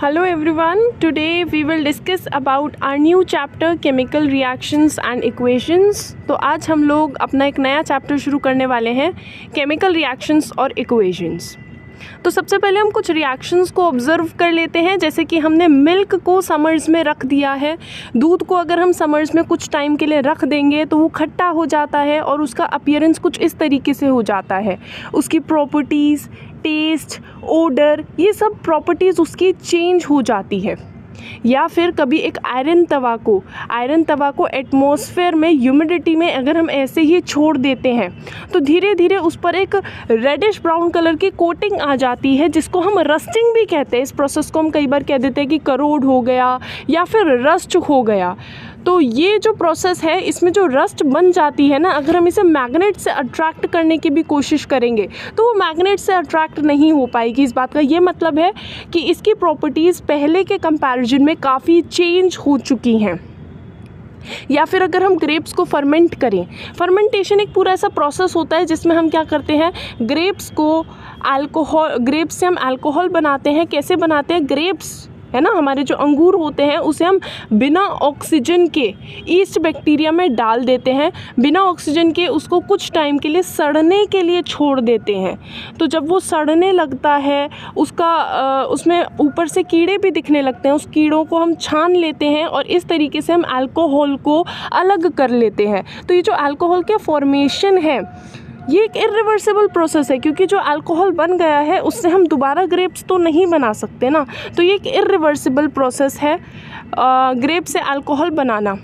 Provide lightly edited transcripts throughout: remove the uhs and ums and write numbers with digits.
Hello everyone, today we will discuss about our new chapter chemical reactions and equations। तो आज हम लोग अपना एक नया चैप्टर शुरू करने वाले हैं केमिकल रिएक्शंस और इक्वेशंस। तो सबसे पहले हम कुछ रिएक्शंस को ऑब्जर्व कर लेते हैं। जैसे कि हमने मिल्क को समर्स में रख दिया है, दूध को अगर हम समर्स में कुछ टाइम के लिए रख देंगे तो वो खट्टा हो जाता है और उसका अपीयरेंस कुछ इस तरीके से हो जाता है। उसकी प्रॉपर्टीज़, टेस्ट, ओडर, ये सब प्रॉपर्टीज़ उसकी चेंज हो जाती है। या फिर कभी एक आयरन तवा को एटमॉस्फेयर में ह्यूमिडिटी में अगर हम ऐसे ही छोड़ देते हैं तो धीरे धीरे उस पर एक रेडिश ब्राउन कलर की कोटिंग आ जाती है, जिसको हम रस्टिंग भी कहते हैं। इस प्रोसेस को हम कई बार कह देते हैं कि करोड हो गया या फिर रस्ट हो गया। तो ये जो प्रोसेस है, इसमें जो रस्ट बन जाती है ना, अगर हम इसे मैग्नेट से अट्रैक्ट करने की भी कोशिश करेंगे तो वो मैग्नेट से अट्रैक्ट नहीं हो पाएगी। इस बात का ये मतलब है कि इसकी प्रॉपर्टीज़ पहले के कंपैरिजन में काफ़ी चेंज हो चुकी हैं। या फिर अगर हम ग्रेप्स को फर्मेंट करें, फर्मेंटेशन एक पूरा ऐसा प्रोसेस होता है जिसमें हम क्या करते हैं, ग्रेप्स से हम अल्कोहल बनाते हैं। कैसे बनाते हैं? ग्रेप्स है ना, हमारे जो अंगूर होते हैं उसे हम बिना ऑक्सीजन के ईस्ट बैक्टीरिया में डाल देते हैं। बिना ऑक्सीजन के उसको कुछ टाइम के लिए सड़ने के लिए छोड़ देते हैं। तो जब वो सड़ने लगता है, उसमें ऊपर से कीड़े भी दिखने लगते हैं। उस कीड़ों को हम छान लेते हैं और इस तरीके से हम अल्कोहल को अलग कर लेते हैं। तो ये जो अल्कोहल के फॉर्मेशन है, ये एक इरिवर्सिबल प्रोसेस है, क्योंकि जो अल्कोहल बन गया है उससे हम दोबारा ग्रेप्स तो नहीं बना सकते ना। तो ये एक इरिवर्सिबल प्रोसेस है ग्रेप से अल्कोहल बनाना।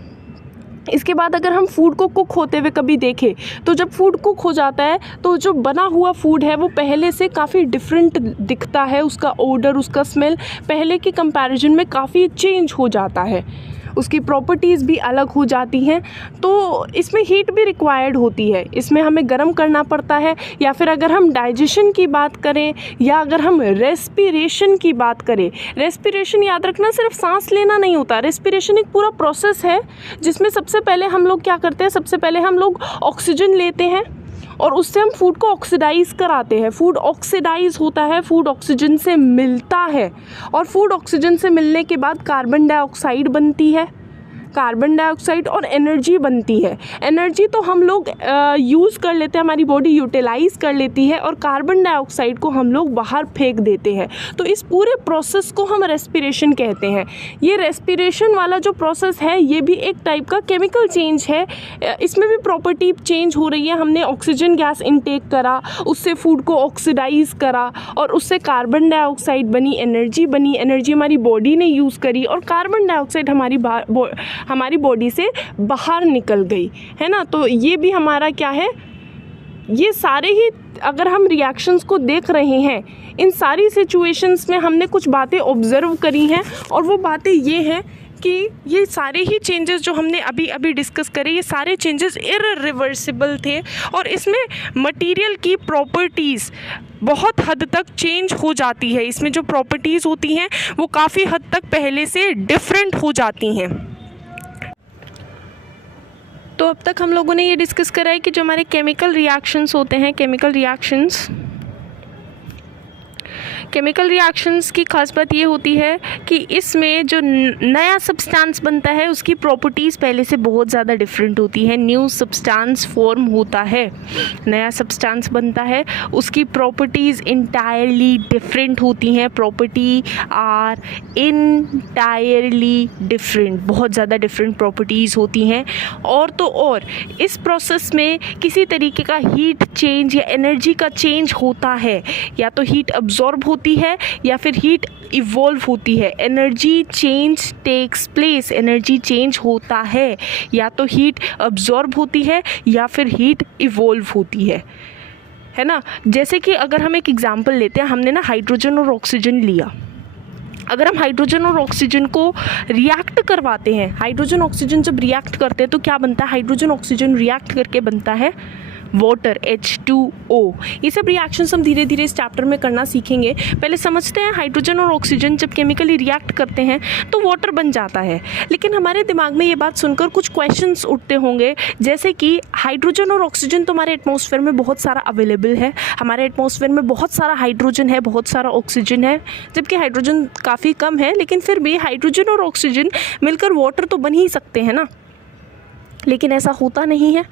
इसके बाद अगर हम फूड को कुक होते हुए कभी देखें तो जब फूड कुक हो जाता है तो जो बना हुआ फूड है वो पहले से काफ़ी डिफरेंट दिखता है। उसका ओडर, उसका स्मेल पहले के कंपैरिजन में काफ़ी चेंज हो जाता है। उसकी प्रॉपर्टीज़ भी अलग हो जाती हैं। तो इसमें हीट भी रिक्वायर्ड होती है, इसमें हमें गर्म करना पड़ता है। या फिर अगर हम डाइजेशन की बात करें या अगर हम रेस्पिरेशन की बात करें, रेस्पिरेशन याद रखना सिर्फ सांस लेना नहीं होता। रेस्पिरेशन एक पूरा प्रोसेस है जिसमें सबसे पहले हम लोग क्या करते हैं, सबसे पहले हम लोग ऑक्सीजन लेते हैं और उससे हम फूड को ऑक्सीडाइज़ कराते हैं। फूड ऑक्सीडाइज़ होता है, फूड ऑक्सीजन से मिलता है और फूड ऑक्सीजन से मिलने के बाद कार्बन डाइऑक्साइड बनती है, कार्बन डाइऑक्साइड और एनर्जी बनती है। एनर्जी तो हम लोग यूज़ कर लेते हैं, हमारी बॉडी यूटिलाइज़ कर लेती है और कार्बन डाइऑक्साइड को हम लोग बाहर फेंक देते हैं। तो इस पूरे प्रोसेस को हम रेस्पिरेशन कहते हैं। ये रेस्पिरेशन वाला जो प्रोसेस है ये भी एक टाइप का केमिकल चेंज है। इसमें भी प्रॉपर्टी चेंज हो रही है। हमने ऑक्सीजन गैस इनटेक करा, उससे फूड को ऑक्सीडाइज़ करा और उससे कार्बन डाइऑक्साइड बनी, एनर्जी हमारी बॉडी ने यूज़ करी और कार्बन डाइऑक्साइड हमारी बॉडी से बाहर निकल गई, है ना। तो ये भी हमारा क्या है, ये सारे ही अगर हम रिएक्शंस को देख रहे हैं, इन सारी सिचुएशंस में हमने कुछ बातें ऑब्जर्व करी हैं और वो बातें ये हैं कि ये सारे ही चेंजेस जो हमने अभी डिस्कस करे, ये सारे चेंजेस इरिवर्सिबल थे और इसमें मटेरियल की प्रॉपर्टीज़ बहुत हद तक चेंज हो जाती है। इसमें जो प्रॉपर्टीज़ होती हैं वो काफ़ी हद तक पहले से डिफरेंट हो जाती हैं। तो अब तक हम लोगों ने ये डिस्कस करा है कि जो हमारे केमिकल रिएक्शंस होते हैं, केमिकल रिएक्शंस की खास बात ये होती है कि इसमें जो नया सब्सटेंस बनता है उसकी प्रॉपर्टीज़ पहले से बहुत ज़्यादा डिफरेंट होती है। न्यू सब्सटेंस फॉर्म होता है, नया सब्सटेंस बनता है, उसकी प्रॉपर्टीज़ इंटायरली डिफरेंट होती हैं। प्रॉपर्टी आर इंटायरली डिफरेंट, बहुत ज़्यादा डिफरेंट प्रॉपर्टीज़ होती हैं। और तो और इस प्रोसेस में किसी तरीके का हीट चेंज या एनर्जी का चेंज होता है, या तो हीट अब्जॉर्ब होती है या फिर हीट इवॉल्व होती है। Energy change takes place, energy change होता है, या तो हीट अब्जॉर्ब होती है या फिर हीट इवॉल्व होती है ना। जैसे कि अगर हम एक एग्जांपल लेते हैं, हमने ना हाइड्रोजन और ऑक्सीजन लिया। अगर हम हाइड्रोजन और ऑक्सीजन को रिएक्ट करवाते हैं, हाइड्रोजन ऑक्सीजन जब रिएक्ट करते हैं तो क्या बनता है, हाइड्रोजन ऑक्सीजन रिएक्ट करके बनता है वाटर H2O। ये सब रिएक्शंस हम धीरे धीरे इस चैप्टर में करना सीखेंगे। पहले समझते हैं हाइड्रोजन और ऑक्सीजन जब केमिकली रिएक्ट करते हैं तो वाटर बन जाता है। लेकिन हमारे दिमाग में ये बात सुनकर कुछ क्वेश्चंस उठते होंगे, जैसे कि हाइड्रोजन और ऑक्सीजन तो हमारे एटमॉस्फेयर में बहुत सारा अवेलेबल है, हमारे एटमॉस्फेयर में बहुत सारा हाइड्रोजन है, बहुत सारा ऑक्सीजन है, जबकि हाइड्रोजन काफ़ी कम है, लेकिन फिर भी हाइड्रोजन और ऑक्सीजन मिलकर वाटर तो बन ही सकते हैं ना। लेकिन ऐसा होता नहीं है।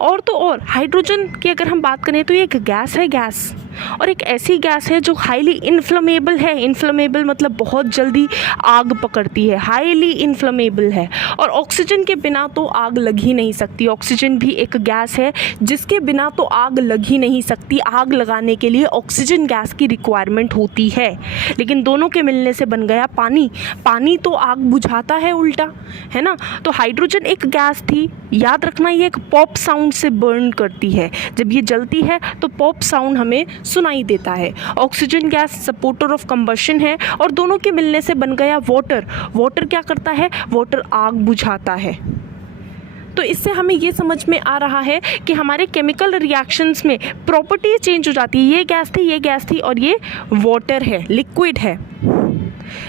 और तो और हाइड्रोजन की अगर हम बात करें तो ये एक गैस है, गैस, और एक ऐसी गैस है जो हाईली इन्फ्लेमेबल है। इन्फ्लेमेबल मतलब बहुत जल्दी आग पकड़ती है, हाईली इन्फ्लेमेबल है। और ऑक्सीजन के बिना तो आग लग ही नहीं सकती। ऑक्सीजन भी एक गैस है जिसके बिना तो आग लग ही नहीं सकती। आग लगाने के लिए ऑक्सीजन गैस की रिक्वायरमेंट होती है, लेकिन दोनों के मिलने से बन गया पानी। पानी तो आग बुझाता है उल्टा, है ना। तो हाइड्रोजन एक गैस थी, याद रखना ये एक पॉप साउंड से बर्न करती है। जब ये जलती है तो पॉप साउंड हमें सुनाई देता है। Oxygen gas supporter of combustion है और दोनों के मिलने से बन गया वाटर। वाटर क्या करता है? वाटर आग बुझाता है। तो इससे हमें ये समझ में आ रहा है कि हमारे केमिकल रिएक्शंस में प्रॉपर्टी चेंज हो जाती है। ये गैस थी और ये वाटर है, लिक्विड है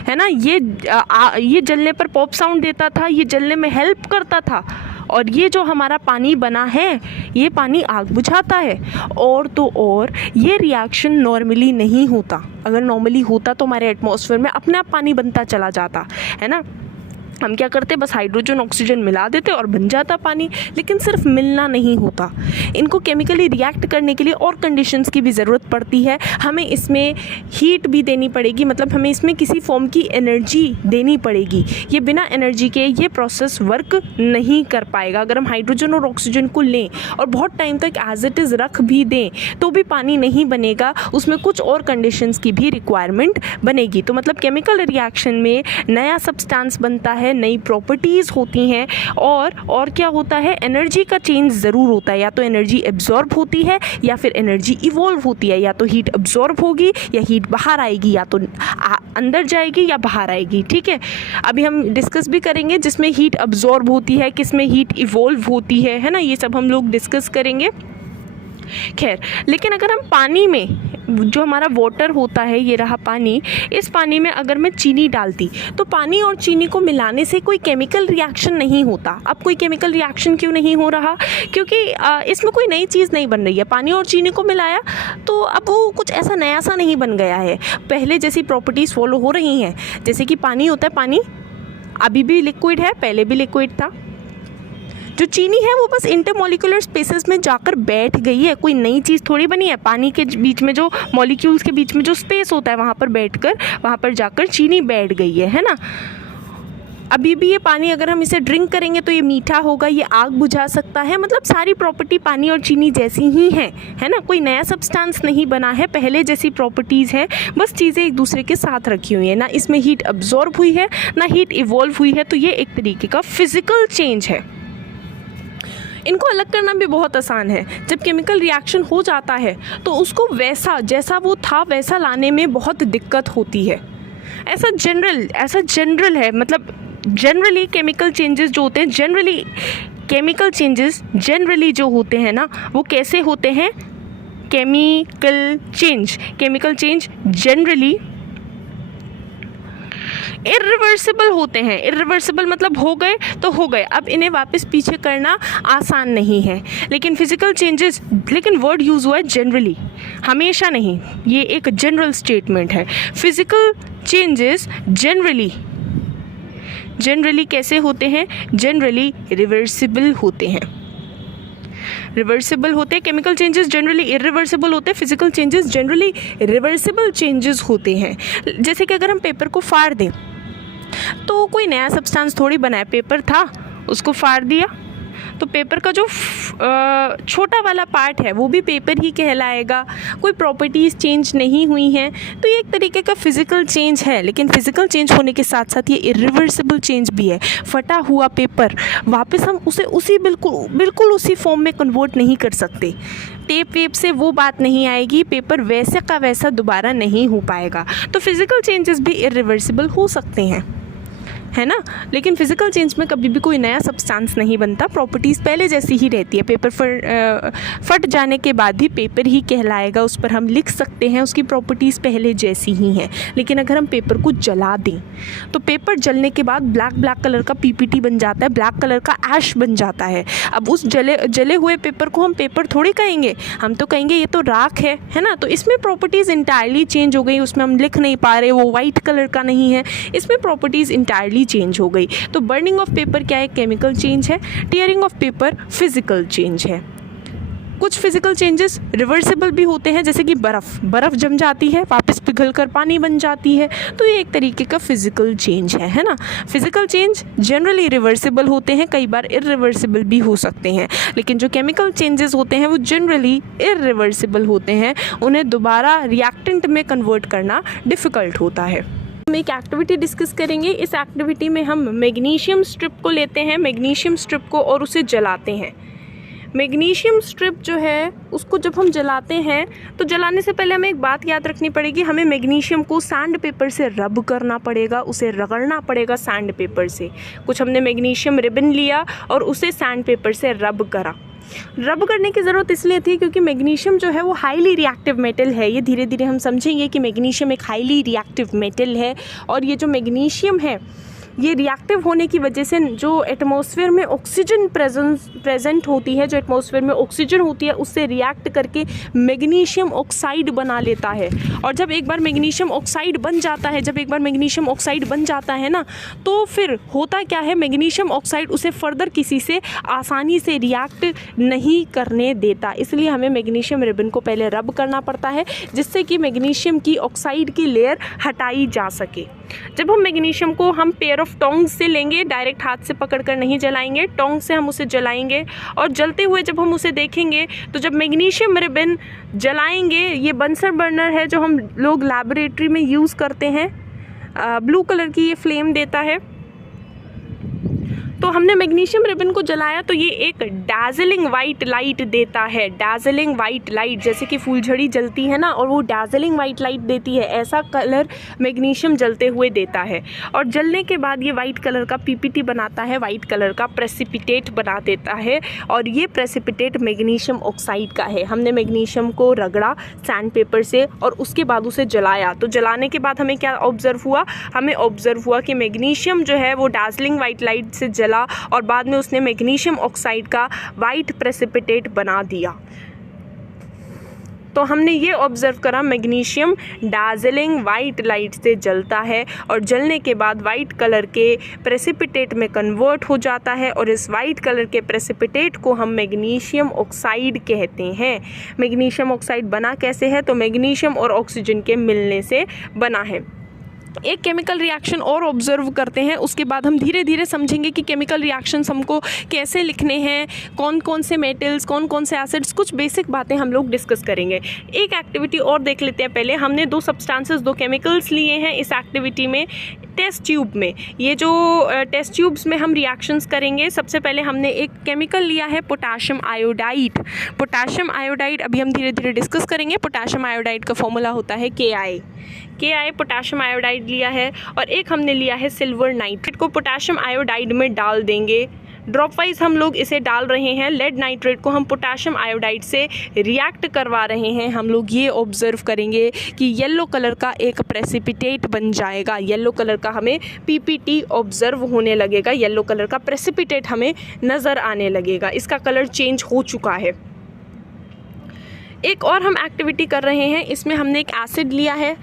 ना। ये जलने पर पॉप साउंड देता था, ये जलने में हेल्प करता था, और ये जो हमारा पानी बना है ये पानी आग बुझाता है। और तो और ये रिएक्शन नॉर्मली नहीं होता। अगर नॉर्मली होता तो हमारे एटमॉस्फेयर में अपने आप पानी बनता चला जाता, है ना। हम क्या करते, बस हाइड्रोजन ऑक्सीजन मिला देते और बन जाता पानी। लेकिन सिर्फ मिलना नहीं होता, इनको केमिकली रिएक्ट करने के लिए और कंडीशंस की भी ज़रूरत पड़ती है। हमें इसमें हीट भी देनी पड़ेगी, मतलब हमें इसमें किसी फॉर्म की एनर्जी देनी पड़ेगी। ये बिना एनर्जी के ये प्रोसेस वर्क नहीं कर पाएगा। अगर हम हाइड्रोजन और ऑक्सीजन को लें और बहुत टाइम तक एज इट इज़ रख भी दें तो भी पानी नहीं बनेगा, उसमें कुछ और कंडीशंस की भी रिक्वायरमेंट बनेगी। तो मतलब केमिकल रिएक्शन में नया सब्सटेंस बनता है, नई प्रॉपर्टीज़ होती हैं, और क्या होता है, एनर्जी का चेंज ज़रूर होता है। या तो एनर्जी एब्जॉर्ब होती है या फिर एनर्जी इवॉल्व होती है। या तो हीट एब्जॉर्ब होगी या हीट बाहर आएगी, या तो अंदर जाएगी या बाहर आएगी। ठीक है, अभी हम डिस्कस भी करेंगे जिसमें हीट एब्जॉर्ब होती है, किसमें हीट इवॉल्व होती है ना। ये सब हम लोग डिस्कस करेंगे। खैर, लेकिन अगर हम पानी में, जो हमारा वाटर होता है, ये रहा पानी, इस पानी में अगर मैं चीनी डालती तो पानी और चीनी को मिलाने से कोई केमिकल रिएक्शन नहीं होता। अब कोई केमिकल रिएक्शन क्यों नहीं हो रहा? क्योंकि इसमें कोई नई चीज़ नहीं बन रही है। पानी और चीनी को मिलाया तो अब वो कुछ ऐसा नया सा नहीं बन गया है, पहले जैसी प्रॉपर्टीज़ फॉलो हो रही हैं। जैसे कि पानी होता है, पानी अभी भी लिक्विड है, पहले भी लिक्विड था। जो चीनी है वो बस इंटरमॉलिक्यूलर स्पेसेस में जाकर बैठ गई है, कोई नई चीज़ थोड़ी बनी है। पानी के बीच में जो मॉलिक्यूल्स के बीच में जो स्पेस होता है वहाँ पर जाकर चीनी बैठ गई है ना। अभी भी ये पानी अगर हम इसे ड्रिंक करेंगे तो ये मीठा होगा, ये आग बुझा सकता है। मतलब सारी प्रॉपर्टी पानी और चीनी जैसी ही है ना। कोई नया सब्सटेंस नहीं बना है, पहले जैसी प्रॉपर्टीज़ हैं, बस चीज़ें एक दूसरे के साथ रखी हुई हैं। ना इसमें हीट अब्जॉर्ब हुई है ना हीट इवॉल्व हुई है। तो ये एक तरीके का फिजिकल चेंज है। इनको अलग करना भी बहुत आसान है। जब केमिकल रिएक्शन हो जाता है तो उसको वैसा जैसा वो था वैसा लाने में बहुत दिक्कत होती है। ऐसा जनरल है। मतलब जनरली केमिकल चेंजेस जो होते हैं, जनरली जो होते हैं ना, वो कैसे होते हैं? केमिकल चेंज जनरली इरिवर्सिबल होते हैं। इरिवर्सिबल मतलब हो गए तो हो गए, अब इन्हें वापस पीछे करना आसान नहीं है। लेकिन फिजिकल चेंजेस, लेकिन वर्ड यूज़ हुआ है जनरली, हमेशा नहीं। ये एक जनरल स्टेटमेंट है। फिजिकल चेंजेस जनरली कैसे होते हैं? जनरली रिवर्सिबल होते हैं। केमिकल चेंजेस जनरली इरिवर्सिबल होते हैं, physical changes generally reversible changes होते हैं। जैसे कि अगर हम पेपर को फाड़ दें तो कोई नया सब्सटेंस थोड़ी बना है, पेपर था, उसको फाड़ दिया तो पेपर का जो छोटा वाला पार्ट है वो भी पेपर ही कहलाएगा। कोई प्रॉपर्टीज़ चेंज नहीं हुई हैं, तो ये एक तरीके का फिज़िकल चेंज है। लेकिन फिज़िकल चेंज होने के साथ साथ ये इरिवर्सिबल चेंज भी है। फटा हुआ पेपर वापस हम उसे उसी बिल्कुल उसी फॉर्म में कन्वर्ट नहीं कर सकते। टेप वेप से वो बात नहीं आएगी, पेपर वैसे का वैसा दोबारा नहीं हो पाएगा। तो फिज़िकल चेंजेस भी इरिवर्सिबल हो सकते हैं। है ना। लेकिन फिजिकल चेंज में कभी भी कोई नया सब्सटेंस नहीं बनता, प्रॉपर्टीज़ पहले जैसी ही रहती है। पेपर फट जाने के बाद भी पेपर ही कहलाएगा, उस पर हम लिख सकते हैं, उसकी प्रॉपर्टीज़ पहले जैसी ही हैं। लेकिन अगर हम पेपर को जला दें तो पेपर जलने के बाद ब्लैक कलर का पीपीटी बन जाता है, ब्लैक कलर का ऐश बन जाता है। अब उस जले हुए पेपर को हम पेपर थोड़ी कहेंगे, हम तो कहेंगे ये तो राख है ना। तो इसमें प्रॉपर्टीज़ इंटायरली चेंज हो गई, उसमें हम लिख नहीं पा रहे, वो वाइट कलर का नहीं है, इसमें प्रॉपर्टीज़ इंटायरली चेंज हो गई। तो बर्निंग ऑफ पेपर क्या है? केमिकल चेंज है। Tearing of paper physical change है। कुछ फिजिकल चेंजेस रिवर्सिबल भी होते हैं, जैसे कि बर्फ़ जम जाती है, वापस पिघलकर पानी बन जाती है, तो ये एक तरीके का फिजिकल चेंज है ना। फिजिकल चेंज जनरली रिवर्सिबल होते हैं, कई बार इरिवर्सिबल भी हो सकते हैं, लेकिन जो केमिकल चेंजेस होते हैं वो जनरली इरिवर्सिबल होते हैं, उन्हें दोबारा रिएक्टेंट में कन्वर्ट करना डिफ़िकल्ट होता है। हम एक एक्टिविटी डिस्कस करेंगे। इस एक्टिविटी में हम मैग्नीशियम स्ट्रिप को लेते हैं, मैग्नीशियम स्ट्रिप को, और उसे जलाते हैं। मैग्नीशियम स्ट्रिप जो है उसको जब हम जलाते हैं तो जलाने से पहले हमें एक बात याद रखनी पड़ेगी, हमें मैग्नीशियम को सैंड पेपर से रब करना पड़ेगा, उसे रगड़ना पड़ेगा सैंड पेपर से। कुछ हमने मैग्नीशियम रिबन लिया और उसे सैंड पेपर से रब करा। रब करने की ज़रूरत इसलिए थी क्योंकि मैग्नीशियम जो है वो हाईली रिएक्टिव मेटल है। ये धीरे धीरे हम समझेंगे कि मैग्नीशियम एक हाईली रिएक्टिव मेटल है, और ये जो मैग्नीशियम है ये रिएक्टिव होने की वजह से जो एटमॉस्फेयर में ऑक्सीजन प्रेजेंट होती है, जो एटमॉस्फेयर में ऑक्सीजन होती है, उससे रिएक्ट करके मैग्नीशियम ऑक्साइड बना लेता है। और जब एक बार मैग्नीशियम ऑक्साइड बन जाता है ना, तो फिर होता क्या है, मैग्नीशियम ऑक्साइड उसे फर्दर किसी से आसानी से रिएक्ट नहीं करने देता। इसलिए हमें मैग्नीशियम रिबन को पहले रब करना पड़ता है, जिससे कि मैग्नीशियम की ऑक्साइड की लेयर हटाई जा सके। जब हम मैग्नीशियम को हम पेयर ऑफ टोंग्स से लेंगे, डायरेक्ट हाथ से पकड़कर नहीं जलाएंगे, टोंग से हम उसे जलाएंगे, और जलते हुए जब हम उसे देखेंगे तो जब मैग्नीशियम रिबन जलाएंगे, ये बंसर बर्नर है जो हम लोग लैबोरेटरी में यूज़ करते हैं, ब्लू कलर की ये फ्लेम देता है। तो हमने मैग्नीशियम रिबन को जलाया तो ये एक डार्जलिंग वाइट लाइट देता है, डार्जलिंग वाइट लाइट, जैसे कि फूलझड़ी जलती है ना, और वो डार्जलिंग वाइट लाइट देती है, ऐसा कलर मैग्नीशियम जलते हुए देता है। और जलने के बाद ये वाइट कलर का पीपीटी बनाता है, वाइट कलर का प्रेसिपिटेट बना देता है, और ये प्रेसिपिटेट मैग्नीशियम ऑक्साइड का है। हमने मैग्नीशियम को रगड़ा सैंड पेपर से और उसके बाद उसे जलाया, तो जलाने के बाद हमें क्या ऑब्जर्व हुआ? हमें ऑब्जर्व हुआ कि मैग्नीशियम जो है वो डार्जलिंग वाइट लाइट से जला और बाद में उसने मैग्नीशियम ऑक्साइड का वाइट प्रेसिपिटेट बना दिया। तो हमने ये ऑब्जर्व करा, मैग्नीशियम डार्जलिंग वाइट लाइट से जलता है और जलने के बाद वाइट कलर के प्रेसिपिटेट में कन्वर्ट हो जाता है, और इस वाइट कलर के प्रेसिपिटेट को हम मैग्नीशियम ऑक्साइड कहते हैं। मैग्नीशियम ऑक्साइड बना कैसे है? तो मैग्नीशियम और ऑक्सीजन के मिलने से बना है। एक केमिकल रिएक्शन और ऑब्जर्व करते हैं, उसके बाद हम धीरे धीरे समझेंगे कि केमिकल रिएक्शंस हमको कैसे लिखने हैं, कौन कौन से मेटल्स, कौन कौन से एसिड्स, कुछ बेसिक बातें हम लोग डिस्कस करेंगे। एक एक्टिविटी और देख लेते हैं। पहले हमने दो सब्सटेंसेस, दो केमिकल्स लिए हैं इस एक्टिविटी में टेस्ट ट्यूब में। ये जो टेस्ट ट्यूब्स में हम रिएक्शंस करेंगे, सबसे पहले हमने एक केमिकल लिया है पोटाशियम आयोडाइड। पोटाशियम आयोडाइड अभी हम धीरे धीरे डिस्कस करेंगे। पोटाशियम आयोडाइड का फॉर्मूला होता है KI पोटाशियम आयोडाइड लिया है, और एक हमने लिया है सिल्वर नाइट्रेट को पोटाशियम आयोडाइड में डाल देंगे। ड्रॉप वाइज हम लोग इसे डाल रहे हैं। लेड नाइट्रेट को हम पोटाशियम आयोडाइड से रिएक्ट करवा रहे हैं। हम लोग ये ऑब्जर्व करेंगे कि येलो कलर का एक प्रेसिपिटेट बन जाएगा। येलो कलर का हमें पीपीटी ऑब्जर्व होने लगेगा, येलो कलर का प्रेसिपिटेट हमें नज़र आने लगेगा। इसका कलर चेंज हो चुका है। एक और हम एक्टिविटी कर रहे हैं, इसमें हमने एक एसिड लिया है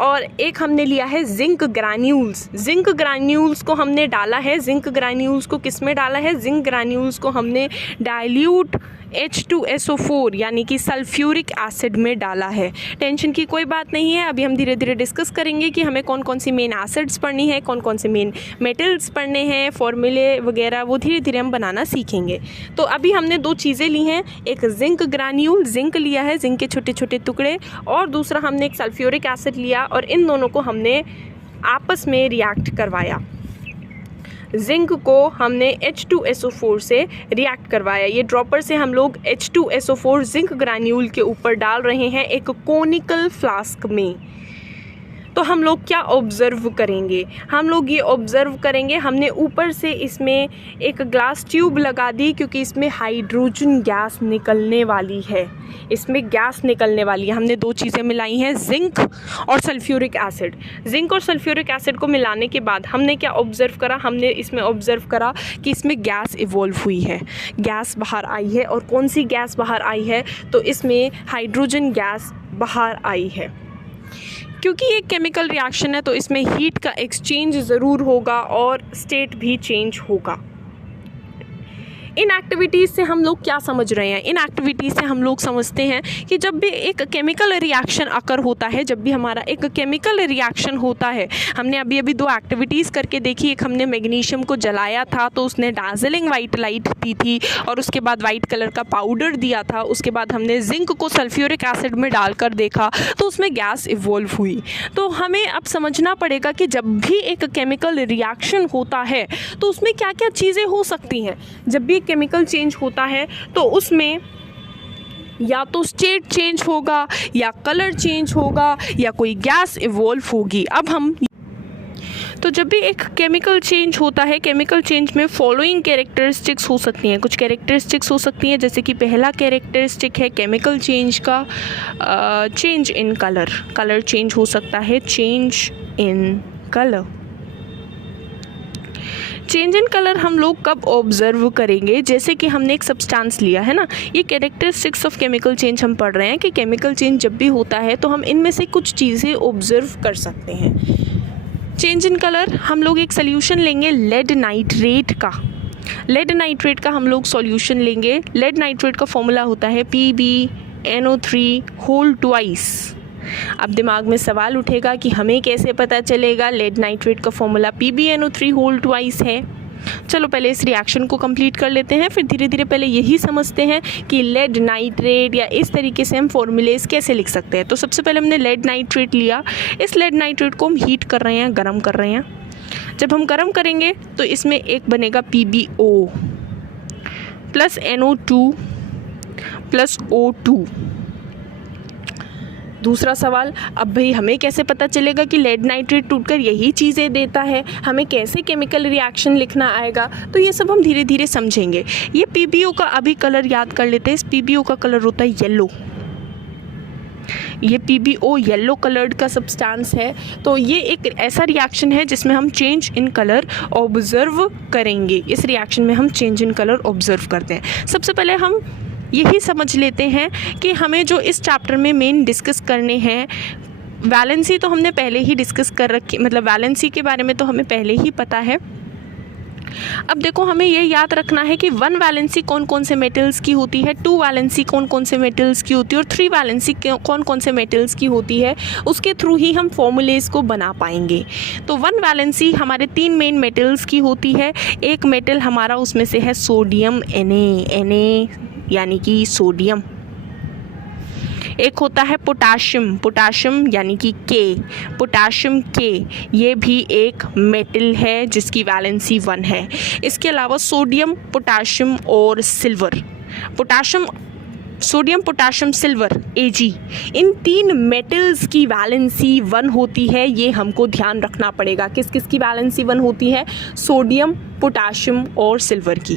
और एक हमने लिया है जिंक ग्रैन्यूल्स। जिंक ग्रैन्यूल्स को हमने डाला है। जिंक ग्रैन्यूल्स को किस में डाला है? जिंक ग्रैन्यूल्स को हमने डाइल्यूट H2SO4 यानी कि सल्फ्यूरिक एसिड में डाला है। टेंशन की कोई बात नहीं है। अभी हम धीरे धीरे डिस्कस करेंगे कि हमें कौन कौन सी मेन एसिड्स पढ़नी है, कौन कौन से मेन मेटल्स पढ़ने हैं, फॉर्मूले वगैरह वो धीरे धीरे हम बनाना सीखेंगे। तो अभी हमने दो चीज़ें ली हैं, एक जिंक ग्रैन्यूल, जिंक लिया है, जिंक के छोटे छोटे टुकड़े, और दूसरा हमने एक सल्फ्यूरिक एसिड लिया और इन दोनों को हमने आपस में रिएक्ट करवाया। जिंक को हमने H2SO4 से रिएक्ट करवाया। ये ड्रॉपर से हम लोग H2SO4 जिंक ग्रैन्यूल के ऊपर डाल रहे हैं एक कोनिकल फ्लास्क में। तो हम लोग क्या ऑब्ज़र्व करेंगे, हम लोग ये ऑब्ज़र्व करेंगे, हमने ऊपर से इसमें एक ग्लास ट्यूब लगा दी क्योंकि इसमें हाइड्रोजन गैस निकलने वाली है, इसमें गैस निकलने वाली है। हमने दो चीज़ें मिलाई हैं, जिंक और सल्फ्यूरिक एसिड। जिंक और सल्फ्यूरिक एसिड को मिलाने के बाद हमने क्या ऑब्ज़र्व करा, हमने इसमें ऑब्ज़र्व करा कि इसमें गैस इवॉल्व हुई है, गैस बाहर आई है। और कौन सी गैस बाहर आई है, तो इसमें हाइड्रोजन गैस बाहर आई है। क्योंकि ये केमिकल रिएक्शन है तो इसमें हीट का एक्सचेंज ज़रूर होगा और स्टेट भी चेंज होगा। इन एक्टिविटीज़ से हम लोग क्या समझ रहे हैं, इन एक्टिविटीज़ से हम लोग समझते हैं कि जब भी एक केमिकल रिएक्शन अकर होता है, जब भी हमारा एक केमिकल रिएक्शन होता है, हमने अभी अभी दो एक्टिविटीज़ करके देखी। एक हमने मैग्नीशियम को जलाया था तो उसने डार्जिलिंग वाइट लाइट दी थी और उसके बाद वाइट कलर का पाउडर दिया था। उसके बाद हमने जिंक को सल्फ्यूरिक एसिड में डालकर देखा तो उसमें गैस इवॉल्व हुई। तो हमें अब समझना पड़ेगा कि जब भी एक केमिकल रिएक्शन होता है तो उसमें क्या क्या चीज़ें हो सकती हैं। जब भी केमिकल चेंज होता है तो उसमें या तो स्टेट चेंज होगा या कलर चेंज होगा या कोई गैस इवॉल्व होगी। अब हम तो जब भी एक केमिकल चेंज होता है, केमिकल चेंज में फॉलोइंग कैरेक्टरिस्टिक्स हो सकती हैं, कुछ कैरेक्टरिस्टिक्स हो सकती हैं, जैसे कि पहला कैरेक्टरिस्टिक है केमिकल चेंज का change in colour. Colour change हो सकता है, change in colour. Change in colour हम लोग कब ऑब्जर्व करेंगे, जैसे कि हमने एक सब्सटेंस लिया है ना, ये कैरेक्टरिस्टिक्स ऑफ केमिकल चेंज हम पढ़ रहे हैं कि केमिकल चेंज जब भी होता है तो हम इनमें से कुछ चीज़ें ऑब्जर्व कर सकते हैं। चेंज इन कलर हम लोग एक सोल्यूशन लेंगे लेड नाइट्रेट का। लेड नाइट्रेट का हम लोग सॉल्यूशन लेंगे। लेड नाइट्रेट का फॉर्मूला होता है PbNO3 होल ट्वाइस। अब दिमाग में सवाल उठेगा कि हमें कैसे पता चलेगा लेड नाइट्रेट का फॉर्मूला PbNO3 होल ट्वाइस है। चलो पहले इस रिएक्शन को कंप्लीट कर लेते हैं, फिर धीरे धीरे पहले यही समझते हैं कि लेड नाइट्रेट या इस तरीके से हम फॉर्मूलेस कैसे लिख सकते हैं। तो सबसे पहले हमने लेड नाइट्रेट लिया, इस लेड नाइट्रेट को हम हीट कर रहे हैं, गर्म कर रहे हैं। जब हम गर्म करेंगे तो इसमें एक बनेगा PbO plus NO2 plus O2। दूसरा सवाल, अब भाई हमें कैसे पता चलेगा कि लेड नाइट्रेट टूटकर यही चीज़ें देता है, हमें कैसे केमिकल रिएक्शन लिखना आएगा, तो ये सब हम धीरे धीरे समझेंगे। ये PbO का अभी कलर याद कर लेते हैं। इस PbO का कलर होता है येलो। ये PbO येलो कलर्ड का सब्सटेंस है। तो ये एक ऐसा रिएक्शन है जिसमें हम चेंज इन कलर ऑब्जर्व करेंगे। इस रिएक्शन में हम चेंज इन कलर ऑब्जर्व करते हैं। सबसे पहले हम यही समझ लेते हैं कि हमें जो इस चैप्टर में मेन डिस्कस करने हैं, वैलेंसी तो हमने पहले ही डिस्कस कर रखी, मतलब वैलेंसी के बारे में तो हमें पहले ही पता है। अब देखो हमें ये याद रखना है कि 1 वैलेंसी कौन कौन से मेटल्स की होती है, 2 वैलेंसी कौन कौन से मेटल्स की होती है और 3 वैलेंसी कौन कौन से मेटल्स की होती है। उसके थ्रू ही हम फॉर्मूलेस को बना पाएंगे। तो 1 वैलेंसी हमारे 3 मेन मेटल्स की होती है। एक मेटल हमारा उसमें से है सोडियम Na यानी कि सोडियम। एक होता है पोटाशियम यानी कि पोटाशियम के, ये भी एक मेटल है जिसकी वैलेंसी 1 है। इसके अलावा सोडियम, पोटाशियम और silver, sodium, potassium, silver Ag, इन 3 मेटल्स की वैलेंसी 1 होती है। ये हमको ध्यान रखना पड़ेगा। किस किस की वैलेंसी 1 होती है? सोडियम, पोटाशियम और सिल्वर की।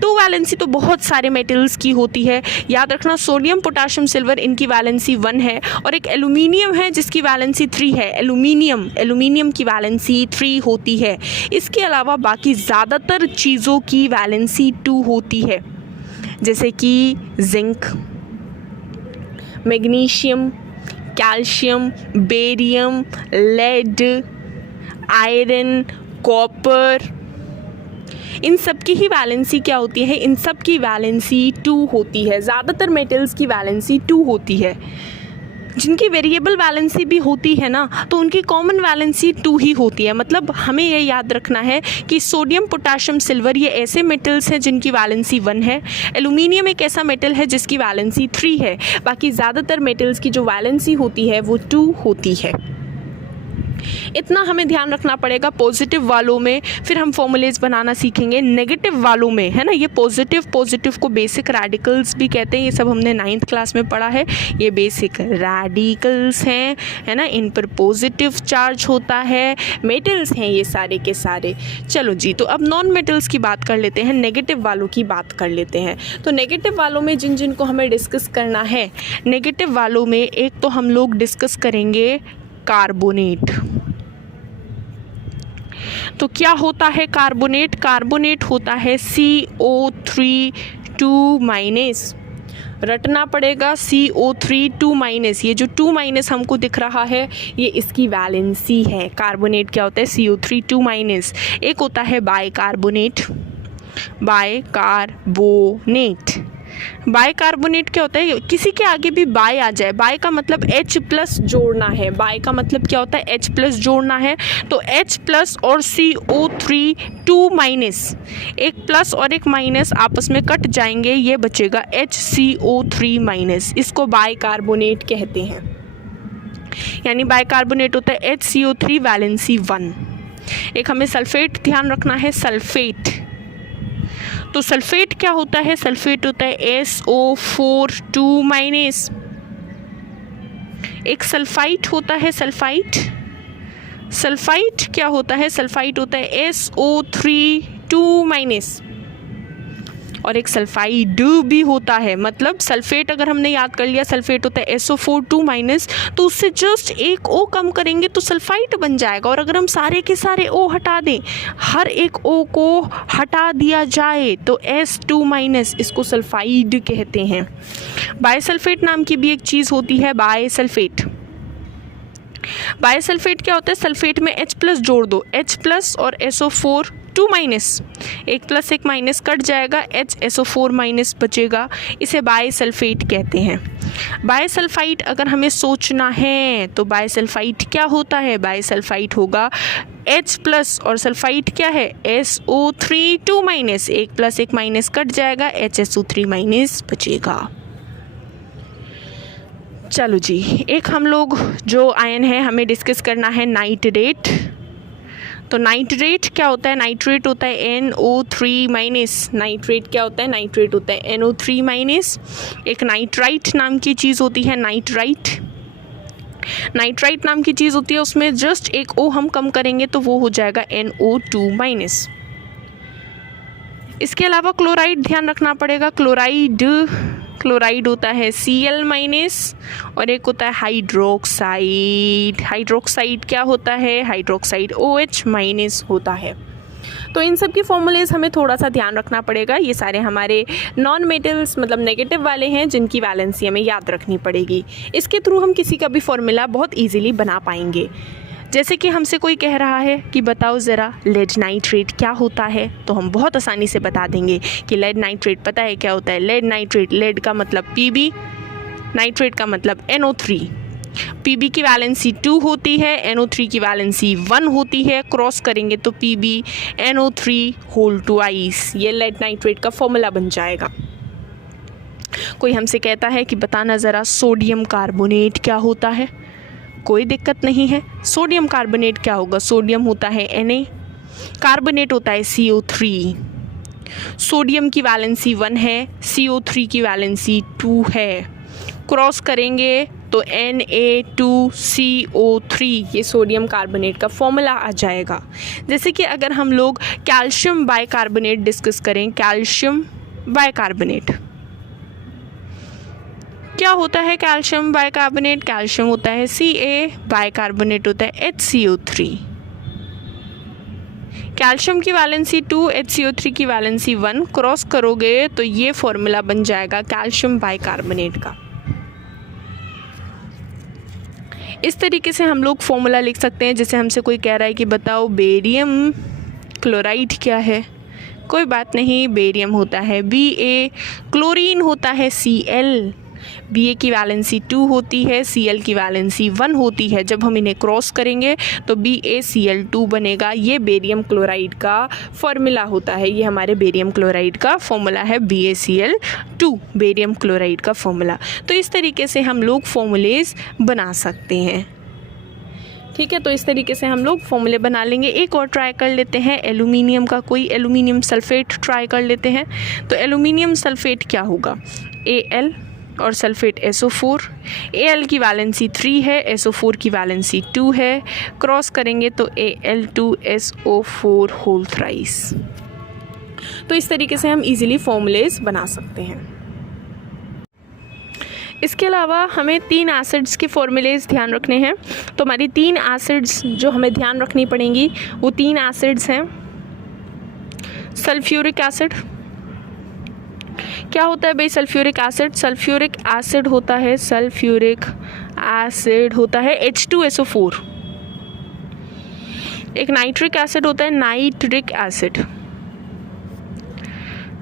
2 वैलेंसी तो बहुत सारे मेटल्स की होती है, याद रखना। सोडियम, पोटाशियम, सिल्वर इनकी वैलेंसी 1 है। और एक एल्यूमिनियम है जिसकी वैलेंसी 3 है। एल्यूमिनियम की वैलेंसी 3 होती है। इसके अलावा बाकी ज़्यादातर चीज़ों की वैलेंसी 2 होती है, जैसे कि zinc, magnesium, calcium, barium, lead, iron, copper, इन सब की ही वैलेंसी क्या होती है? इन सब की वैलेंसी 2 होती है। ज़्यादातर मेटल्स की वैलेंसी 2 होती है। जिनकी वेरिएबल वैलेंसी भी होती है ना, तो उनकी कॉमन वैलेंसी 2 ही होती है। मतलब हमें ये याद रखना है कि सोडियम, पोटाशियम, सिल्वर ये ऐसे मेटल्स हैं जिनकी वैलेंसी 1 है। एल्यूमिनियम एक ऐसा मेटल है जिसकी वैलेंसी 3 है। बाकी ज़्यादातर मेटल्स की जो वैलेंसी होती है वो 2 होती है। इतना हमें ध्यान रखना पड़ेगा पॉजिटिव वालों में। फिर हम फॉर्मूलेज बनाना सीखेंगे नेगेटिव वालों में, है ना। ये पॉजिटिव को बेसिक रेडिकल्स भी कहते हैं। ये सब हमने 9th क्लास में पढ़ा है। ये बेसिक रेडिकल्स हैं, है ना। इन पर पॉजिटिव चार्ज होता है। मेटल्स हैं ये सारे के सारे। चलो जी, तो अब नॉन मेटल्स की बात कर लेते हैं, नेगेटिव वालों की बात कर लेते हैं। तो नेगेटिव वालों में जिन को हमें डिस्कस करना है, नेगेटिव वालों में एक तो हम लोग डिस्कस करेंगे कार्बोनेट। तो क्या होता है कार्बोनेट? कार्बोनेट होता है CO3 रटना पड़ेगा, CO3 ये जो 2 हमको दिख रहा है ये इसकी वैलेंसी है। कार्बोनेट क्या होता है? CO3 एक होता है बाइकार्बोनेट। बाइकार्बोनेट क्या होता है? किसी के आगे भी बाय आ जाए, बाय का मतलब H+ जोड़ना है। बाय का मतलब क्या होता है? H+ जोड़ना है। तो H+ और CO3 एक प्लस और एक माइनस आपस में कट जाएंगे, ये बचेगा HCO3। इसको बाइकार्बोनेट कहते हैं। यानी बाइकार्बोनेट होता है HCO3 वैलेंसी 1। एक हमें सल्फेट ध्यान रखना है, सल्फेट। तो सल्फेट क्या होता है? सल्फेट होता है SO4 एक सल्फाइट होता है, सल्फाइट क्या होता है? सल्फाइट होता है SO3 और एक सल्फाइड भी होता है। मतलब सल्फेट अगर हमने याद कर लिया, सल्फेट होता है SO4 तो उससे जस्ट एक O कम करेंगे तो सल्फाइड बन जाएगा। और अगर हम सारे के सारे O हटा दें, हर एक O को हटा दिया जाए तो S2- इसको सल्फाइड कहते हैं। बायसल्फेट नाम की भी एक चीज़ होती है, बायसल्फेट। बायसल्फेट क्या होता है? सल्फेट में H+ जोड़ दो, H+ और SO4 एक प्लस एक माइनस कट जाएगा, HSO4- बचेगा। इसे बायसल्फेट कहते हैं। बायसल्फाइट अगर हमें सोचना है तो बायसल्फाइट क्या होता है? बायसल्फाइट होगा H+ और सल्फाइट क्या है? SO3 एक प्लस एक माइनस कट जाएगा, HSO3- बचेगा। चलो जी, एक हम लोग जो आयन है हमें डिस्कस करना है नाइट्रेट। तो नाइट्रेट क्या होता है? नाइट्रेट होता है NO3-। नाइट्रेट क्या होता है? नाइट्रेट होता है NO3-। एक नाइट्राइट नाम की चीज़ होती है, नाइट्राइट नाम की चीज़ होती है। उसमें जस्ट एक O हम कम करेंगे तो वो हो जाएगा NO2-। इसके अलावा क्लोराइड ध्यान रखना पड़ेगा। क्लोराइड होता है Cl- और एक होता है हाइड्रोक्साइड। हाइड्रोक्साइड क्या होता है? हाइड्रोक्साइड OH- होता है। तो इन सब की फॉर्मूलेज हमें थोड़ा सा ध्यान रखना पड़ेगा। ये सारे हमारे नॉन मेटल्स मतलब नेगेटिव वाले हैं जिनकी वैलेंसी हमें याद रखनी पड़ेगी। इसके थ्रू हम किसी का भी फॉर्मूला बहुत ईजिली बना पाएंगे। जैसे कि हमसे कोई कह रहा है कि बताओ ज़रा लेड नाइट्रेट क्या होता है, तो हम बहुत आसानी से बता देंगे कि लेड नाइट्रेट पता है क्या होता है। लेड नाइट्रेट, लेड का मतलब Pb, नाइट्रेट का मतलब NO3। Pb की वैलेंसी 2 होती है, NO3 की वैलेंसी 1 होती है। क्रॉस करेंगे तो PbNO3 ये लेड नाइट्रेट का फॉर्मूला बन जाएगा। कोई हमसे कहता है कि बताना ज़रा सोडियम कार्बोनेट क्या होता है, कोई दिक्कत नहीं है। सोडियम कार्बोनेट क्या होगा? सोडियम होता है Na, कार्बोनेट होता है CO3। सोडियम की वैलेंसी 1 है, CO3 की वैलेंसी 2 है। क्रॉस करेंगे तो Na2CO3 ये सोडियम कार्बोनेट का फॉर्मूला आ जाएगा। जैसे कि अगर हम लोग कैल्शियम बाइकार्बोनेट डिस्कस करें, कैल्शियम बाइकार्बोनेट क्या होता है? कैल्शियम बाइकार्बोनेट, कैल्शियम होता है Ca, बाइकार्बोनेट होता है HCO3। कैल्शियम की वैलेंसी 2, HCO3 की वैलेंसी 1। क्रॉस करोगे तो ये फॉर्मूला बन जाएगा कैल्शियम बाइकार्बोनेट का। इस तरीके से हम लोग फॉर्मूला लिख सकते हैं। जैसे हमसे कोई कह रहा है कि बताओ बेरियम क्लोराइड क्या है, कोई बात नहीं, बेरियम होता है Ba, क्लोरीन होता है Cl। Ba की वैलेंसी 2 होती है, Cl की वैलेंसी 1 होती है। जब हम इन्हें क्रॉस करेंगे तो BaCl2 बनेगा। ये बेरियम क्लोराइड का फॉर्मूला होता है। ये हमारे बेरियम क्लोराइड का फॉर्मूला है BaCl2, बेरियम क्लोराइड का फॉर्मूला। तो इस तरीके से हम लोग फॉर्मूलेज बना सकते हैं। ठीक है, तो इस तरीके से हम लोग फॉर्मूले बना लेंगे। एक और ट्राई कर लेते हैं एल्यूमिनियम का, कोई एल्यूमिनियम सल्फेट ट्राई कर लेते हैं। तो एल्यूमिनियम सल्फेट क्या होगा, Al और सल्फेट SO4। Al की वैलेंसी 3 है, SO4 की वैलेंसी 2 है, क्रॉस करेंगे तो Al2SO4 होल थ्राइस। तो इस तरीके से हम इजीली फॉर्मूलेज बना सकते हैं। इसके अलावा हमें 3 एसिड्स के फॉर्मूलेज ध्यान रखने हैं। तो हमारी 3 एसिड्स जो हमें ध्यान रखनी पड़ेंगी वो 3 एसिड्स हैं। सल्फ्यूरिक एसिड, क्या होता है भाई सल्फ्यूरिक एसिड? सल्फ्यूरिक एसिड होता है, सल्फ्यूरिक एसिड होता है H2SO4। एक नाइट्रिक एसिड होता है नाइट्रिक एसिड,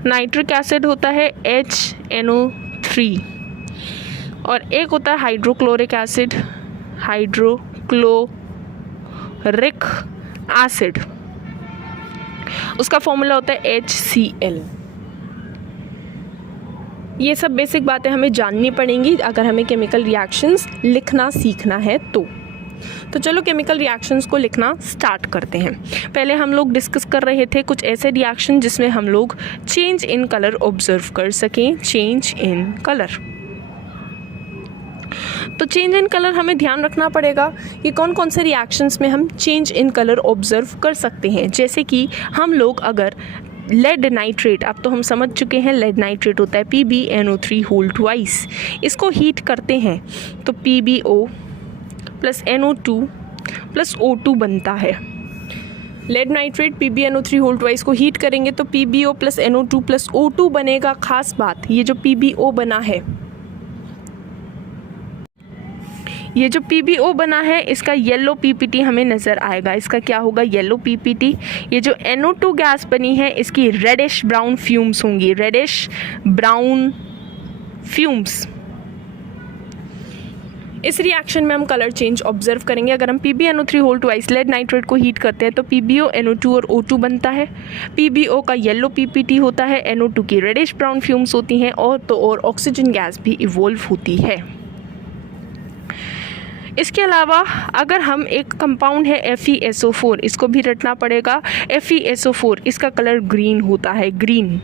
नाइट्रिक एसिड होता है HNO3। और एक होता है हाइड्रोक्लोरिक एसिड, हाइड्रोक्लोरिक एसिड, उसका फॉर्मूला होता है HCl। ये सब बेसिक बातें हमें जाननी पड़ेंगी अगर हमें केमिकल रिएक्शंस लिखना सीखना है तो चलो केमिकल रिएक्शंस को लिखना स्टार्ट करते हैं। पहले हम लोग डिस्कस कर रहे थे कुछ ऐसे रिएक्शन जिसमें हम लोग चेंज इन कलर ऑब्जर्व कर सकें, चेंज इन कलर। तो चेंज इन कलर हमें ध्यान रखना पड़ेगा कि कौन कौन से रिएक्शंस में हम चेंज इन कलर ऑब्जर्व कर सकते हैं। जैसे कि हम लोग अगर लेड नाइट्रेट, अब तो हम समझ चुके हैं लेड नाइट्रेट होता है PbNO3 होल ट्वाइस, इसको हीट करते हैं तो PbO plus NO2 plus O2 बनता है। Lead nitrate PbNO3 whole twice को हीट करेंगे तो PbO plus NO2 plus O2 बनेगा। खास बात, ये जो PbO बना है, ये जो PbO बना है इसका येलो PPT हमें नज़र आएगा। इसका क्या होगा, येलो PPT। ये जो NO2 गैस बनी है इसकी रेडिश ब्राउन फ्यूम्स होंगी, रेडिश ब्राउन फ्यूम्स। इस रिएक्शन में हम कलर चेंज ऑब्जर्व करेंगे। अगर हम PbNO3 whole twice lead nitrate को हीट करते हैं तो PbO NO2 और O2 बनता है। PbO का येलो PPT होता है, NO2 की रेडिश ब्राउन फ्यूम्स होती हैं और ऑक्सीजन गैस भी इवॉल्व होती है। इसके अलावा अगर हम एक कंपाउंड है FeSO4, इसको भी रटना पड़ेगा। FeSO4 इसका कलर ग्रीन होता है, ग्रीन।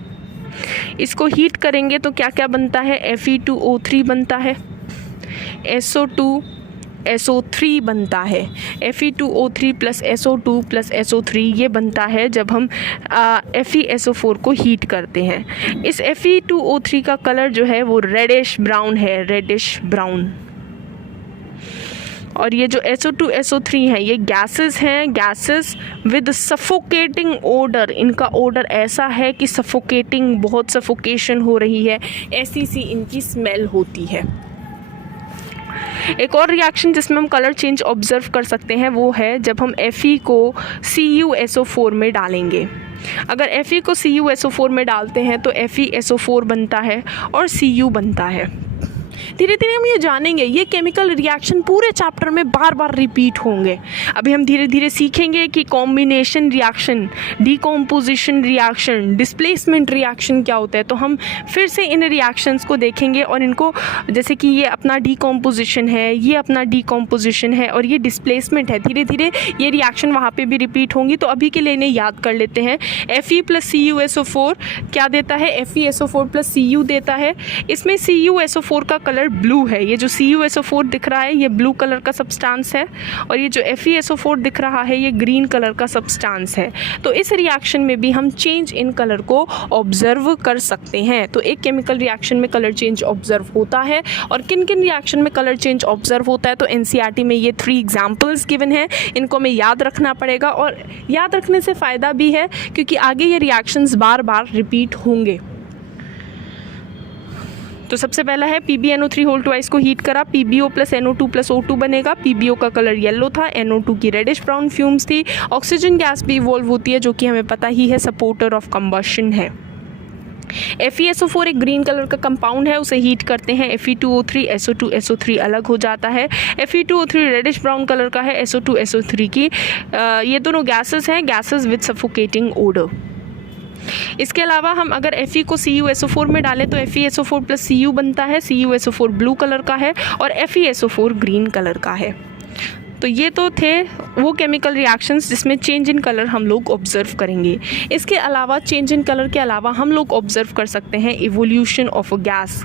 इसको हीट करेंगे तो क्या क्या बनता है, Fe2O3 बनता है, SO2SO3 बनता है। Fe2O3 plus SO2 plus SO3 ये बनता है जब हम FeSO4 को हीट करते हैं। इस Fe2O3 का कलर जो है वो रेडिश ब्राउन है, रेडिश ब्राउन। और ये जो SO2SO3 है ये गैसेस हैं, गैसेस विद सफोकेटिंग ओडर। इनका ओडर ऐसा है कि सफोकेटिंग, बहुत सफोकेशन हो रही है, ऐसी सी इनकी स्मेल होती है। एक और रिएक्शन जिसमें हम कलर चेंज ऑब्जर्व कर सकते हैं वो है जब हम Fe को CuSO4 में डालेंगे। अगर Fe को CuSO4 में डालते हैं तो FeSO4 बनता है और Cu बनता है। धीरे धीरे हम ये जानेंगे, ये केमिकल रिएक्शन पूरे चैप्टर में बार बार रिपीट होंगे। अभी हम धीरे धीरे सीखेंगे कि combination reaction, decomposition reaction, displacement reaction क्या होता है। तो हम फिर से इन रिएक्शंस को देखेंगे और इनको, जैसे कि ये अपना डीकॉम्पोजिशन है, ये अपना डीकॉम्पोजिशन है और ये डिस्प्लेसमेंट है, धीरे धीरे ये रिएक्शन वहाँ पे भी रिपीट होंगी। तो अभी के लिए इन्हें याद कर लेते हैं। Fe प्लस CuSO4 क्या देता है, FeSO4 प्लस Cu देता है। इसमें CuSO4 का कलर ब्लू है, ये जो CuSO4 दिख रहा है ये ब्लू कलर का सब्सटेंस है और ये जो FeSO4 दिख रहा है ये ग्रीन कलर का सब्सटेंस है। तो इस रिएक्शन में भी हम चेंज इन कलर को ऑब्जर्व कर सकते हैं। तो एक केमिकल रिएक्शन में कलर चेंज ऑब्जर्व होता है और किन किन रिएक्शन में कलर चेंज ऑब्जर्व होता है तो NCERT में ये 3 एग्जाम्पल्स गिवन हैं, इनको हमें याद रखना पड़ेगा। और याद रखने से फ़ायदा भी है क्योंकि आगे ये रिएक्शंस बार बार रिपीट होंगे। तो सबसे पहला है PbNO3 होल ट्वाइस को हीट करा, PbO plus NO2 plus O2 बनेगा। PbO का कलर येलो था, NO2 की रेडिश ब्राउन फ्यूम्स थी। ऑक्सीजन गैस भी इवॉल्व होती है जो कि हमें पता ही है सपोर्टर ऑफ कंबशन है। FeSO4 एक ग्रीन कलर का कंपाउंड है, उसे हीट करते हैं Fe2O3, SO2SO3 अलग हो जाता है। Fe2O3 रेडिश ब्राउन कलर का है, SO2SO3 की ये दोनों गैसेस हैं, गैसेस विद सफोकेटिंग ओडर। इसके अलावा हम अगर Fe को CuSO4 में डालें तो FeSO4 प्लस Cu बनता है। CuSO4 ब्लू कलर का है और FeSO4 ग्रीन कलर का है। तो ये तो थे वो केमिकल रिएक्शंस जिसमें चेंज इन कलर हम लोग ऑब्जर्व करेंगे। इसके अलावा चेंज इन कलर के अलावा हम लोग ऑब्जर्व कर सकते हैं इवोल्यूशन ऑफ अ गैस।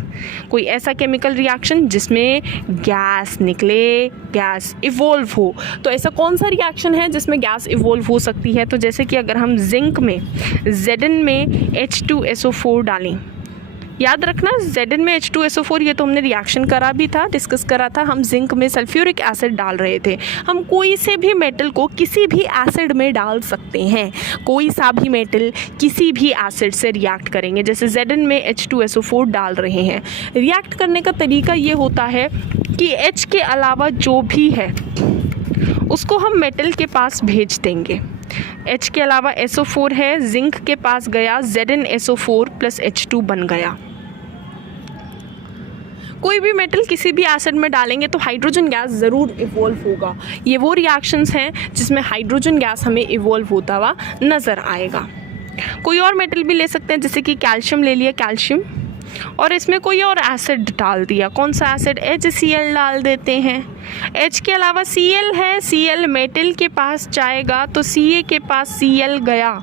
कोई ऐसा केमिकल रिएक्शन जिसमें गैस निकले, गैस इवोल्व हो। तो ऐसा कौन सा रिएक्शन है जिसमें गैस इवोल्व हो सकती है? तो जैसे कि अगर हम जिंक में Zn में H2SO4 डालें, याद रखना Zn में H2SO4, ये तो हमने रिएक्शन करा भी था, डिस्कस करा था। हम जिंक में सल्फ्यूरिक एसिड डाल रहे थे। हम कोई से भी मेटल को किसी भी एसिड में डाल सकते हैं, कोई सा भी मेटल किसी भी एसिड से रिएक्ट करेंगे। जैसे Zn में H2SO4 डाल रहे हैं, रिएक्ट करने का तरीका ये होता है कि H के अलावा जो भी है उसको हम मेटल के पास भेज देंगे। H के अलावा SO4 है, जिंक के पास गया, ZnSO4 प्लस H2 बन गया। कोई भी मेटल किसी भी एसिड में डालेंगे तो हाइड्रोजन गैस ज़रूर इवोल्व होगा। ये वो रिएक्शंस हैं जिसमें हाइड्रोजन गैस हमें इवोल्व होता हुआ नज़र आएगा। कोई और मेटल भी ले सकते हैं, जैसे कि कैल्शियम ले लिया, कैल्शियम, और इसमें कोई और एसिड डाल दिया। कौन सा एसिड? HCl डाल देते हैं। H के अलावा Cl है, Cl मेटल के पास जाएगा तो Ca के पास Cl गया,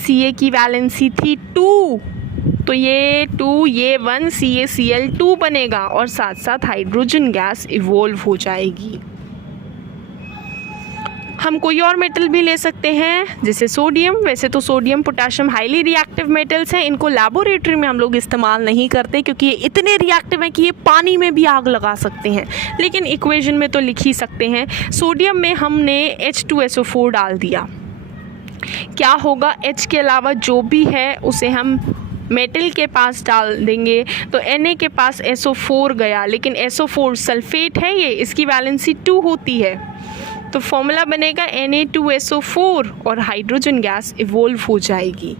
Ca की वैलेंसी थी 2, तो ये 2, ये 1, CaCl2 बनेगा और साथ साथ हाइड्रोजन गैस इवोल्व हो जाएगी। हम कोई और मेटल भी ले सकते हैं, जैसे सोडियम। वैसे तो sodium potassium highly reactive metals हैं, इनको लैबोरेटरी में हम लोग इस्तेमाल नहीं करते क्योंकि ये इतने रिएक्टिव हैं कि ये पानी में भी आग लगा सकते हैं, लेकिन इक्वेशन में तो लिख ही सकते हैं। सोडियम में हमने H2SO4 डाल दिया, क्या होगा? H के अलावा जो भी है उसे हम मेटल के पास डाल देंगे तो Na के पास SO4 गया, लेकिन SO4 सल्फेट है, ये इसकी वैलेंसी 2 होती है, तो फॉर्मूला बनेगा Na2SO4 और हाइड्रोजन गैस इवोल्व हो जाएगी।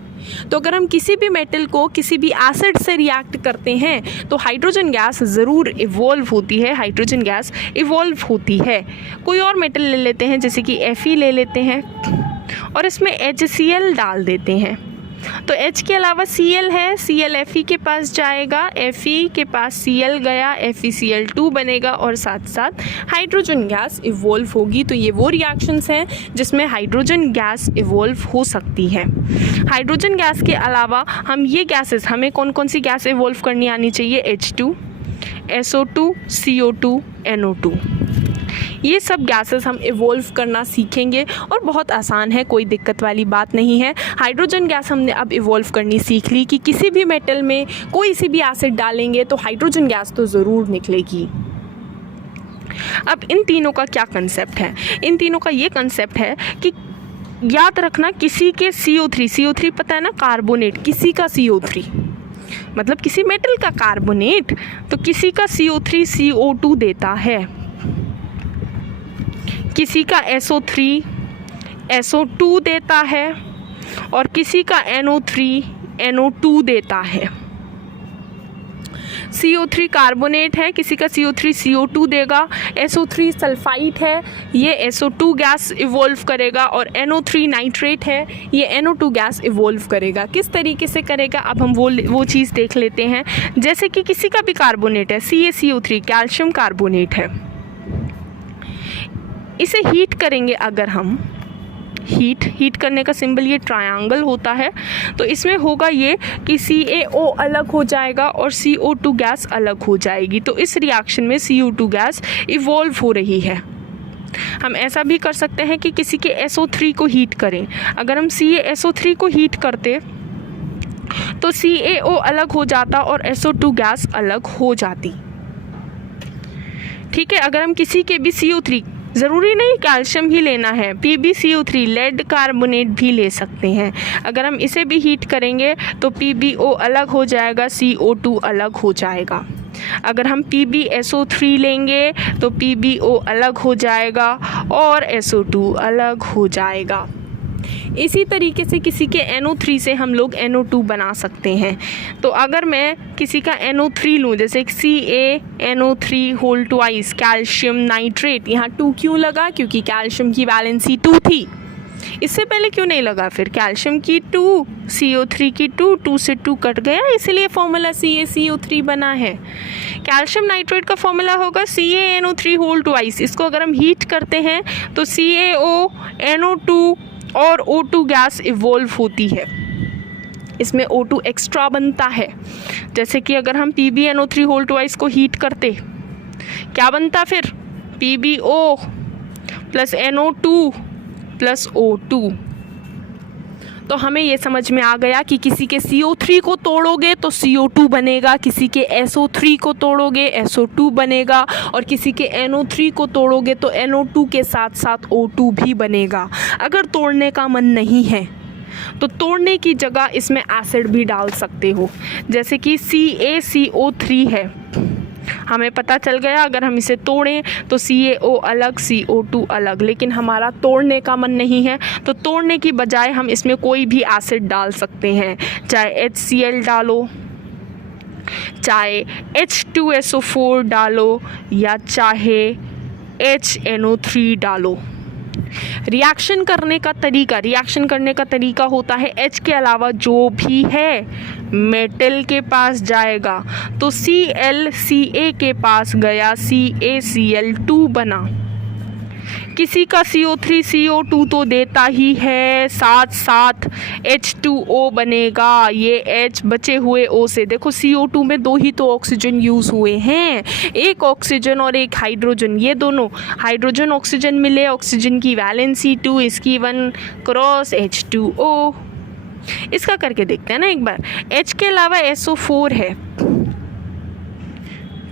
तो अगर हम किसी भी मेटल को किसी भी एसिड से रिएक्ट करते हैं तो हाइड्रोजन गैस ज़रूर इवोल्व होती है, हाइड्रोजन गैस इवोल्व होती है। कोई और मेटल ले लेते हैं, जैसे कि Fe ले लेते हैं और इसमें HCl डाल देते हैं, तो H के अलावा Cl है, Cl Fe के पास जाएगा, Fe के पास Cl गया, FeCl2 बनेगा और साथ साथ हाइड्रोजन गैस इवोल्व होगी। तो ये वो रिएक्शंस हैं जिसमें हाइड्रोजन गैस इवोल्व हो सकती है। हाइड्रोजन गैस के अलावा हम ये गैसेस, हमें कौन कौन सी गैस इवोल्व करनी आनी चाहिए? H2, SO2, CO2, NO2, ये सब गैसेस हम इवोल्व करना सीखेंगे और बहुत आसान है, कोई दिक्कत वाली बात नहीं है। हाइड्रोजन गैस हमने अब इवोल्व करनी सीख ली कि किसी भी मेटल में कोई सी भी एसिड डालेंगे तो हाइड्रोजन गैस तो ज़रूर निकलेगी। अब इन तीनों का क्या कंसेप्ट है? इन तीनों का ये कंसेप्ट है कि याद रखना, किसी के CO3 पता है ना, कार्बोनेट, किसी का CO3 मतलब किसी मेटल का कार्बोनेट, तो किसी का CO3 CO2 देता है, किसी का SO3 SO2 देता है और किसी का NO3 NO2 देता है। CO3 कार्बोनेट है, किसी का CO3 CO2 देगा, SO3 सल्फाइड है, ये SO2 गैस इवोल्व करेगा, और NO3 नाइट्रेट है, ये NO2 गैस इवोल्व करेगा। किस तरीके से करेगा अब हम वो चीज़ देख लेते हैं। जैसे कि किसी का भी कार्बोनेट है, CaCO3 कैल्शियम कार्बोनेट है, इसे हीट करेंगे अगर हम, हीट करने का सिंबल ये ट्रायंगल होता है, तो इसमें होगा ये कि CaO अलग हो जाएगा और CO2 गैस अलग हो जाएगी। तो इस रिएक्शन में CO2 गैस इवोल्व हो रही है। हम ऐसा भी कर सकते हैं कि किसी के SO3 को हीट करें। अगर हम CaSO3 को हीट करते तो CaO अलग हो जाता और SO2 गैस अलग हो जाती। ठीक है, अगर हम किसी के भी CO3, ज़रूरी नहीं कैल्शियम ही लेना है, PbCO3 लेड कार्बोनेट भी ले सकते हैं, अगर हम इसे भी हीट करेंगे तो PbO अलग हो जाएगा, CO2 अलग हो जाएगा। अगर हम PbSO3 लेंगे तो PbO अलग हो जाएगा और SO2 अलग हो जाएगा। इसी तरीके से किसी के NO3 से हम लोग NO2 बना सकते हैं। तो अगर मैं किसी का NO3 लूँ, जैसे CaNO3 whole twice calcium nitrate, यहाँ 2 क्यों लगा? क्योंकि कैल्शियम की वैलेंसी 2 थी, इससे पहले क्यों नहीं लगा? फिर कैल्शियम की 2, CO3 की 2 से 2 कट गया, इसलिए फॉर्मूला CaCO3 बना है। कैल्शियम नाइट्रेट का फॉर्मूला होगा CaNO3 होल ट्वाइस। इसको अगर हम हीट करते हैं तो CaONO2 और O2 गैस इवॉल्व होती है, इसमें O2 एक्स्ट्रा बनता है। जैसे कि अगर हम PbNO3 होल ट्वाइस को हीट करते, क्या बनता फिर? PbO plus NO2 plus O2। तो हमें ये समझ में आ गया कि किसी के CO3 को तोड़ोगे तो CO2 बनेगा, किसी के SO3 को तोड़ोगे SO2 बनेगा, और किसी के NO3 को तोड़ोगे तो NO2 के साथ साथ O2 भी बनेगा। अगर तोड़ने का मन नहीं है तो तोड़ने की जगह इसमें एसिड भी डाल सकते हो, जैसे कि CaCO3 है। हमें पता चल गया अगर हम इसे तोड़ें तो CaO अलग CO2 अलग, लेकिन हमारा तोड़ने का मन नहीं है तो तोड़ने की बजाय हम इसमें कोई भी एसिड डाल सकते हैं, चाहे HCl डालो, चाहे H2SO4 डालो, या चाहे HNO3 डालो। रिएक्शन करने का तरीका होता है H के अलावा जो भी है मेटल के पास जाएगा, तो Cl Ca के पास गया, CaCl2 बना। किसी का CO3 CO2 तो देता ही है, साथ साथ H2O बनेगा। ये H बचे हुए O से, देखो CO2 में 2 ही तो ऑक्सीजन यूज़ हुए हैं, एक ऑक्सीजन और एक हाइड्रोजन। ये दोनों हाइड्रोजन ऑक्सीजन मिले, ऑक्सीजन की वैलेंसी 2, इसकी 1 क्रॉस H2O। इसका करके देखते हैं ना एक बार। H के अलावा SO4 है,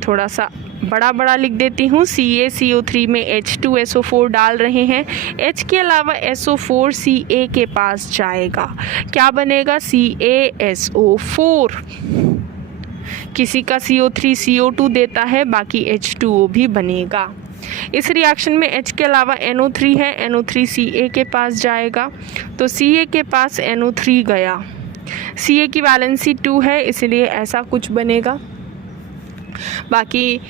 थोड़ा सा बड़ा लिख देती हूँ। CaCO3 में H2SO4 डाल रहे हैं, H के अलावा SO4 Ca के पास जाएगा, क्या बनेगा? CaSO4। किसी का CO3 CO2 देता है, बाकी H2O भी बनेगा। इस रिएक्शन में H के अलावा NO3 है, NO3 Ca के पास जाएगा, तो Ca के पास NO3 गया। Ca की वैलेंसी 2 है, इसलिए ऐसा कुछ बनेगा, बाकी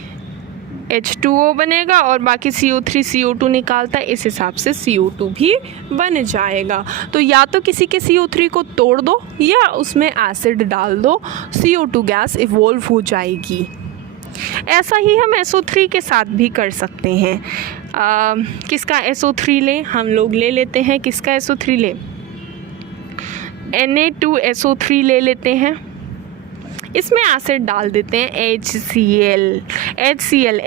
H2O बनेगा, और बाकी CO3 CO2 निकालता है, इस हिसाब से CO2 भी बन जाएगा। तो या तो किसी के CO3 को तोड़ दो या उसमें एसिड डाल दो, CO2 गैस इवॉल्व हो जाएगी। ऐसा ही हम SO3 के साथ भी कर सकते हैं। किसका SO3 लें? हम लोग ले लेते हैं, किसका SO3 लें? Na2SO3 ले लेते हैं, इसमें एसिड डाल देते हैं HCl।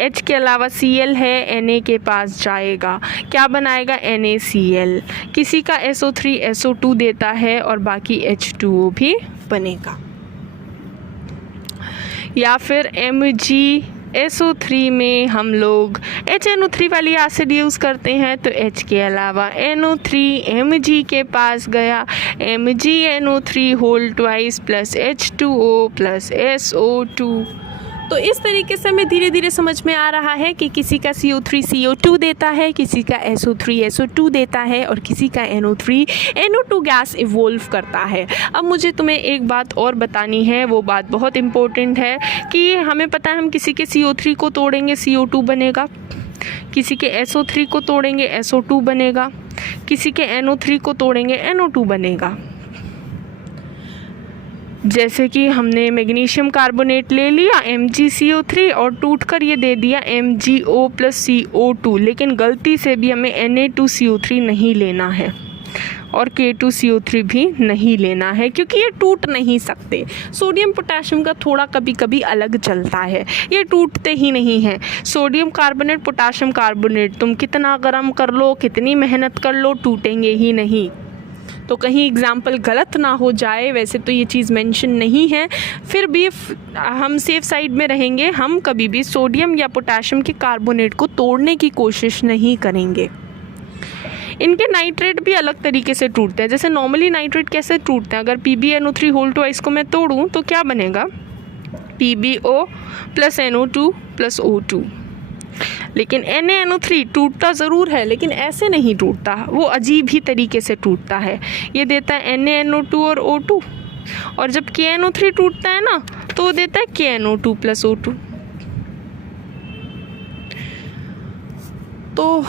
H के अलावा Cl है, Na के पास जाएगा, क्या बनाएगा? NaCl। किसी का SO3 SO2 देता है और बाकी H2O भी बनेगा। या फिर MgSO3 में हम लोग HNO3 वाली एसिड यूज़ करते हैं, तो H के अलावा NO3 Mg के पास गया, MgNO3 whole twice plus H2O plus SO2। तो इस तरीके से हमें धीरे धीरे समझ में आ रहा है कि किसी का CO3 CO2 देता है, किसी का SO3 SO2 देता है, और किसी का NO3 NO2 गैस इवॉल्व करता है। अब मुझे तुम्हें एक बात और बतानी है, वो बात बहुत इम्पोर्टेंट है कि हमें पता है हम किसी के CO3 को तोड़ेंगे CO2 बनेगा, किसी के SO3 को तोड़ेंगे SO2 बनेगा, किसी के NO3 को तोड़ेंगे NO2 बनेगा। जैसे कि हमने मैग्नीशियम कार्बोनेट ले लिया MgCO3 और टूट कर ये दे दिया MgO प्लस CO2, लेकिन गलती से भी हमें Na2CO3 नहीं लेना है और K2CO3 भी नहीं लेना है, क्योंकि ये टूट नहीं सकते। सोडियम पोटेशियम का थोड़ा कभी कभी अलग चलता है, ये टूटते ही नहीं हैं। सोडियम कार्बोनेट पोटेशियम कार्बोनेट तुम कितना गर्म कर लो, कितनी मेहनत कर लो, टूटेंगे ही नहीं। तो कहीं एग्जाम्पल गलत ना हो जाए, वैसे तो ये चीज़ मेंशन नहीं है, फिर भी हम सेफ साइड में रहेंगे, हम कभी भी सोडियम या पोटेशियम के कार्बोनेट को तोड़ने की कोशिश नहीं करेंगे। इनके नाइट्रेट भी अलग तरीके से टूटते हैं। जैसे नॉर्मली नाइट्रेट कैसे टूटते हैं, अगर PbNO3 होल ट्वाइस को मैं तोड़ूँ तो क्या बनेगा? PbO plus NO2 plus O2। लेकिन NaNO3 टूटता ज़रूर है, लेकिन ऐसे नहीं टूटता, वो अजीब ही तरीके से टूटता है। ये देता है NaNO2 और O2, और जब KNO3 टूटता है ना तो वो देता है KNO2 प्लस O2। तो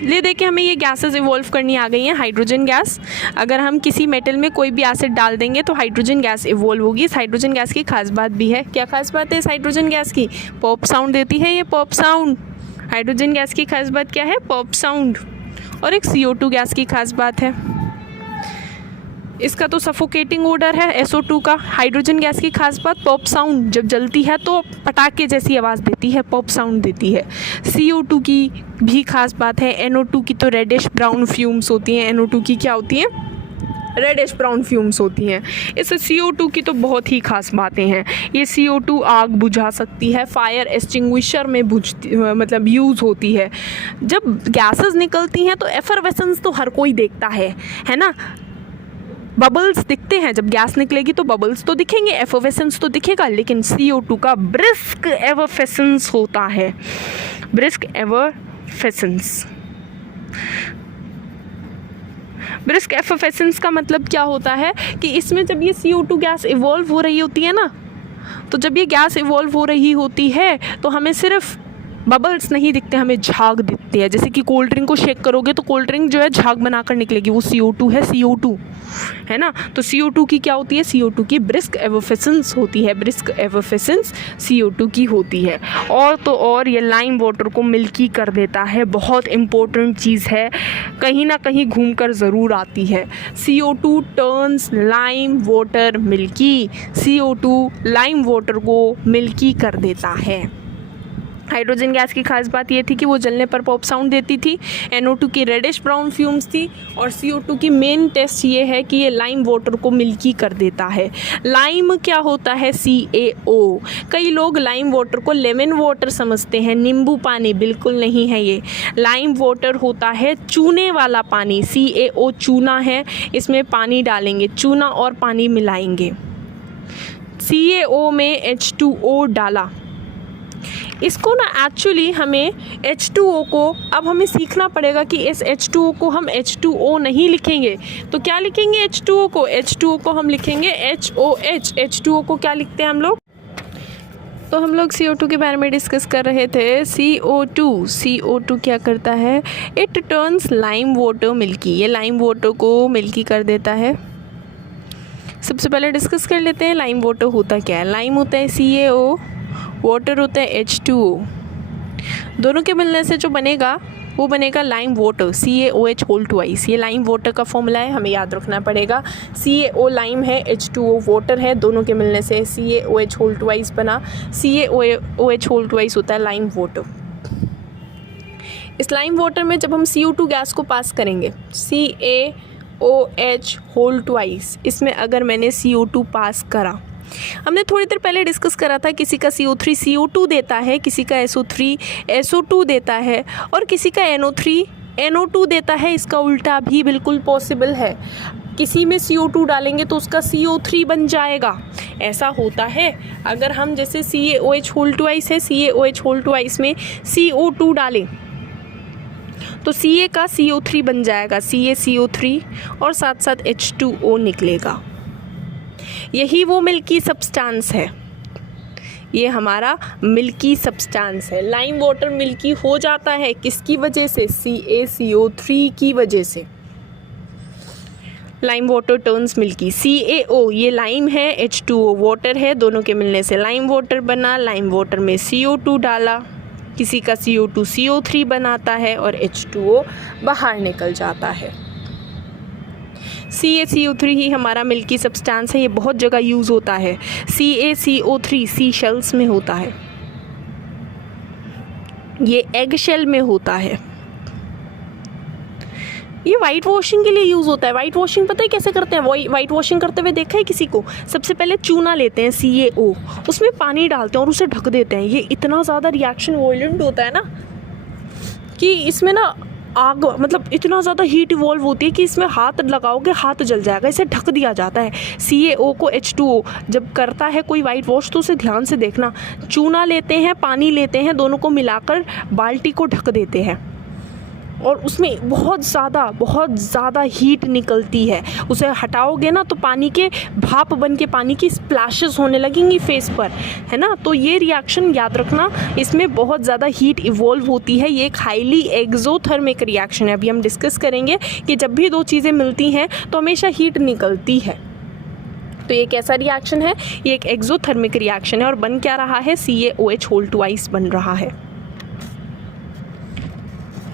ले दे के हमें ये गैसेस इवॉल्व करनी आ गई हैं। हाइड्रोजन गैस, अगर हम किसी मेटल में कोई भी एसिड डाल देंगे तो हाइड्रोजन गैस इवॉल्व होगी। इस हाइड्रोजन गैस की खास बात भी है। क्या खास बात है इस हाइड्रोजन गैस की? पॉप साउंड देती है ये, पॉप साउंड। हाइड्रोजन गैस की खास बात क्या है? Pop sound. और एक CO2 गैस की खास बात है, इसका तो सफोकेटिंग ओडर है SO2 का। हाइड्रोजन गैस की खास बात पॉप साउंड, जब जलती है तो पटाखे जैसी आवाज़ देती है, पॉप साउंड देती है। CO2 की भी खास बात है। NO2 की तो रेडिश ब्राउन फ्यूम्स होती हैं। NO2 की क्या होती हैं? रेडिश ब्राउन फ्यूम्स होती हैं। इस CO2 की तो बहुत ही खास बातें हैं। ये CO2 आग बुझा सकती है, फायर एक्सटिंग्विशर में मतलब यूज़ होती है। जब गैसेस निकलती हैं तो एफरवेसेंस तो हर कोई देखता है ना। बबल्स दिखते हैं, जब गैस निकलेगी तो बबल्स तो दिखेंगे, एफरवेसेंस तो दिखेगा, लेकिन CO2 का ब्रिस्क एफरवेसेंस होता है। Brisk effervescence. ब्रिस्क एफरवेसेंस का मतलब क्या होता है कि इसमें जब ये CO2 गैस इवॉल्व हो रही होती है ना, तो जब ये गैस इवॉल्व हो रही होती है तो हमें सिर्फ बबल्स नहीं दिखते, हमें झाग दिखते हैं। जैसे कि कोल्ड ड्रिंक को शेक करोगे तो कोल्ड ड्रिंक जो है झाग बनाकर निकलेगी, वो CO2 है, CO2 है ना। तो CO2 की क्या होती है? CO2 की ब्रिस्क एफरवेसेंस होती है। ब्रिस्क एफरवेसेंस CO2 की होती है। और तो और ये लाइम वाटर को मिल्की कर देता है। बहुत इम्पोर्टेंट चीज़ है, कहीं ना कहीं घूम कर ज़रूर आती है। CO2 turns lime water milky. CO2 lime water को मिल्की कर देता है। हाइड्रोजन गैस की खास बात ये थी कि वो जलने पर पॉप साउंड देती थी। NO2 की रेडिश ब्राउन फ्यूम्स थी। और CO2 की मेन टेस्ट ये है कि ये लाइम वाटर को मिल्की कर देता है। लाइम क्या होता है? CaO। कई लोग लाइम वाटर को लेमन वाटर समझते हैं, नींबू पानी। बिल्कुल नहीं है ये। लाइम वाटर होता है चूने वाला पानी। CaO चूना है, इसमें पानी डालेंगे, चूना और पानी मिलाएंगे, CaO में H2O डाला। इसको ना एक्चुअली हमें H2O को अब हमें सीखना पड़ेगा कि इस H2O को हम H2O नहीं लिखेंगे। तो क्या लिखेंगे H2O को? H2O को हम लिखेंगे HOH। H2O को क्या लिखते हैं हम लोग? तो हम लोग CO2 के बारे में डिस्कस कर रहे थे। CO2 क्या करता है? It turns lime water milky. ये लाइम वाटर को मिल्की कर देता है। सबसे पहले डिस्कस कर लेते हैं लाइम वाटर होता क्या है। लाइम होता है CaO, वाटर होता है H2O। दोनों के मिलने से जो बनेगा वो बनेगा lime water, CaOH whole twice. ये लाइम वाटर का फॉर्मूला है, हमें याद रखना पड़ेगा। CaO लाइम है, H2O वाटर है, दोनों के मिलने से CaOH होल ट्वाइस बना। CaOH होल ट्वाइस होता है लाइम वाटर। इस लाइम वाटर में जब हम CO2 गैस को पास करेंगे, CaOH होल ट्वाइस, इसमें अगर मैंने CO2 पास करा, हमने थोड़ी देर पहले डिस्कस करा था, किसी का CO3 CO2 देता है, किसी का SO3 SO2 देता है, और किसी का NO3 NO2 देता है। इसका उल्टा भी बिल्कुल पॉसिबल है। किसी में CO2 डालेंगे तो उसका CO3 बन जाएगा। ऐसा होता है। अगर हम जैसे CaOH होल ट्वाइस है, CaOH होल ट्वाइस में CO2 डालें तो Ca का CO3 बन जाएगा, CaCO3, और साथ साथ H2O निकलेगा। यही वो मिल्की सब्सटेंस है, ये हमारा मिल्की सब्सटेंस है। लाइम वाटर मिल्की हो जाता है किसकी वजह से? CaCO3 की वजह से। Lime water turns milky. CaO ये लाइम है, H2O वाटर है, दोनों के मिलने से लाइम वाटर बना। लाइम वाटर में CO2 डाला, किसी का CO2 CO3 बनाता है और H2O बाहर निकल जाता है। CaCO3 ही हमारा मिल्की सब्सटेंस है। ये बहुत जगह यूज़ होता है। CaCO3 सी शेल्स में होता है, ये एग शेल में होता है। ये वाइट वॉशिंग के लिए यूज़ होता है। वाइट वॉशिंग पता है कैसे करते हैं? वाइट वॉशिंग करते हुए देखा है किसी को? सबसे पहले चूना लेते हैं CaO, उसमें पानी डालते हैं और उसे ढक देते हैं। ये इतना ज़्यादा रिएक्शन वॉयलेंट होता है ना कि इसमें ना आग, मतलब इतना ज़्यादा हीट इवॉल्व होती है कि इसमें हाथ लगाओगे हाथ जल जाएगा। इसे ढक दिया जाता है। CaO को H2O जब करता है कोई वाइट वॉश तो उसे ध्यान से देखना। चूना लेते हैं, पानी लेते हैं, दोनों को मिलाकर बाल्टी को ढक देते हैं। और उसमें बहुत ज़्यादा हीट निकलती है। उसे हटाओगे ना तो पानी के भाप बन के पानी की स्प्लैशेस होने लगेंगी फेस पर, है ना। तो ये रिएक्शन याद रखना, इसमें बहुत ज़्यादा हीट इवॉल्व होती है। ये एक हाईली एक्सोथर्मिक रिएक्शन है। अभी हम डिस्कस करेंगे कि जब भी दो चीज़ें मिलती हैं तो हमेशा हीट निकलती है। तो ये कैसा रिएक्शन है? ये एक एक्सोथर्मिक रिएक्शन है और बन क्या रहा है? CaOH2 बन रहा है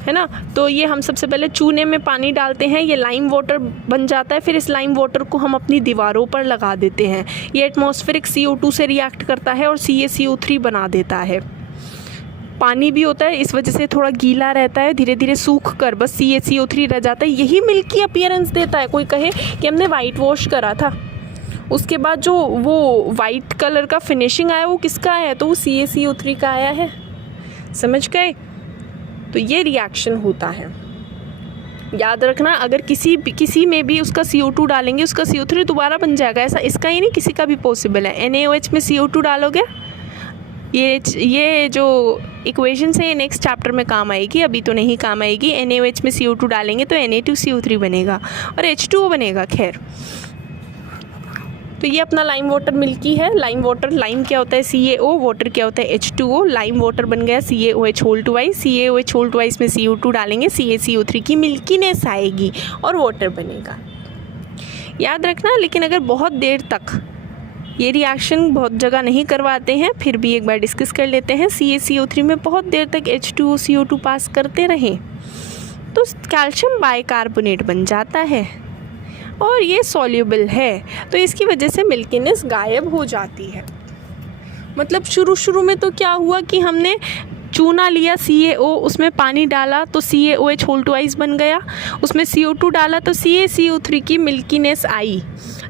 ना। तो ये हम सबसे पहले चूने में पानी डालते हैं, ये लाइम वाटर बन जाता है। फिर इस लाइम वाटर को हम अपनी दीवारों पर लगा देते हैं। ये एटमॉस्फेरिक CO2 से रिएक्ट करता है और CaCO3 बना देता है। पानी भी होता है, इस वजह से थोड़ा गीला रहता है, धीरे धीरे सूख कर बस CaCO3 रह जाता है। यही मिल्की अपीयरेंस देता है। कोई कहे कि हमने वाइट वॉश करा था, उसके बाद जो वो वाइट कलर का फिनिशिंग आया वो किसका आया है? तो वो CaCO3 का आया है। समझ गए? तो ये रिएक्शन होता है। याद रखना, अगर किसी में भी उसका CO2 डालेंगे, उसका CO3 दोबारा बन जाएगा। ऐसा इसका ही नहीं, किसी का भी पॉसिबल है। NaOH में CO2 डालोगे, ये जो इक्वेशन है ये नेक्स्ट चैप्टर में काम आएगी, अभी तो नहीं काम आएगी। NaOH में CO2 डालेंगे तो Na2CO3 बनेगा और H2O बनेगा। खैर, तो ये अपना लाइम वाटर मिल्की है। लाइम वाटर, लाइम क्या होता है? CaO, वाटर क्या होता है? H2O। लाइम वाटर बन गया CaOH2। CaOH2 में CO2 डालेंगे, CaCO3 की मिल्कीनेस आएगी और वाटर बनेगा। याद रखना। लेकिन अगर बहुत देर तक ये रिएक्शन बहुत जगह नहीं करवाते हैं, फिर भी एक बार डिस्कस कर लेते हैं। CaCO3 में बहुत देर तक H2O CO2 पास करते रहें तो कैल्शियम बाइकार्बोनेट बन जाता है और ये सॉल्युबल है, तो इसकी वजह से मिल्कीनेस गायब हो जाती है। मतलब शुरू में तो क्या हुआ कि हमने चूना लिया CaO, उसमें पानी डाला तो CaOH2 बन गया, उसमें CO2 डाला तो CaCO3 की मिल्कीनेस आई।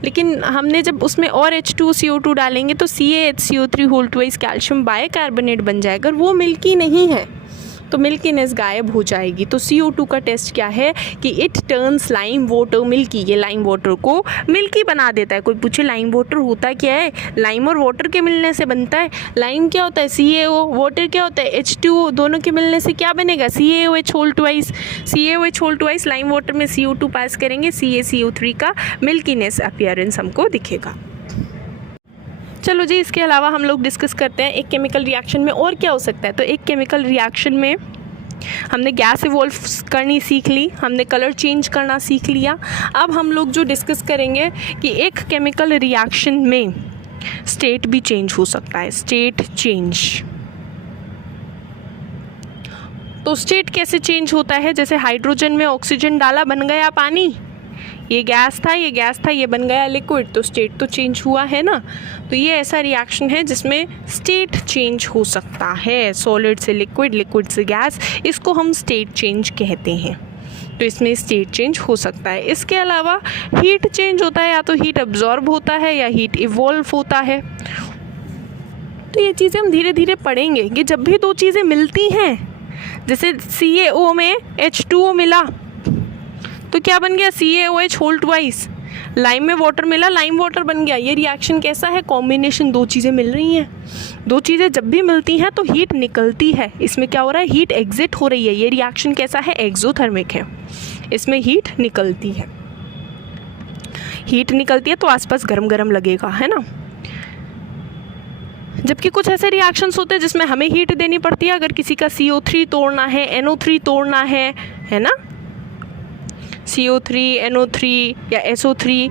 लेकिन हमने जब उसमें और H2CO2 डालेंगे तो CaHCO3 कैल्शियम बाइकार्बोनेट बन जाएगा। वो मिल्की नहीं है तो मिल्कीनेस गायब हो जाएगी। तो CO2 का टेस्ट क्या है कि it turns lime water milky. ये लाइम वाटर को मिल्की बना देता है। कोई पूछे लाइम वाटर होता क्या है? लाइम और वाटर के मिलने से बनता है। लाइम क्या होता है? CaO, वाटर क्या होता है? H2O। दोनों के मिलने से क्या बनेगा? CaOH2। CaOH2 लाइम वाटर में CO2 पास करेंगे, CaCO3 का मिल्कीनेस अपीयरेंस हमको दिखेगा। चलो जी, इसके अलावा हम लोग डिस्कस करते हैं एक केमिकल रिएक्शन में और क्या हो सकता है। तो एक केमिकल रिएक्शन में हमने गैस इवॉल्व करनी सीख ली, हमने कलर चेंज करना सीख लिया। अब हम लोग जो डिस्कस करेंगे कि एक केमिकल रिएक्शन में स्टेट भी चेंज हो सकता है। स्टेट चेंज, तो स्टेट कैसे चेंज होता है? जैसे हाइड्रोजन में ऑक्सीजन डाला, बन गया पानी। ये गैस था, ये बन गया लिक्विड, तो स्टेट तो चेंज हुआ है ना। तो ये ऐसा रिएक्शन है जिसमें स्टेट चेंज हो सकता है। सॉलिड से लिक्विड, लिक्विड से गैस, इसको हम स्टेट चेंज कहते हैं। तो इसमें स्टेट चेंज हो सकता है। इसके अलावा हीट चेंज होता है, या तो हीट अब्जॉर्ब होता है या हीट इवॉल्व होता है। तो ये चीज़ें हम धीरे धीरे पढ़ेंगे कि जब भी दो चीज़ें मिलती हैं, जैसे CaO में H2O मिला तो क्या बन गया? CaOH2। लाइम में वाटर मिला, लाइम वाटर बन गया। ये रिएक्शन कैसा है? कॉम्बिनेशन, दो चीज़ें मिल रही हैं। दो चीज़ें जब भी मिलती हैं तो हीट निकलती है। इसमें क्या हो रहा है? हीट एग्जिट हो रही है। ये रिएक्शन कैसा है? एक्सोथर्मिक है। इसमें हीट निकलती है। हीट निकलती है तो आसपास गरम गरम लगेगा, है ना। जबकि कुछ ऐसे रिएक्शंस होते हैं जिसमें हमें हीट देनी पड़ती है। अगर किसी का CO3 तोड़ना है, NO3 तोड़ना है ना, CO3, NO3 या SO3,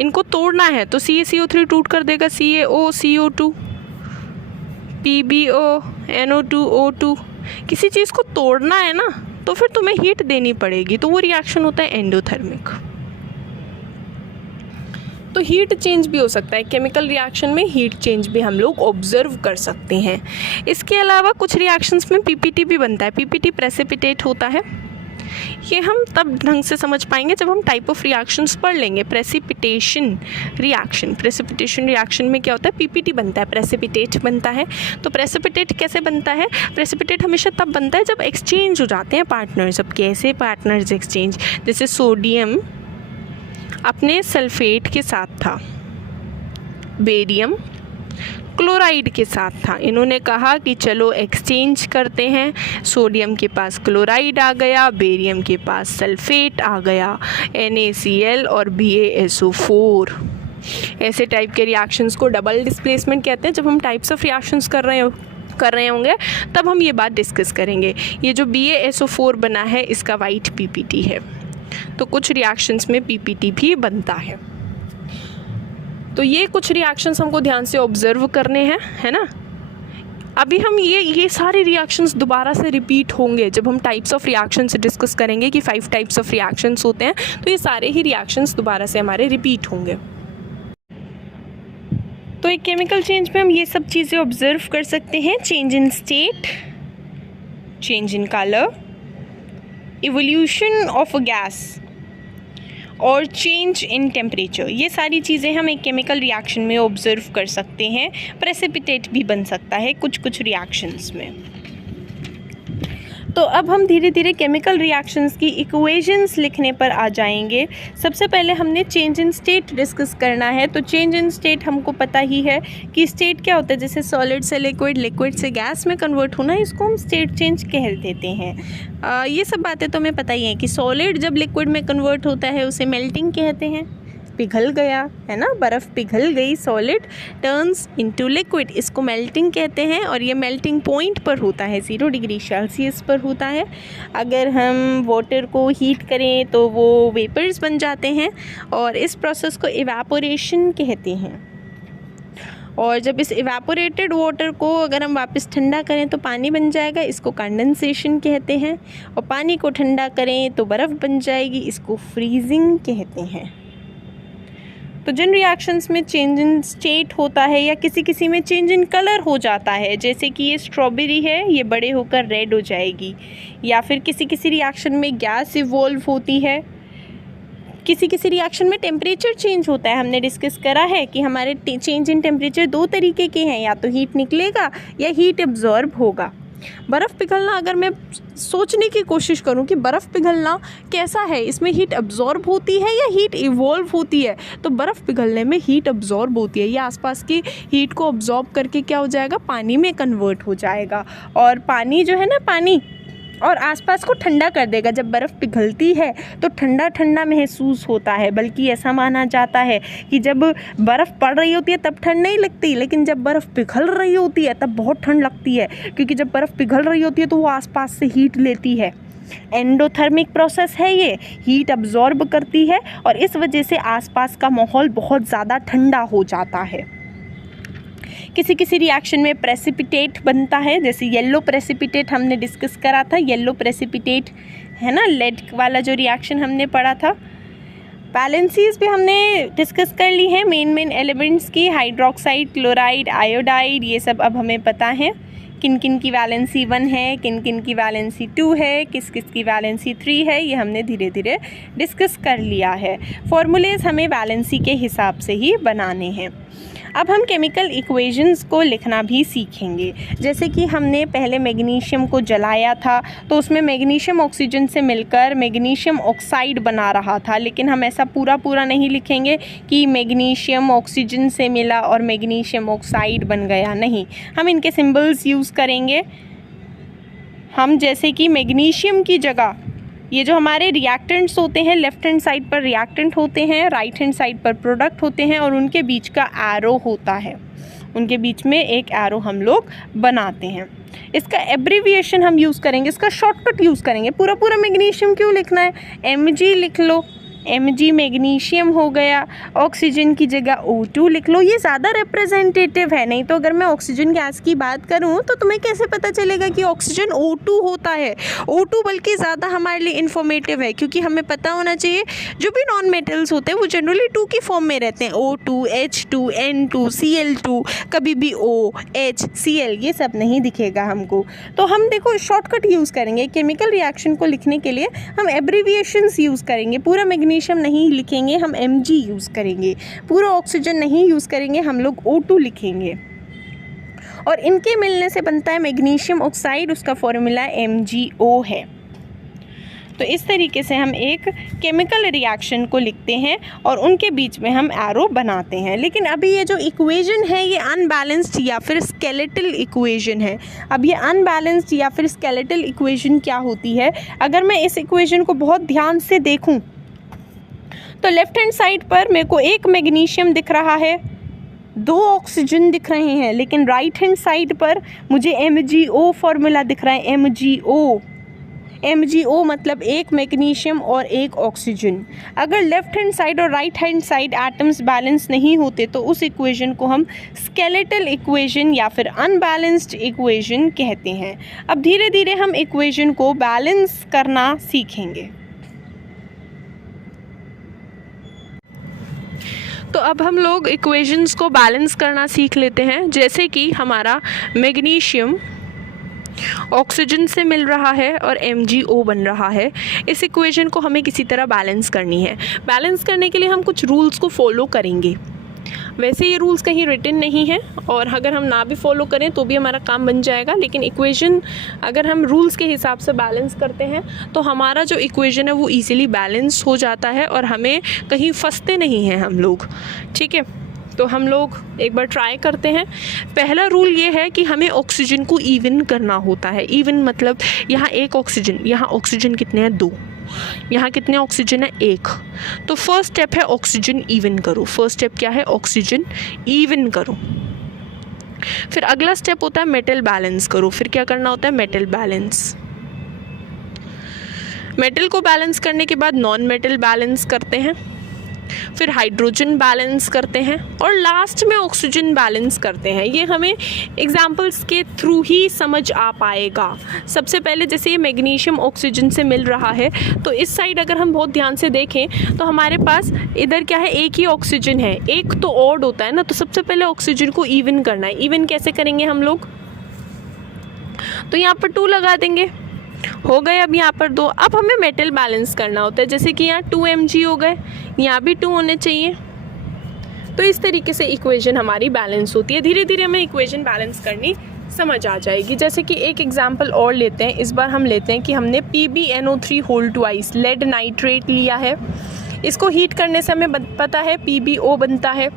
इनको तोड़ना है तो CaCO3 टूट कर देगा CaO, CO2, PbO, NO2, O2। किसी चीज़ को तोड़ना है ना तो फिर तुम्हें हीट देनी पड़ेगी, तो वो रिएक्शन होता है एंडोथर्मिक। तो हीट चेंज भी हो सकता है केमिकल रिएक्शन में, हीट चेंज भी हम लोग ऑब्जर्व कर सकते हैं। इसके अलावा कुछ रिएक्शंस में PPT भी बनता है। PPT प्रेसिपिटेट होता है। ये हम तब ढंग से समझ पाएंगे जब हम टाइप ऑफ रिएक्शंस पढ़ लेंगे। प्रेसिपिटेशन रिएक्शन में क्या होता है? PPT बनता है, प्रेसिपिटेट बनता है। तो प्रेसिपिटेट कैसे बनता है? प्रेसिपिटेट हमेशा तब बनता है जब एक्सचेंज हो जाते हैं पार्टनर्स। अब कैसे पार्टनर्स एक्सचेंज? जैसे सोडियम अपने सल्फेट के साथ था, बेरियम क्लोराइड के साथ था। इन्होंने कहा कि चलो एक्सचेंज करते हैं, सोडियम के पास क्लोराइड आ गया, बेरियम के पास सल्फेट आ गया, NaCl और BaSO4। ऐसे टाइप के रिएक्शंस को डबल डिस्प्लेसमेंट कहते हैं। जब हम टाइप्स ऑफ रिएक्शंस कर रहे होंगे तब हम ये बात डिस्कस करेंगे। ये जो BaSO4 बना है इसका वाइट PPT है, तो कुछ रिएक्शंस में PPT भी बनता है। तो ये कुछ रिएक्शंस हमको ध्यान से ऑब्जर्व करने हैं, है ना। अभी हम ये सारे रिएक्शंस दोबारा से रिपीट होंगे जब हम टाइप्स ऑफ रिएक्शंस डिस्कस करेंगे कि 5 टाइप्स ऑफ रिएक्शंस होते हैं, तो ये सारे ही रिएक्शंस दोबारा से हमारे रिपीट होंगे। तो एक केमिकल चेंज में हम ये सब चीज़ें ऑब्जर्व कर सकते हैं। Change in state, change in colour, evolution of a gas और चेंज इन टेम्परेचर। ये सारी चीज़ें हम एक केमिकल रिएक्शन में ऑब्जर्व कर सकते हैं। प्रेसिपिटेट भी बन सकता है कुछ रिएक्शंस में। तो अब हम धीरे धीरे केमिकल रिएक्शंस की इक्वेशंस लिखने पर आ जाएंगे। सबसे पहले हमने चेंज इन स्टेट डिस्कस करना है। तो चेंज इन स्टेट हमको पता ही है कि स्टेट क्या होता है, जैसे सॉलिड से लिक्विड, लिक्विड से गैस में कन्वर्ट होना, इसको हम स्टेट चेंज कह देते हैं। ये सब बातें तो हमें पता ही है कि सॉलिड जब लिक्विड में कन्वर्ट होता है उसे मेल्टिंग कहते हैं। पिघल गया, है ना, बर्फ़ पिघल गई, सॉलिड टर्न्स इनटू लिक्विड, इसको मेल्टिंग कहते हैं। और ये मेल्टिंग पॉइंट पर होता है, 0 डिग्री सेल्सियस पर होता है। अगर हम वाटर को हीट करें तो वो वेपर्स बन जाते हैं और इस प्रोसेस को इवेपोरेशन कहते हैं। और जब इस इवेपोरेटेड वाटर को अगर हम वापस ठंडा करें तो पानी बन जाएगा, इसको कंडेंसेशन कहते हैं। और पानी को ठंडा करें तो बर्फ़ बन जाएगी, इसको फ्रीजिंग कहते हैं। तो जिन रिएक्शंस में चेंज इन स्टेट होता है या किसी में चेंज इन कलर हो जाता है, जैसे कि ये स्ट्रॉबेरी है, ये बड़े होकर रेड हो जाएगी, या फिर किसी रिएक्शन में गैस इवॉल्व होती है, किसी रिएक्शन में टेम्परेचर चेंज होता है। हमने डिस्कस करा है कि हमारे चेंज इन टेम्परेचर 2 तरीके के हैं, या तो हीट निकलेगा या हीट एब्जॉर्ब होगा। बर्फ़ पिघलना, अगर मैं सोचने की कोशिश करूं कि बर्फ़ पिघलना कैसा है, इसमें हीट अब्जॉर्ब होती है या हीट इवॉल्व होती है, तो बर्फ़ पिघलने में हीट अब्जॉर्ब होती है। ये आसपास की हीट को अब्जॉर्ब करके क्या हो जाएगा, पानी में कन्वर्ट हो जाएगा। और पानी जो है ना, पानी और आसपास को ठंडा कर देगा। जब बर्फ़ पिघलती है तो ठंडा ठंडा महसूस होता है, बल्कि ऐसा माना जाता है कि जब बर्फ़ पड़ रही होती है तब ठंड नहीं लगती, लेकिन जब बर्फ़ पिघल रही होती है तब बहुत ठंड लगती है, क्योंकि जब बर्फ़ पिघल रही होती है तो वो आसपास से हीट लेती है। एंडोथर्मिक प्रोसेस है ये, हीट अब्जॉर्ब करती है और इस वजह से आसपास का माहौल बहुत ज़्यादा ठंडा हो जाता है। किसी रिएक्शन में प्रेसिपिटेट बनता है, जैसे येलो प्रेसिपिटेट हमने डिस्कस करा था। येलो प्रेसिपिटेट है ना, लेड वाला जो रिएक्शन हमने पढ़ा था। वैलेंसीज भी हमने डिस्कस कर ली है, मेन एलिमेंट्स की, हाइड्रोक्साइड, क्लोराइड, आयोडाइड, ये सब अब हमें पता है। किन किन की वैलेंसी 1 है, किन किन की वैलेंसी 2 है, किस किस की वैलेंसी 3 है, ये हमने धीरे धीरे डिस्कस कर लिया है। फॉर्मूलेज हमें वैलेंसी के हिसाब से ही बनाने हैं। अब हम केमिकल इक्वेशंस को लिखना भी सीखेंगे। जैसे कि हमने पहले मैग्नीशियम को जलाया था तो उसमें मैग्नीशियम ऑक्सीजन से मिलकर मैग्नीशियम ऑक्साइड बना रहा था, लेकिन हम ऐसा पूरा नहीं लिखेंगे कि मैग्नीशियम ऑक्सीजन से मिला और मैग्नीशियम ऑक्साइड बन गया, नहीं, हम इनके सिंबल्स यूज़ करेंगे। हम जैसे कि मैग्नीशियम की जगह ये जो हमारे रिएक्टेंट्स होते हैं, लेफ्ट हैंड साइड पर रिएक्टेंट होते हैं, राइट हैंड साइड पर प्रोडक्ट होते हैं और उनके बीच का एरो होता है, उनके बीच में एक एरो हम लोग बनाते हैं। इसका एब्रीविएशन हम यूज़ करेंगे, इसका शॉर्टकट यूज़ करेंगे। पूरा मैग्नीशियम क्यों लिखना है, Mg लिख लो, Mg मैग्नीशियम हो गया। ऑक्सीजन की जगह O2 लिख लो, ये ज़्यादा रिप्रेजेंटेटिव है। नहीं तो अगर मैं ऑक्सीजन गैस की बात करूँ तो तुम्हें कैसे पता चलेगा कि ऑक्सीजन O2 होता है। O2 बल्कि ज़्यादा हमारे लिए इन्फॉर्मेटिव है, क्योंकि हमें पता होना चाहिए जो भी नॉन मेटल्स होते हैं वो जनरली 2 की फॉर्म में रहते हैं, O2, H2, N2, Cl2, कभी भी OH, Cl, ये सब नहीं दिखेगा हमको। तो हम देखो शॉर्टकट यूज़ करेंगे केमिकल रिएक्शन को लिखने के लिए, हम एब्रीविएशंस यूज़ करेंगे। पूरा मैग्नीशियम नहीं लिखेंगे, हम Mg यूज़ करेंगे। पूरा ऑक्सीजन नहीं यूज़ करेंगे, हम लोग O2 लिखेंगे। और इनके मिलने से बनता है मैग्नीशियम ऑक्साइड, उसका फॉर्मूला MgO है। तो इस तरीके से हम एक केमिकल रिएक्शन को लिखते हैं और उनके बीच में हम एरो बनाते हैं। लेकिन अभी ये जो इक्वेशन है ये अनबैलेंस्ड या फिर स्केलेटल इक्वेशन है। अब ये अनबैलेंस्ड या फिर स्केलेटल इक्वेशन क्या होती है? अगर मैं इस इक्वेशन को बहुत ध्यान से देखूं तो लेफ्ट हैंड साइड पर मेरे को एक मैग्नीशियम दिख रहा है, 2 ऑक्सीजन दिख रहे हैं, लेकिन राइट हैंड साइड पर मुझे MgO फॉर्मूला दिख रहा है। MgO मतलब एक मैग्नीशियम और एक ऑक्सीजन। अगर लेफ्ट हैंड साइड और right hand side atoms balance नहीं होते तो उस इक्वेशन को हम स्केलेटल इक्वेशन या फिर अनबैलेंस्ड इक्वेशन कहते हैं। अब धीरे धीरे हम इक्वेशन को बैलेंस करना सीखेंगे। तो अब हम लोग इक्वेशंस को बैलेंस करना सीख लेते हैं। जैसे कि हमारा मैग्नीशियम ऑक्सीजन से मिल रहा है और MgO बन रहा है। इस इक्वेशन को हमें किसी तरह बैलेंस करनी है। बैलेंस करने के लिए हम कुछ रूल्स को फॉलो करेंगे। वैसे ये रूल्स कहीं रिटन नहीं है और अगर हम ना भी फॉलो करें तो भी हमारा काम बन जाएगा, लेकिन इक्वेशन अगर हम रूल्स के हिसाब से बैलेंस करते हैं तो हमारा जो इक्वेशन है वो इजीली बैलेंस हो जाता है और हमें कहीं फंसते नहीं हैं हम लोग। ठीक है, तो हम लोग एक बार ट्राई करते हैं। पहला रूल ये है कि हमें ऑक्सीजन को इवन करना होता है। इवन मतलब यहाँ एक ऑक्सीजन, यहाँ ऑक्सीजन कितने हैं? 2। यहाँ कितने ऑक्सीजन है? 1। तो फर्स्ट स्टेप है ऑक्सीजन इवन करो। फर्स्ट स्टेप क्या है? ऑक्सीजन इवन करो। फिर अगला स्टेप होता है मेटल बैलेंस करो। फिर क्या करना होता है? Metal balance. मेटल को बैलेंस करने के बाद नॉन मेटल बैलेंस करते हैं, फिर हाइड्रोजन बैलेंस करते हैं और लास्ट में ऑक्सीजन बैलेंस करते हैं। ये हमें एग्जाम्पल्स के थ्रू ही समझ आ पाएगा। सबसे पहले जैसे ये मैग्नीशियम ऑक्सीजन से मिल रहा है तो इस साइड अगर हम बहुत ध्यान से देखें तो हमारे पास इधर क्या है? एक ही ऑक्सीजन है, एक तो ऑड होता है ना। तो सबसे पहले ऑक्सीजन को इवन करना है। इवन कैसे करेंगे हम लोग? तो यहाँ पर 2 लगा देंगे, हो गए। अब यहाँ पर 2। अब हमें मेटल बैलेंस करना होता है। जैसे कि यहाँ 2 Mg हो गए, यहाँ भी 2 होने चाहिए। तो इस तरीके से इक्वेशन हमारी बैलेंस होती है। धीरे धीरे हमें इक्वेशन बैलेंस करनी समझ आ जाएगी। जैसे कि एक एग्जांपल और लेते हैं। इस बार हम लेते हैं कि हमने PbNO3 whole twice lead nitrate लिया है। इसको हीट करने से हमें पता है PbO बनता है,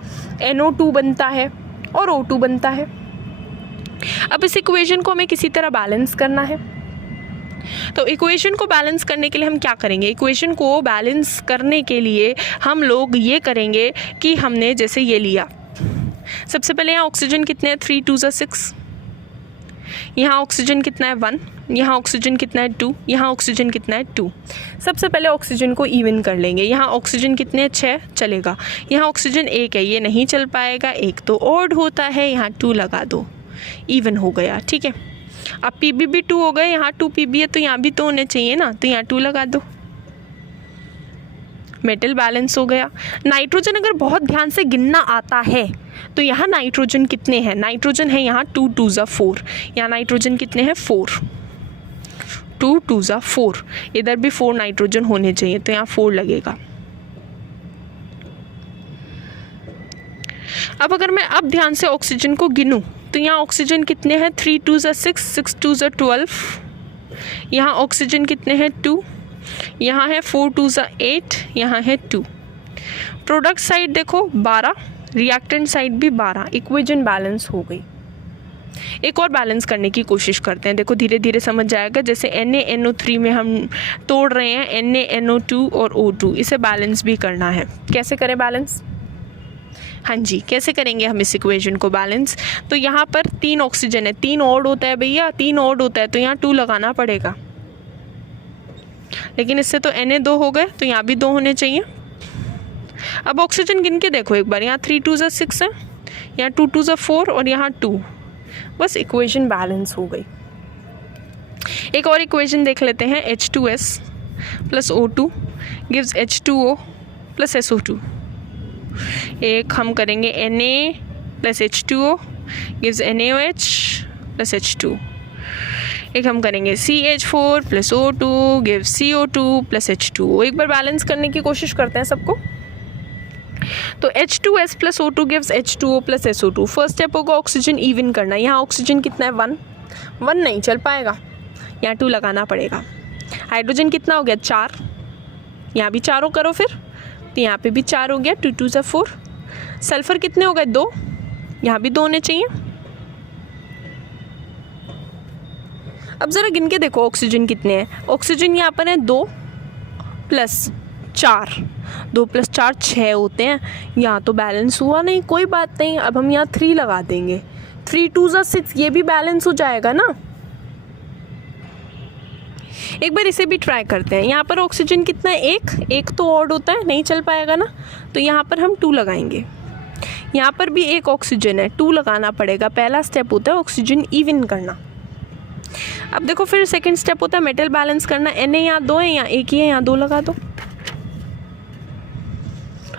NO2 बनता है और O2 बनता है। अब इस इक्वेशन को हमें किसी तरह बैलेंस करना है। तो इक्वेशन को बैलेंस करने के लिए हम क्या करेंगे? इक्वेशन को बैलेंस करने के लिए हम लोग ये करेंगे कि हमने जैसे ये लिया, सबसे पहले यहाँ ऑक्सीजन कितने हैं? 3 2 6। यहाँ ऑक्सीजन कितना है? 1। यहाँ ऑक्सीजन कितना है? 2। यहाँ ऑक्सीजन कितना है? 2। सबसे पहले ऑक्सीजन को इवन कर लेंगे। यहाँ ऑक्सीजन कितने हैं? 6 चलेगा। यहाँ ऑक्सीजन 1 है, ये नहीं चल पाएगा, 1 तो ऑड होता है, यहाँ 2 लगा दो, इवन हो गया। ठीक है, अब Pb भी 2 हो गए, यहाँ 2 Pb है तो यहाँ भी तो होने चाहिए ना, तो यहाँ 2 लगा दो, मेटल बैलेंस हो गया। नाइट्रोजन अगर बहुत ध्यान से गिनना आता है तो यहाँ नाइट्रोजन कितने हैं? नाइट्रोजन है यहाँ 2 2 4। यहाँ नाइट्रोजन कितने हैं? 4। 2 2 4। इधर भी 4 नाइट्रोजन होने चाहिए तो यहाँ 4 लगेगा। अब अगर मैं अब ध्यान से ऑक्सीजन को गिनूं तो यहाँ ऑक्सीजन कितने हैं? 3 2 6, 6 2 12। यहाँ ऑक्सीजन कितने हैं? 2। यहाँ है 4 2 8, यहाँ है 2। प्रोडक्ट साइड देखो 12, रिएक्टेंट साइड भी 12। इक्वेशन बैलेंस हो गई। एक और बैलेंस करने की कोशिश करते हैं। देखो धीरे धीरे समझ जाएगा। जैसे NaNO3 में हम तोड़ रहे हैं NaNO2 और O2, इसे बैलेंस भी करना है। कैसे करें बैलेंस? हाँ जी, कैसे करेंगे हम इस इक्वेशन को बैलेंस? तो यहाँ पर 3 ऑक्सीजन है, 3 ऑड होता है भैया, 3 ऑड होता है तो यहाँ 2 लगाना पड़ेगा। लेकिन इससे तो Na 2 हो गए तो यहाँ भी 2 होने चाहिए। अब ऑक्सीजन गिन के देखो एक बार, यहाँ 3 2 6 है, यहाँ 2 2 4 और यहाँ 2। बस इक्वेशन बैलेंस हो गई। एक और इक्वेशन देख लेते हैं। H2S plus O2 gives H2O plus SO2। एक हम करेंगे Na plus H2O gives NaOH plus H2। एक हम करेंगे CH4 plus O2 gives CO2 plus H2O। एक बार बैलेंस करने की कोशिश करते हैं सबको। तो H2S plus O2 gives H2O plus SO2। First step होगा ऑक्सीजन इवन करना। यहाँ ऑक्सीजन कितना है? 1 नहीं चल पाएगा, यहाँ 2 लगाना पड़ेगा। हाइड्रोजन कितना हो गया 4, यहाँ भी 4 करो फिर, तो यहाँ पे भी 4 हो गया, 2 2 ज़ा 4। सल्फर कितने हो गए 2, यहाँ भी 2 होने चाहिए। अब ज़रा गिन के देखो ऑक्सीजन कितने हैं। ऑक्सीजन यहाँ पर है 2 + 4, 2 + 4 6 होते हैं। यहाँ तो बैलेंस हुआ नहीं, कोई बात नहीं, अब हम यहाँ 3 लगा देंगे, 3 2 ज़ा 6, ये भी बैलेंस हो जाएगा ना। एक बार इसे भी ट्राई करते हैं। यहाँ पर ऑक्सीजन कितना है 1 तो ऑड होता है, नहीं चल पाएगा ना, तो यहाँ पर हम 2 लगाएंगे। यहाँ पर भी एक ऑक्सीजन है, 2 लगाना पड़ेगा। पहला स्टेप होता है ऑक्सीजन इवन करना। अब देखो फिर सेकंड स्टेप होता है मेटल बैलेंस करना। Na यहाँ 2 है, यहाँ 1 ही है, यहाँ 2 लगा दो।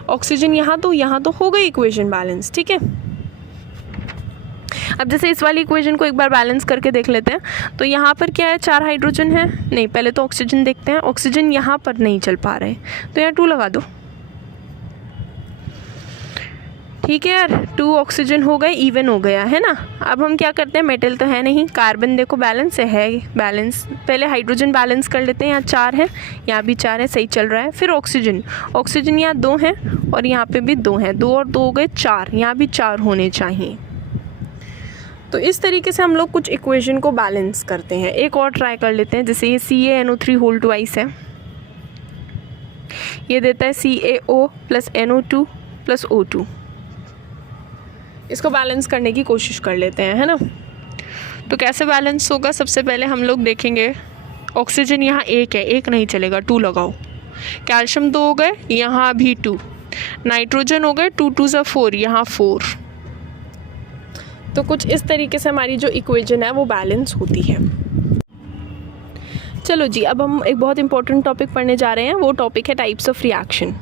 ऑक्सीजन यहाँ तो हो गई इक्वेशन बैलेंस, ठीक है। अब जैसे इस वाली इक्वेशन को एक बार बैलेंस करके देख लेते हैं। तो यहाँ पर क्या है, 4 हाइड्रोजन है, नहीं पहले तो ऑक्सीजन देखते हैं। ऑक्सीजन यहाँ पर नहीं चल पा रहे, तो यहाँ 2 लगा दो, ठीक है यार। 2 ऑक्सीजन हो गए, इवन हो गया है ना। अब हम क्या करते हैं, मेटल तो है नहीं, कार्बन देखो बैलेंस है बैलेंस। पहले हाइड्रोजन बैलेंस कर लेते हैं, यहाँ 4 है, यहाँ भी 4 है, सही चल रहा है। फिर ऑक्सीजन यहाँ 2 है और यहाँ पे भी 2 है, 2 और 2 हो गए 4, यहाँ भी 4 होने चाहिए। तो इस तरीके से हम लोग कुछ इक्वेशन को बैलेंस करते हैं। एक और ट्राई कर लेते हैं, जैसे ये CaNO3 होल ट्वाइस है, ये देता है CaO + NO2 + O2। इसको बैलेंस करने की कोशिश कर लेते हैं, है ना। तो कैसे बैलेंस होगा, सबसे पहले हम लोग देखेंगे ऑक्सीजन यहाँ 1 है, 1 नहीं चलेगा, 2 लगाओ। कैल्शियम 2 हो गए, यहाँ भी 2। नाइट्रोजन हो गए 2 2 ज़ा 4, यहाँ 4। तो कुछ इस तरीके से हमारी जो इक्वेशन है वो बैलेंस होती है। चलो जी, अब हम एक बहुत इंपॉर्टेंट टॉपिक पढ़ने जा रहे हैं, वो टॉपिक है टाइप्स ऑफ रिएक्शन।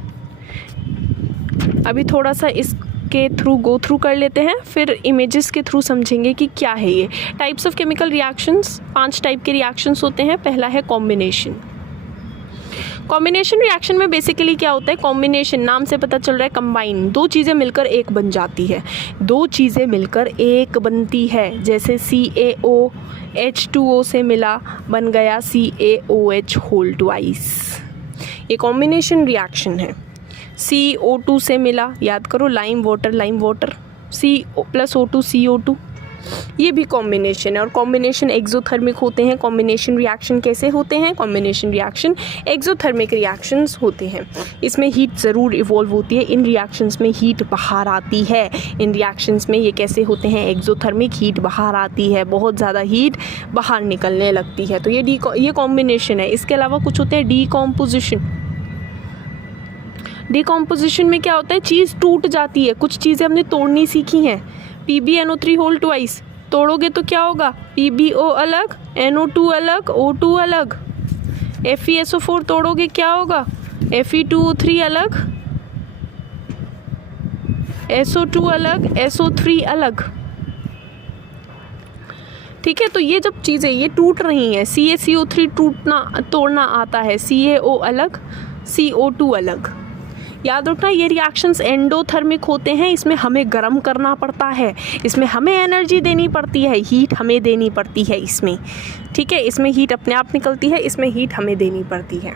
अभी थोड़ा सा इसके थ्रू गो थ्रू कर लेते हैं, फिर इमेजेस के थ्रू समझेंगे कि क्या है ये types of chemical reactions. 5 type के रिएक्शंस होते हैं। पहला है कॉम्बिनेशन। कॉम्बिनेशन रिएक्शन में बेसिकली क्या होता है, कॉम्बिनेशन नाम से पता चल रहा है कंबाइन, 2 चीज़ें मिलकर एक बन जाती है, 2 चीज़ें मिलकर एक बनती है। जैसे CaO H2O से मिला, बन गया CaOH होल ट्वाइस, ये कॉम्बिनेशन रिएक्शन है। CO2 से मिला, याद करो lime water, C + O2 CO2, ये भी कॉम्बिनेशन है। और कॉम्बिनेशन एक्सोथर्मिक होते हैं। कॉम्बिनेशन रिएक्शन कैसे होते हैं, कॉम्बिनेशन रिएक्शन एक्सोथर्मिक रिएक्शंस होते हैं। इसमें हीट ज़रूर इवॉल्व होती है, इन रिएक्शंस में हीट बाहर आती है। इन रिएक्शंस में ये कैसे होते हैं, एक्सोथर्मिक, हीट बाहर आती है, बहुत ज़्यादा हीट बाहर निकलने लगती है। तो ये कॉम्बिनेशन है। इसके अलावा कुछ होते हैं डीकॉम्पोजिशन। डीकॉम्पोजिशन में क्या होता है, चीज़ टूट जाती है, कुछ चीज़ें हमने तोड़नी सीखी हैं। PbNO3 होल ट्वाइस तोड़ोगे तो क्या होगा, PbO अलग, NO2 अलग, O2 अलग। FeSO4 तोड़ोगे क्या होगा, Fe2O3 अलग, SO2 अलग, SO3 अलग। ठीक है, तो ये जब चीज़ें ये टूट रही हैं, CaCO3 तोड़ना आता है, CaO अलग, CO2 अलग। याद रखना ये रिएक्शंस एंडोथर्मिक होते हैं। इसमें हमें गर्म करना पड़ता है, इसमें हमें एनर्जी देनी पड़ती है, हीट हमें देनी पड़ती है इसमें। ठीक है, इसमें हीट अपने आप निकलती है, इसमें हीट हमें देनी पड़ती है।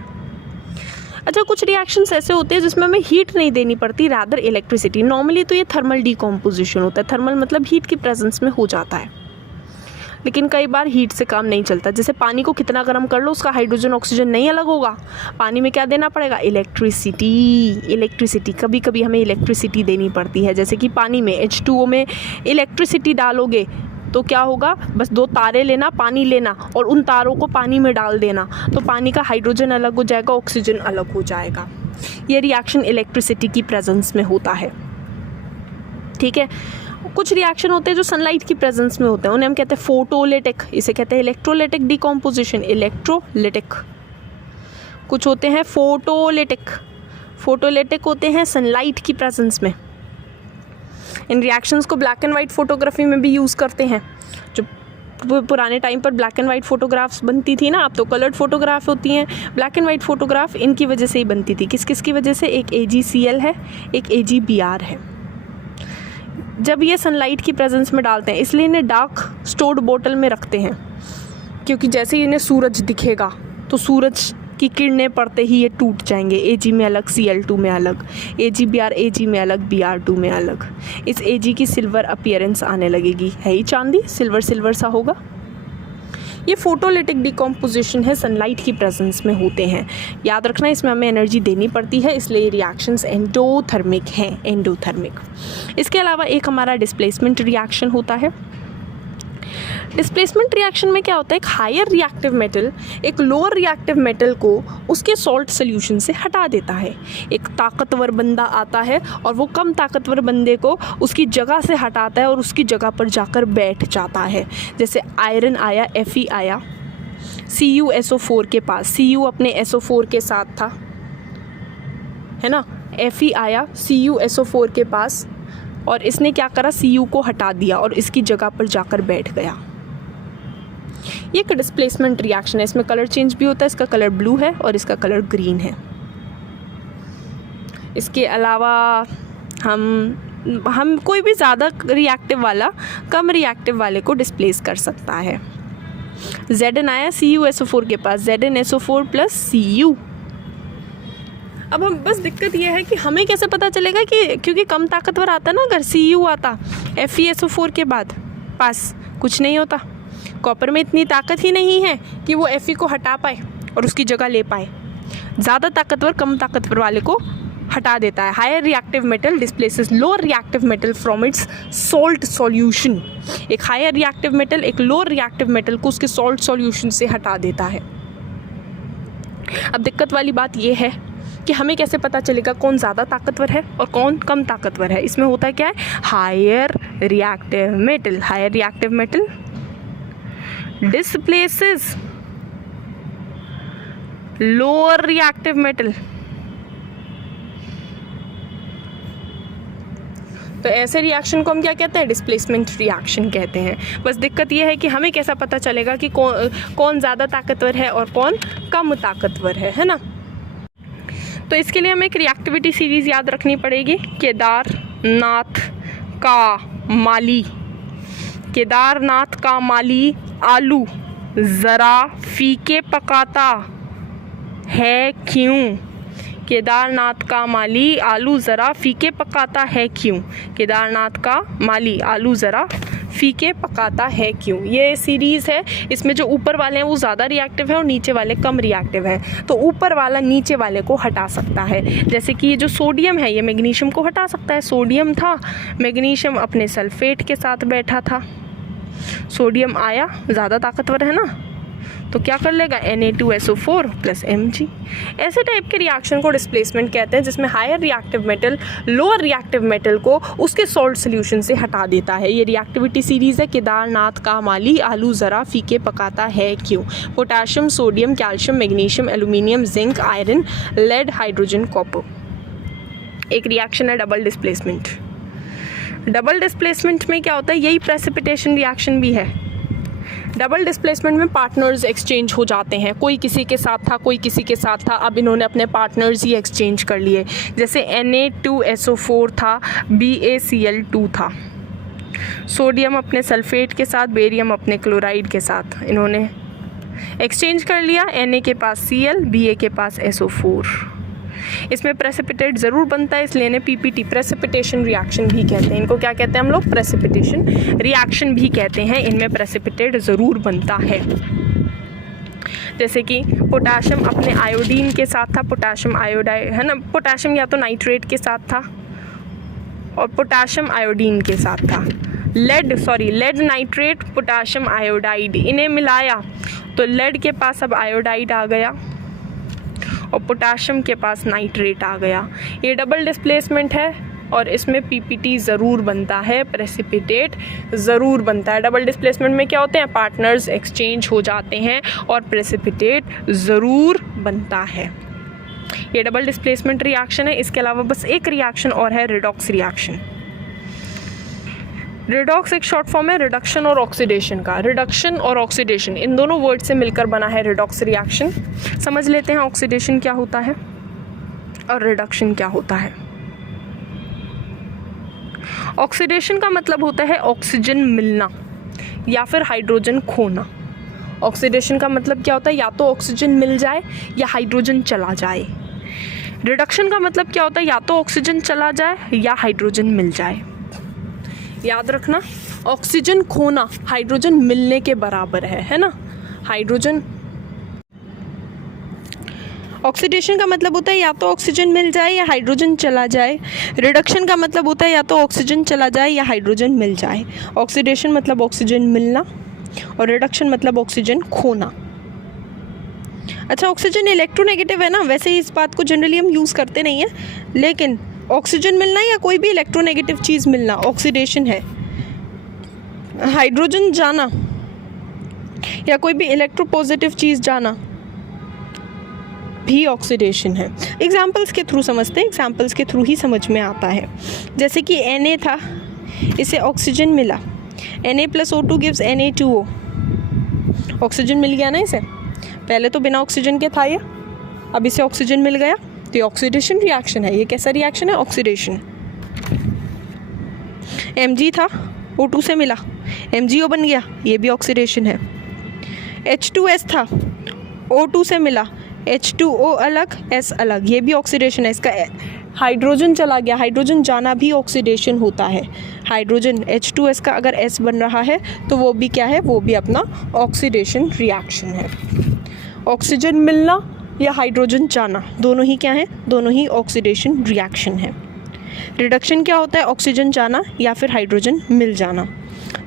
अच्छा, कुछ रिएक्शंस ऐसे होते हैं जिसमें हमें हीट नहीं देनी पड़ती, रादर इलेक्ट्रिसिटी। नॉर्मली तो ये थर्मल डीकॉम्पोजिशन होता है। थर्मल मतलब हीट की प्रेजेंस में हो जाता है, लेकिन कई बार हीट से काम नहीं चलता। जैसे पानी को कितना गर्म कर लो, उसका हाइड्रोजन ऑक्सीजन नहीं अलग होगा। पानी में क्या देना पड़ेगा, इलेक्ट्रिसिटी। कभी कभी हमें इलेक्ट्रिसिटी देनी पड़ती है। जैसे कि पानी में H2O में इलेक्ट्रिसिटी डालोगे तो क्या होगा, बस 2 तारे लेना, पानी लेना और उन तारों को पानी में डाल देना, तो पानी का हाइड्रोजन अलग हो जाएगा, ऑक्सीजन अलग हो जाएगा। ये रिएक्शन इलेक्ट्रिसिटी की प्रेजेंस में होता है। ठीक है, कुछ रिएक्शन होते हैं जो सनलाइट की प्रेजेंस में होते हैं, उन्हें हम कहते हैं फोटोलिटिक। इसे कहते हैं इलेक्ट्रोलिटिक डीकॉम्पोजिशन, इलेक्ट्रोलिटिक। कुछ होते हैं फोटोलिटिक होते हैं सनलाइट की प्रेजेंस में। इन रिएक्शंस को ब्लैक एंड वाइट फोटोग्राफी में भी यूज़ करते हैं। जो पुराने टाइम पर ब्लैक एंड वाइट फोटोग्राफ्स बनती थी ना, अब तो कलर्ड फोटोग्राफ होती हैं। ब्लैक एंड वाइट फोटोग्राफ इनकी वजह से ही बनती थी। किस किस की वजह से, एक AgCl है, एक AgBr है। जब ये सनलाइट की प्रेजेंस में डालते हैं, इसलिए इन्हें डार्क स्टोर्ड बोतल में रखते हैं, क्योंकि जैसे ही इन्हें सूरज दिखेगा तो सूरज की किरणें पड़ते ही ये टूट जाएंगे। Ag में अलग, Cl2 में अलग, AgBr Ag में अलग, Br2 में अलग। इस Ag की सिल्वर अपीयरेंस आने लगेगी, है ही चांदी, सिल्वर सिल्वर सा होगा। ये फोटोलिटिक डिकम्पोजिशन है, सनलाइट की प्रेजेंस में होते हैं। याद रखना इसमें हमें एनर्जी देनी पड़ती है, इसलिए रिएक्शंस एंडोथर्मिक हैं, एंडोथर्मिक। इसके अलावा एक हमारा डिस्प्लेसमेंट रिएक्शन होता है। डिस्प्लेसमेंट रिएक्शन में क्या होता है, एक हायर रिएक्टिव मेटल एक लोअर रिएक्टिव मेटल को उसके सॉल्ट सोल्यूशन से हटा देता है। एक ताकतवर बंदा आता है और वो कम ताकतवर बंदे को उसकी जगह से हटाता है और उसकी जगह पर जाकर बैठ जाता है। जैसे आयरन आया, Fe आया CuSO4 के पास, Cu अपने SO4 के साथ था, है ना। Fe आया CuSO4 के पास और इसने क्या करा, Cu को हटा दिया और इसकी जगह पर जाकर बैठ गया। ये एक डिस्प्लेसमेंट रिएक्शन है। इसमें कलर चेंज भी होता है, इसका कलर ब्लू है और इसका कलर ग्रीन है। इसके अलावा हम कोई भी ज़्यादा रिएक्टिव वाला कम रिएक्टिव वाले को डिस्प्लेस कर सकता है। Zn आया CuSO4 के पास, ZnSO4 प्लस Cu। अब हम बस दिक्कत ये है कि हमें कैसे पता चलेगा कि, क्योंकि कम ताकतवर आता ना, अगर Cu आता FeSO4 के बाद पास कुछ नहीं होता। कॉपर में इतनी ताकत ही नहीं है कि वो Fe को हटा पाए और उसकी जगह ले पाए। ज़्यादा ताकतवर कम ताकतवर वाले को हटा देता है। Higher reactive metal displaces lower reactive metal from its salt solution. एक हायर रिएक्टिव मेटल एक लोअर रिएक्टिव मेटल को उसके सॉल्ट सॉल्यूशन से हटा देता है। अब दिक्कत वाली बात ये है कि हमें कैसे पता चलेगा कौन ज़्यादा ताकतवर है और कौन कम ताकतवर है। इसमें होता है क्या है, higher reactive metal. Higher reactive metal displaces lower reactive metal। तो ऐसे रिएक्शन को हम क्या कहते हैं, डिस्प्लेसमेंट रिएक्शन कहते हैं। बस दिक्कत ये है कि हमें कैसा पता चलेगा कि कौन ज़्यादा ताकतवर है और कौन कम ताकतवर है ना। तो इसके लिए हमें एक रिएक्टिविटी सीरीज़ याद रखनी पड़ेगी। केदारनाथ का माली, केदारनाथ का माली आलू ज़रा फीके पकाता है क्यों। केदारनाथ का माली आलू ज़रा फीके पकाता है क्यों। केदारनाथ का माली आलू ज़रा फीके पकाता है क्यों। ये सीरीज़ है, इसमें जो ऊपर वाले हैं वो ज़्यादा रिएक्टिव है और नीचे वाले कम रिएक्टिव हैं। तो ऊपर वाला नीचे वाले को हटा सकता है। जैसे कि ये जो सोडियम है ये मैग्नीशियम को हटा सकता है। सोडियम था, मैग्नीशियम अपने सल्फेट के साथ बैठा था, सोडियम आया, ज़्यादा ताकतवर है ना, तो क्या कर लेगा, Na2SO4 प्लस Mg। ऐसे टाइप के रिएक्शन को डिस्प्लेसमेंट कहते हैं, जिसमें higher reactive metal lower reactive metal को उसके सॉल्ट सोल्यूशन से हटा देता है। ये रिएक्टिविटी सीरीज़ है। केदारनाथ का माली आलू ज़रा फीके पकाता है क्यों। Potassium, sodium, calcium, magnesium, aluminium, zinc, iron, lead, hydrogen, copper. एक रिएक्शन है डबल डिस्प्लेसमेंट। डबल डिस्प्लेसमेंट में क्या होता है, यही प्रेसिपिटेशन रिएक्शन भी है। डबल डिस्प्लेसमेंट में पार्टनर्स एक्सचेंज हो जाते हैं, कोई किसी के साथ था कोई किसी के साथ था, अब इन्होंने अपने पार्टनर्स ही एक्सचेंज कर लिए। जैसे Na2SO4 था, BaCl2 था, सोडियम अपने सल्फेट के साथ, बेरियम अपने क्लोराइड के साथ इन्होंने एक्सचेंज कर लिया। Na के पास Cl, Ba के पास SO4। इसमें प्रेसिपिटेट ज़रूर बनता है, इसलिए इन्हें PPT प्रेसिपिटेशन रिएक्शन भी कहते हैं। इनको क्या कहते हैं हम लोग, प्रेसिपिटेशन रिएक्शन भी कहते हैं। इनमें प्रेसिपिटेट ज़रूर बनता है। जैसे कि पोटाशियम अपने आयोडीन के साथ था, पोटाशियम आयोडाइड है ना, पोटाशियम या तो नाइट्रेट के साथ था और पोटाशियम आयोडीन के साथ था। लेड नाइट्रेट, पोटाशियम आयोडाइड, इन्हें मिलाया तो लेड के पास अब आयोडाइड आ गया और पोटाशियम के पास नाइट्रेट आ गया। ये डबल डिस्प्लेसमेंट है और इसमें PPT ज़रूर बनता है, प्रेसिपिटेट ज़रूर बनता है। डबल डिस्प्लेसमेंट में क्या होते हैं, पार्टनर्स एक्सचेंज हो जाते हैं और प्रेसिपिटेट ज़रूर बनता है। ये डबल डिस्प्लेसमेंट रिएक्शन है। इसके अलावा बस एक रिएक्शन और है, रिडॉक्स रिएक्शन। रिडॉक्स एक शॉर्ट फॉर्म है रिडक्शन और ऑक्सीडेशन का। रिडक्शन और ऑक्सीडेशन इन दोनों वर्ड से मिलकर बना है रिडॉक्स रिएक्शन। समझ लेते हैं ऑक्सीडेशन क्या होता है और रिडक्शन क्या होता है। ऑक्सीडेशन का मतलब होता है ऑक्सीजन मिलना या फिर हाइड्रोजन खोना। ऑक्सीडेशन का मतलब क्या होता है, या तो ऑक्सीजन मिल जाए या हाइड्रोजन चला जाए। रिडक्शन का मतलब क्या होता है, या तो ऑक्सीजन चला जाए या हाइड्रोजन मिल जाए। याद रखना, ऑक्सीजन खोना हाइड्रोजन मिलने के बराबर है ना। हाइड्रोजन, ऑक्सीडेशन का मतलब होता है या तो ऑक्सीजन मिल जाए या हाइड्रोजन चला जाए। रिडक्शन का मतलब होता है या तो ऑक्सीजन चला जाए या हाइड्रोजन मिल जाए। ऑक्सीडेशन मतलब ऑक्सीजन मिलना और रिडक्शन मतलब ऑक्सीजन खोना। अच्छा, ऑक्सीजन इलेक्ट्रोनेगेटिव है ना, वैसे ही इस बात को जनरली हम यूज़ करते नहीं हैं, लेकिन ऑक्सीजन मिलना या कोई भी इलेक्ट्रोनेगेटिव चीज़ मिलना ऑक्सीडेशन है। हाइड्रोजन जाना या कोई भी इलेक्ट्रोपॉजिटिव चीज़ जाना भी ऑक्सीडेशन है। एग्जाम्पल्स के थ्रू समझते हैं, एग्जाम्पल्स के थ्रू ही समझ में आता है। जैसे कि Na था, इसे ऑक्सीजन मिला, Na+O2 गिव्स Na2O, ऑक्सीजन मिल गया ना इसे। पहले तो बिना ऑक्सीजन के था ये, अब इसे ऑक्सीजन मिल गया, तो ये ऑक्सीडेशन रिएक्शन है। ये कैसा रिएक्शन है, ऑक्सीडेशन। Mg था, O2 से मिला, MgO बन गया, ये भी ऑक्सीडेशन है। H2S था, O2 से मिला, H2O अलग, S अलग, ये भी ऑक्सीडेशन है। इसका हाइड्रोजन चला गया, हाइड्रोजन जाना भी ऑक्सीडेशन होता है। हाइड्रोजन H2S का अगर S बन रहा है तो वो भी क्या है, वो भी अपना ऑक्सीडेशन रिएक्शन है। ऑक्सीजन मिलना या हाइड्रोजन जाना, दोनों ही क्या है, दोनों ही ऑक्सीडेशन रिएक्शन है। रिडक्शन क्या होता है, ऑक्सीजन जाना या फिर हाइड्रोजन मिल जाना।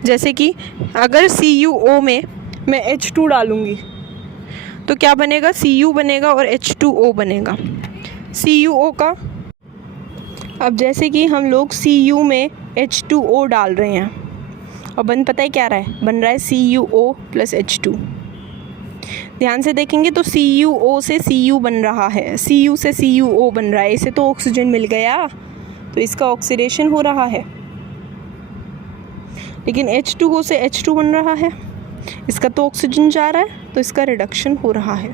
जैसे कि अगर CuO में मैं H2 डालूँगी तो क्या बनेगा, Cu बनेगा और H2O बनेगा। CuO का, अब जैसे कि हम लोग Cu में H2O डाल रहे हैं और पता है क्या रहा है, बन रहा है CuO + H2। ध्यान से देखेंगे तो CuO से Cu बन रहा है, Cu से CuO बन रहा है, इसे तो ऑक्सीजन मिल गया तो इसका ऑक्सीडेशन हो रहा है। लेकिन H2O से H2 बन रहा है, इसका तो ऑक्सीजन जा रहा है तो इसका रिडक्शन हो रहा है।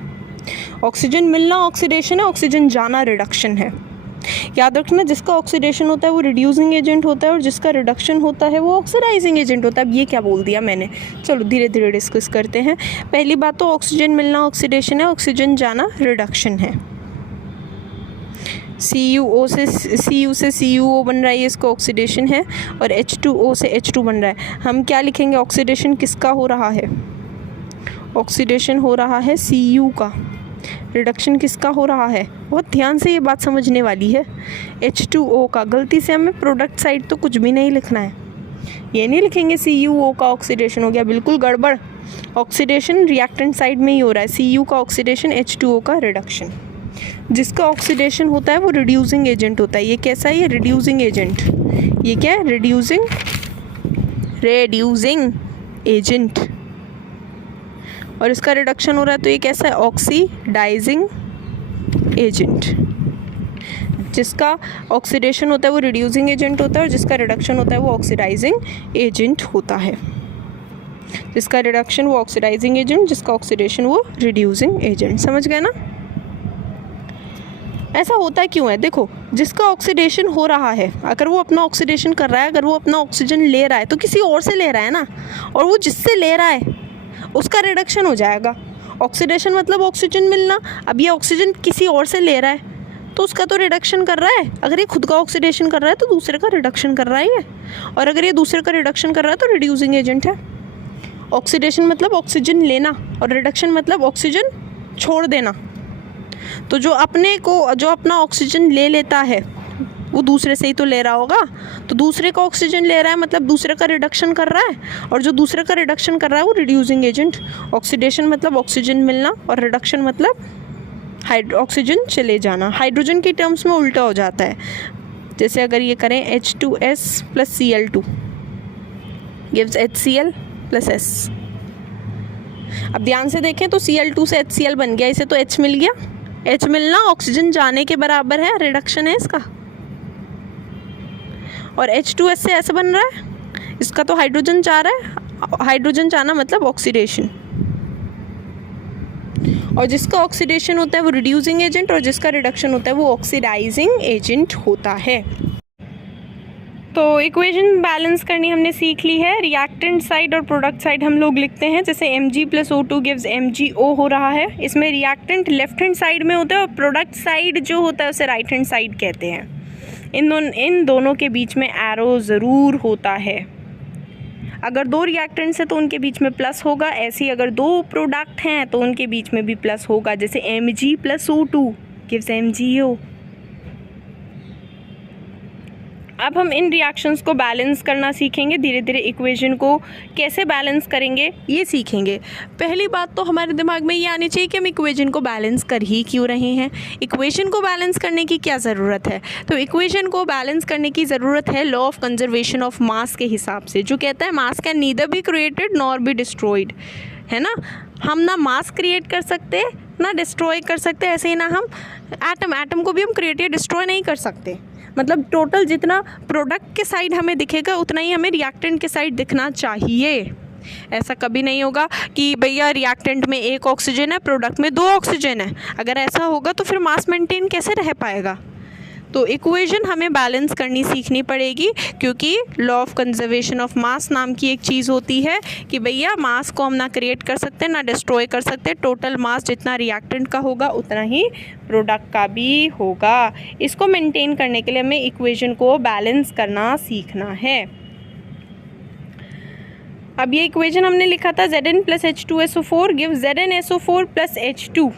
ऑक्सीजन मिलना ऑक्सीडेशन है, ऑक्सीजन जाना रिडक्शन है। याद रखना, जिसका ऑक्सीडेशन होता है वो रिड्यूसिंग एजेंट होता है और जिसका रिडक्शन होता है वो ऑक्सीडाइजिंग एजेंट होता है। अब ये क्या बोल दिया मैंने, चलो धीरे धीरे डिस्कस करते हैं। पहली बात तो ऑक्सीजन मिलना ऑक्सीडेशन है, ऑक्सीजन जाना रिडक्शन है। Cu से CuO बन रहा है, ये इसका ऑक्सीडेशन है, और H2O से H2 बन रहा है। हम क्या लिखेंगे, ऑक्सीडेशन किसका हो रहा है, ऑक्सीडेशन हो रहा है Cu का। रिडक्शन किसका हो रहा है, बहुत ध्यान से ये बात समझने वाली है, H2O का। गलती से हमें प्रोडक्ट साइड तो कुछ भी नहीं लिखना है, ये नहीं लिखेंगे CuO का ऑक्सीडेशन हो गया, बिल्कुल गड़बड़। ऑक्सीडेशन रिएक्टेंट साइड में ही हो रहा है, Cu का ऑक्सीडेशन, H2O का रिडक्शन। जिसका ऑक्सीडेशन होता है वो रिड्यूसिंग एजेंट होता है। ये कैसा है, ये रिड्यूसिंग एजेंट। ये क्या है, रिड्यूसिंग एजेंट। और इसका रिडक्शन हो रहा है तो ये कैसा है, ऑक्सीडाइजिंग एजेंट। जिसका ऑक्सीडेशन होता है वो रिड्यूसिंग एजेंट होता है और जिसका रिडक्शन होता है वो ऑक्सीडाइजिंग एजेंट होता है। जिसका रिडक्शन वो ऑक्सीडाइजिंग एजेंट, जिसका ऑक्सीडेशन वो रिड्यूसिंग एजेंट। समझ गए ना। ऐसा होता क्यों है, देखो, जिसका ऑक्सीडेशन हो रहा है, अगर वो अपना ऑक्सीडेशन कर रहा है, अगर वो अपना ऑक्सीजन ले रहा है तो किसी और से ले रहा है ना, और वो जिससे ले रहा है उसका रिडक्शन हो जाएगा। ऑक्सीडेशन मतलब ऑक्सीजन मिलना। अब ये ऑक्सीजन किसी और से ले रहा है तो उसका तो रिडक्शन कर रहा है। अगर ये खुद का ऑक्सीडेशन कर रहा है तो दूसरे का रिडक्शन कर रहा है ये, और अगर ये दूसरे का रिडक्शन कर रहा है तो रिड्यूसिंग एजेंट है। ऑक्सीडेशन मतलब ऑक्सीजन लेना और रिडक्शन मतलब ऑक्सीजन छोड़ देना। तो जो अपना ऑक्सीजन ले लेता है वो दूसरे से ही तो ले रहा होगा, तो दूसरे का ऑक्सीजन ले रहा है मतलब दूसरे का रिडक्शन कर रहा है, और जो दूसरे का रिडक्शन कर रहा है वो रिड्यूसिंग एजेंट। ऑक्सीडेशन मतलब ऑक्सीजन मिलना और रिडक्शन मतलब ऑक्सीजन चले जाना। हाइड्रोजन की टर्म्स में उल्टा हो जाता है। जैसे अगर ये करें H2S + Cl2 gives HCl + S। अब ध्यान से देखें तो Cl2 से HCl बन गया, इसे तो H मिल गया। H मिलना ऑक्सीजन जाने के बराबर है, रिडक्शन है इसका। और H2S से S बन रहा है, इसका तो हाइड्रोजन जा रहा है, हाइड्रोजन जाना मतलब ऑक्सीडेशन। और जिसका ऑक्सीडेशन होता है वो रिड्यूसिंग एजेंट और जिसका रिडक्शन होता है वो ऑक्सीडाइजिंग एजेंट होता है। तो इक्वेशन बैलेंस करनी हमने सीख ली है। रिएक्टेंट साइड और प्रोडक्ट साइड हम लोग लिखते हैं, जैसे Mg + O2 गिव्स MgO हो रहा है। इसमें रिएक्टेंट लेफ्ट हैंड साइड में होता है और प्रोडक्ट साइड जो होता है उसे राइट हैंड साइड कहते हैं। इन दोनों के बीच में एरो ज़रूर होता है। अगर दो रिएक्टेंट्स हैं तो उनके बीच में प्लस होगा, ऐसे ही अगर दो प्रोडक्ट हैं तो उनके बीच में भी प्लस होगा, जैसे Mg + O2 गिव्स MgO। अब हम इन रिएक्शंस को बैलेंस करना सीखेंगे, धीरे धीरे इक्वेशन को कैसे बैलेंस करेंगे ये सीखेंगे। पहली बात तो हमारे दिमाग में ये आनी चाहिए कि हम इक्वेशन को बैलेंस कर ही क्यों रहे हैं, इक्वेशन को बैलेंस करने की क्या ज़रूरत है। तो इक्वेशन को बैलेंस करने की ज़रूरत है law of conservation of mass के हिसाब से, जो कहता है मास can neither be created nor be destroyed, है ना। हम ना मास क्रिएट कर सकते ना डिस्ट्रॉय कर सकते, ऐसे ही ना हम एटम को भी हम क्रिएट या डिस्ट्रॉय नहीं कर सकते। मतलब टोटल जितना प्रोडक्ट के साइड हमें दिखेगा उतना ही हमें रिएक्टेंट के साइड दिखना चाहिए। ऐसा कभी नहीं होगा कि भैया रिएक्टेंट में 1 ऑक्सीजन है, प्रोडक्ट में 2 ऑक्सीजन है। अगर ऐसा होगा तो फिर मास मेंटेन कैसे रह पाएगा। तो इक्वेशन हमें बैलेंस करनी सीखनी पड़ेगी, क्योंकि law of conservation of mass नाम की एक चीज़ होती है कि भैया मास को हम ना क्रिएट कर सकते ना डिस्ट्रॉय कर सकते। टोटल मास जितना रिएक्टेंट का होगा उतना ही प्रोडक्ट का भी होगा। इसको मेंटेन करने के लिए हमें इक्वेशन को बैलेंस करना सीखना है। अब ये इक्वेशन हमने लिखा था Zn + H2SO4 gives ZnSO4 + H2।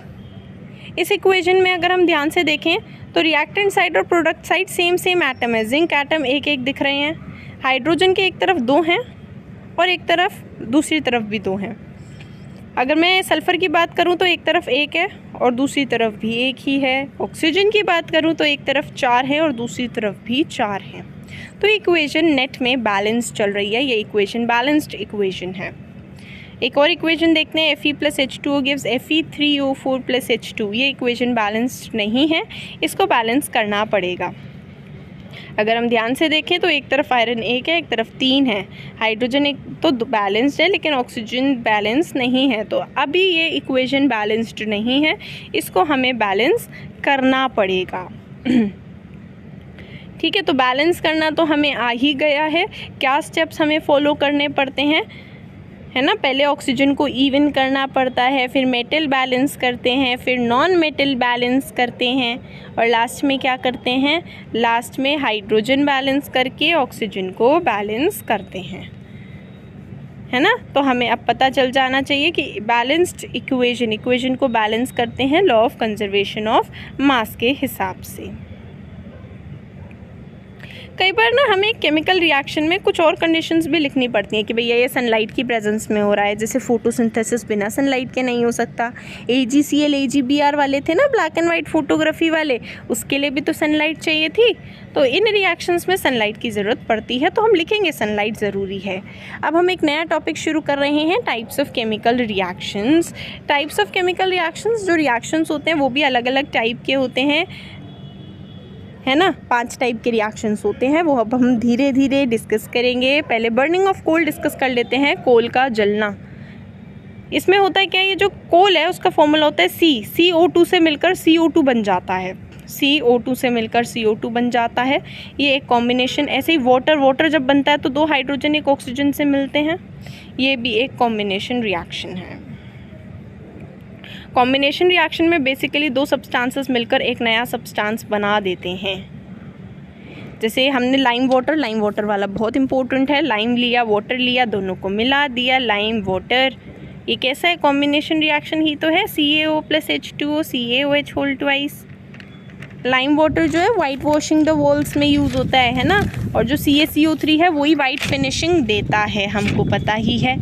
इस इक्वेशन में अगर हम ध्यान से देखें तो रिएक्टेंट साइड और प्रोडक्ट साइड सेम एटम है। जिंक एटम एक दिख रहे हैं, हाइड्रोजन के एक तरफ 2 हैं और एक तरफ दूसरी तरफ भी 2 हैं। अगर मैं सल्फ़र की बात करूं तो एक तरफ 1 है और दूसरी तरफ भी 1 ही है। ऑक्सीजन की बात करूं तो एक तरफ 4 है और दूसरी तरफ भी 4 हैं। तो इक्वेशन नेट में बैलेंस चल रही है, ये इक्वेशन बैलेंस्ड इक्वेशन है। एक और इक्वेशन देखते हैं, Fe + H2O gives Fe3O4 + H2। ये इक्वेशन बैलेंस्ड नहीं है, इसको बैलेंस करना पड़ेगा। अगर हम ध्यान से देखें तो एक तरफ आयरन 1 है, एक तरफ 3 है। हाइड्रोजन एक तो बैलेंस्ड है लेकिन ऑक्सीजन बैलेंस नहीं है, तो अभी ये इक्वेशन बैलेंस्ड नहीं है, इसको हमें बैलेंस करना पड़ेगा। ठीक है, तो बैलेंस करना तो हमें आ ही गया है। क्या स्टेप्स हमें फॉलो करने पड़ते हैं, है ना। पहले ऑक्सीजन को इवन करना पड़ता है, फिर मेटल बैलेंस करते हैं, फिर नॉन मेटल बैलेंस करते हैं और लास्ट में क्या करते हैं, लास्ट में हाइड्रोजन बैलेंस करके ऑक्सीजन को बैलेंस करते हैं, है ना। तो हमें अब पता चल जाना चाहिए कि बैलेंस्ड इक्वेशन को बैलेंस करते हैं law of conservation of mass के हिसाब से। कई बार ना हमें केमिकल रिएक्शन में कुछ और कंडीशंस भी लिखनी पड़ती हैं कि भैया ये सनलाइट की प्रेजेंस में हो रहा है, जैसे फोटोसिंथेसिस बिना सनलाइट के नहीं हो सकता। AgCl AgBr वाले थे ना ब्लैक एंड वाइट फोटोग्राफी वाले, उसके लिए भी तो सनलाइट चाहिए थी। तो इन रिएक्शंस में सनलाइट की ज़रूरत पड़ती है, तो हम लिखेंगे सनलाइट ज़रूरी है। अब हम एक नया टॉपिक शुरू कर रहे हैं, types of chemical reactions. Types of chemical reactions, जो रिएक्शंस होते हैं वो भी अलग अलग टाइप के होते हैं, है ना। 5 टाइप के रिएक्शंस होते हैं, वो अब हम धीरे धीरे डिस्कस करेंगे। पहले बर्निंग ऑफ कोल डिस्कस कर लेते हैं, कोल का जलना। इसमें होता है क्या, ये जो कोल है उसका फॉर्मूला होता है CO2 से मिलकर CO2 बन जाता है। CO2 से मिलकर CO2 बन जाता है, ये एक कॉम्बिनेशन। ऐसे ही वाटर जब बनता है तो 2 हाइड्रोजन 1 ऑक्सीजन से मिलते हैं, ये भी एक कॉम्बिनेशन रिएक्शन है। कॉम्बिनेशन रिएक्शन में बेसिकली 2 सब्सटेंसेस मिलकर एक नया सब्सटेंस बना देते हैं। जैसे हमने लाइम वाटर वाला बहुत इंपॉर्टेंट है, लाइम लिया वाटर लिया, दोनों को मिला दिया, लाइम वाटर। ये कैसा है, कॉम्बिनेशन रिएक्शन ही तो है, CaO + H2O CaOH whole twice. Lime water जो है वाइट वॉशिंग द वॉल्स में यूज़ होता है ना, और जो CaCO3 है वही वाइट फिनिशिंग देता है, हमको पता ही है।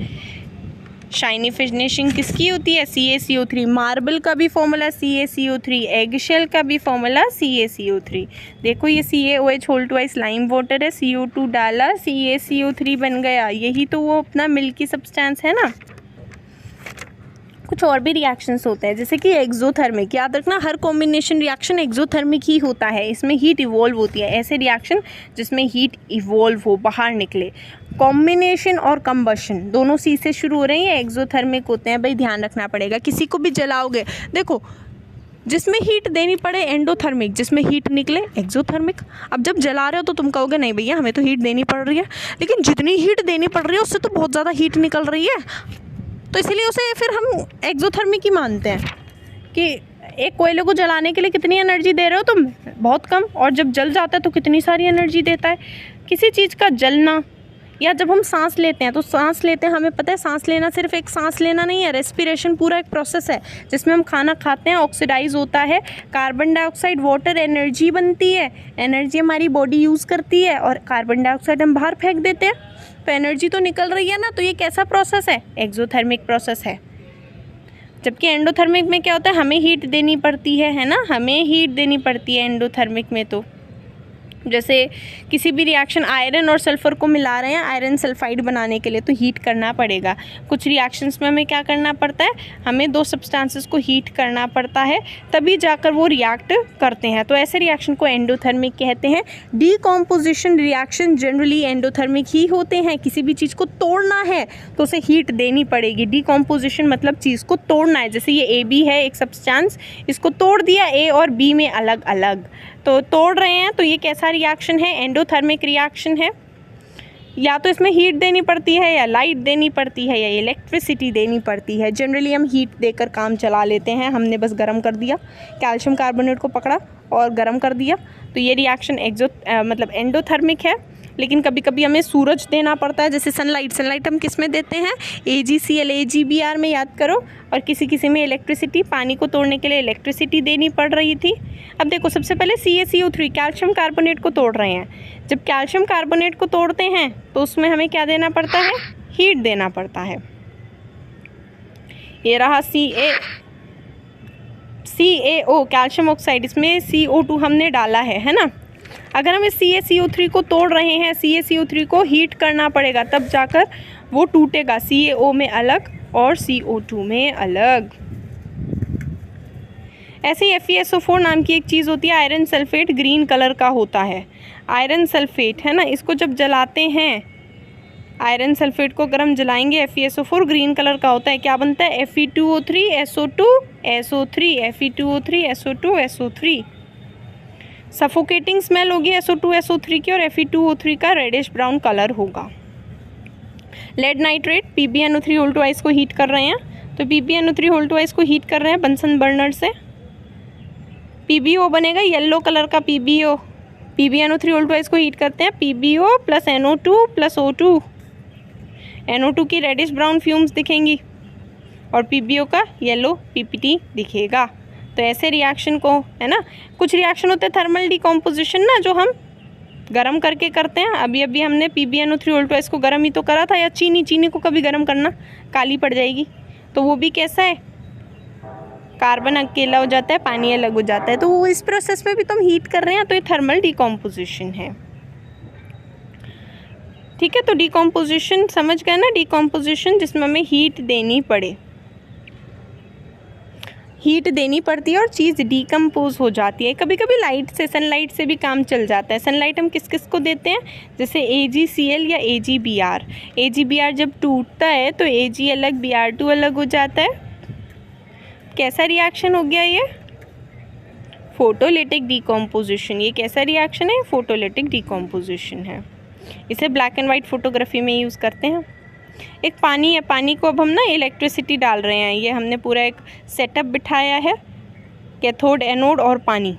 शाइनी फिनिशिंग किसकी होती है, CaCO3। मार्बल का भी फॉर्मूला CaCO3, एग शेल का भी फॉर्मूला CaCO3। देखो ये CaOH whole twice lime water है, CO2 डाला CaCO3 बन गया, यही तो वो अपना मिल्की सब्सटेंस है ना। कुछ और भी रिएक्शंस होते हैं, जैसे कि एक्सोथर्मिक। याद रखना हर कॉम्बिनेशन रिएक्शन एक्सोथर्मिक ही होता है, इसमें हीट इवॉल्व होती है। ऐसे रिएक्शन जिसमें हीट इवॉल्व हो, बाहर निकले। कॉम्बिनेशन और कंबशन दोनों C से शुरू हो रहे हैं, एक्सोथर्मिक होते हैं, भाई ध्यान रखना पड़ेगा। किसी को भी जलाओगे, देखो जिसमें हीट देनी पड़े एंडोथर्मिक, जिसमें हीट निकले एक्सोथर्मिक। अब जब जला रहे हो तो तुम कहोगे नहीं भैया हमें तो हीट देनी पड़ रही है, लेकिन जितनी हीट देनी पड़ रही है उससे तो बहुत ज़्यादा हीट निकल रही है, तो इसीलिए उसे फिर हम एक्सोथर्मिक ही मानते हैं कि एक कोयले को जलाने के लिए कितनी एनर्जी दे रहे हो तुम, बहुत कम, और जब जल जाता है तो कितनी सारी एनर्जी देता है। किसी चीज़ का जलना, या जब हम सांस लेते हैं तो सांस लेते हैं, हमें पता है सांस लेना सिर्फ एक सांस लेना नहीं है, रेस्पिरेशन पूरा एक प्रोसेस है जिसमें हम खाना खाते हैं, ऑक्सीडाइज होता है, कार्बन डाइऑक्साइड वाटर एनर्जी बनती है, एनर्जी हमारी बॉडी यूज़ करती है और कार्बन डाइऑक्साइड हम बाहर फेंक देते हैं, तो एनर्जी तो निकल रही है ना। तो ये कैसा प्रोसेस है, एक्सोथर्मिक प्रोसेस है। जबकि एंडोथर्मिक में क्या होता है, हमें हीट देनी पड़ती है ना, हमें हीट देनी पड़ती है एंडोथर्मिक में। तो जैसे किसी भी रिएक्शन आयरन और सल्फ़र को मिला रहे हैं आयरन सल्फाइड बनाने के लिए, तो हीट करना पड़ेगा। कुछ रिएक्शंस में हमें क्या करना पड़ता है, हमें दो सब्सटेंसेस को हीट करना पड़ता है तभी जाकर वो रिएक्ट करते हैं, तो ऐसे रिएक्शन को एंडोथर्मिक कहते हैं। डीकॉम्पोजिशन रिएक्शन जनरली एंडोथर्मिक ही होते हैं। किसी भी चीज़ को तोड़ना है तो उसे हीट देनी पड़ेगी। डीकॉम्पोजिशन मतलब चीज़ को तोड़ना है, जैसे ये AB है एक सब्सटेंस, इसको तोड़ दिया A और B में अलग अलग, तो तोड़ रहे हैं, तो ये कैसा रिएक्शन है, एंडोथर्मिक रिएक्शन है। या तो इसमें हीट देनी पड़ती है, या लाइट देनी पड़ती है, या इलेक्ट्रिसिटी देनी पड़ती है। जनरली हम हीट देकर काम चला लेते हैं, हमने बस गर्म कर दिया, कैल्शियम कार्बोनेट को पकड़ा और गर्म कर दिया, तो ये रिएक्शन मतलब एंडोथर्मिक है। लेकिन कभी कभी हमें सूरज देना पड़ता है, जैसे सनलाइट हम किस में देते हैं, AgCl AgBr में, याद करो। और किसी में इलेक्ट्रिसिटी, पानी को तोड़ने के लिए इलेक्ट्रिसिटी देनी पड़ रही थी। अब देखो सबसे पहले CaCO3 कैल्शियम कार्बोनेट को तोड़ रहे हैं। जब कैल्शियम कार्बोनेट को तोड़ते हैं तो उसमें हमें क्या देना पड़ता है, हीट देना पड़ता है। ये रहा CaO कैल्शियम ऑक्साइड, इसमें CO2 हमने डाला है ना। अगर हम इस CaCO3 को तोड़ रहे हैं, CaCO3 को हीट करना पड़ेगा तब जाकर वो टूटेगा, CaO में अलग और CO2 में अलग। ऐसे ही FeSO4 नाम की एक चीज़ होती है, आयरन सल्फेट, ग्रीन कलर का होता है। आयरन सल्फेट है ना, इसको जब जलाते हैं, आयरन सल्फेट को अगर हम जलाएंगे, FeSO4 ग्रीन कलर का होता है, क्या बनता है, Fe2O3 SO2 SO3, Fe2O3 SO2 SO3। Suffocating smell होगी SO2 SO3 की, और Fe2O3 का रेडिश ब्राउन कलर होगा। लेड नाइट्रेट PbNO3 को हीट कर रहे हैं, तो PbNO3 को हीट कर रहे हैं बंसन बर्नर से, PbO बनेगा येलो कलर का PbO। PbNO3 को हीट करते हैं, PbO plus NO2 plus O2, NO2 की रेडिश ब्राउन फ्यूम्स दिखेंगी और PbO का येलो PPT दिखेगा। तो ऐसे रिएक्शन को, है ना, कुछ रिएक्शन होते हैं थर्मल डिकम्पोजिशन ना, जो हम गरम करके करते हैं। अभी हमने PbNO3 को गरम ही तो करा था, या चीनी को कभी गरम करना, काली पड़ जाएगी, तो वो भी कैसा है, कार्बन अकेला हो जाता है, पानी अलग हो जाता है, तो वो इस प्रोसेस में भी तो हम हीट कर रहे हैं, तो ये थर्मल डिकम्पोजिशन है। ठीक है, तो डिकम्पोजिशन समझ गए ना, डिकम्पोजिशन जिसमें हमें हीट देनी पड़े, हीट देनी पड़ती है और चीज़ डिकम्पोज हो जाती है। कभी कभी लाइट से, सनलाइट से भी काम चल जाता है। सनलाइट हम किस किस को देते हैं, जैसे AgCl या AgBr। AgBr जब टूटता है तो Ag अलग Br2 अलग हो जाता है। कैसा रिएक्शन हो गया ये, फोटोलिटिक डिकम्पोजिशन। ये कैसा रिएक्शन है, फोटोलिटिक डिकम्पोजिशन है। इसे ब्लैक एंड वाइट फोटोग्राफी में यूज़ करते हैं। एक पानी है, पानी को अब हम ना इलेक्ट्रिसिटी डाल रहे हैं, ये हमने पूरा एक सेटअप बिठाया है, कैथोड एनोड और पानी।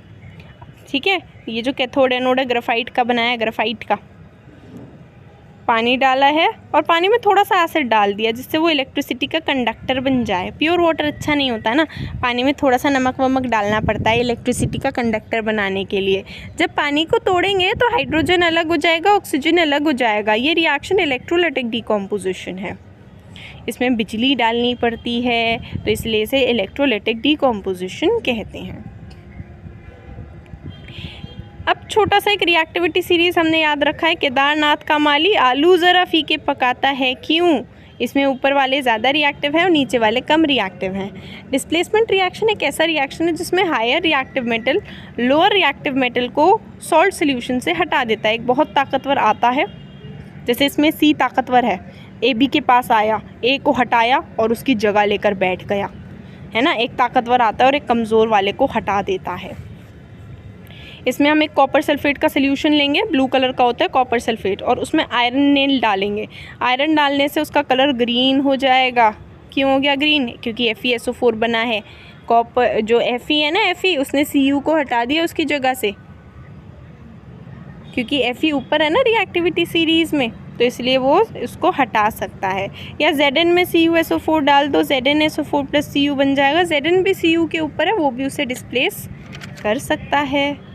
ठीक है, ये जो कैथोड एनोड है ग्राफाइट का बनाया है, ग्राफाइट का पानी डाला है और पानी में थोड़ा सा एसिड डाल दिया जिससे वो इलेक्ट्रिसिटी का कंडक्टर बन जाए। प्योर वाटर अच्छा नहीं होता ना, पानी में थोड़ा सा नमक वमक डालना पड़ता है इलेक्ट्रिसिटी का कंडक्टर बनाने के लिए। जब पानी को तोड़ेंगे तो हाइड्रोजन अलग हो जाएगा, ऑक्सीजन अलग हो जाएगा। ये रिएक्शन इलेक्ट्रोलाइटिक डिकम्पोजिशन है, इसमें बिजली डालनी पड़ती है, तो इसलिए इसे इलेक्ट्रोलाइटिक डिकम्पोजिशन कहते हैं। अब छोटा सा एक रिएक्टिविटी सीरीज हमने याद रखा है, केदारनाथ का माली आलू ज़रा फीके पकाता है क्यों। इसमें ऊपर वाले ज़्यादा रिएक्टिव हैं और नीचे वाले कम रिएक्टिव हैं। डिस्प्लेसमेंट रिएक्शन एक ऐसा रिएक्शन है जिसमें higher reactive metal lower reactive metal को सॉल्ट सोल्यूशन से हटा देता है। एक बहुत ताकतवर आता है, जैसे इसमें C ताकतवर है, AB के पास आया, A को हटाया और उसकी जगह लेकर बैठ गया, है ना, एक ताकतवर आता है और एक कमज़ोर वाले को हटा देता है। इसमें हम एक कॉपर सल्फेट का सोल्यूशन लेंगे, ब्लू कलर का होता है कॉपर सल्फेट, और उसमें आयरन नेल डालेंगे। आयरन डालने से उसका कलर ग्रीन हो जाएगा। क्यों हो गया ग्रीन? क्योंकि FeSO4 बना है। कॉपर जो Fe है ना, Fe उसने Cu को हटा दिया उसकी जगह से, क्योंकि Fe ऊपर है ना रिएक्टिविटी सीरीज़ में, तो इसलिए वो इसको हटा सकता है। या Zn में CuSO4 डाल दो, ZnSO4 + Cu बन जाएगा। Zn भी Cu के ऊपर है, वो भी उसे डिस्प्लेस कर सकता है।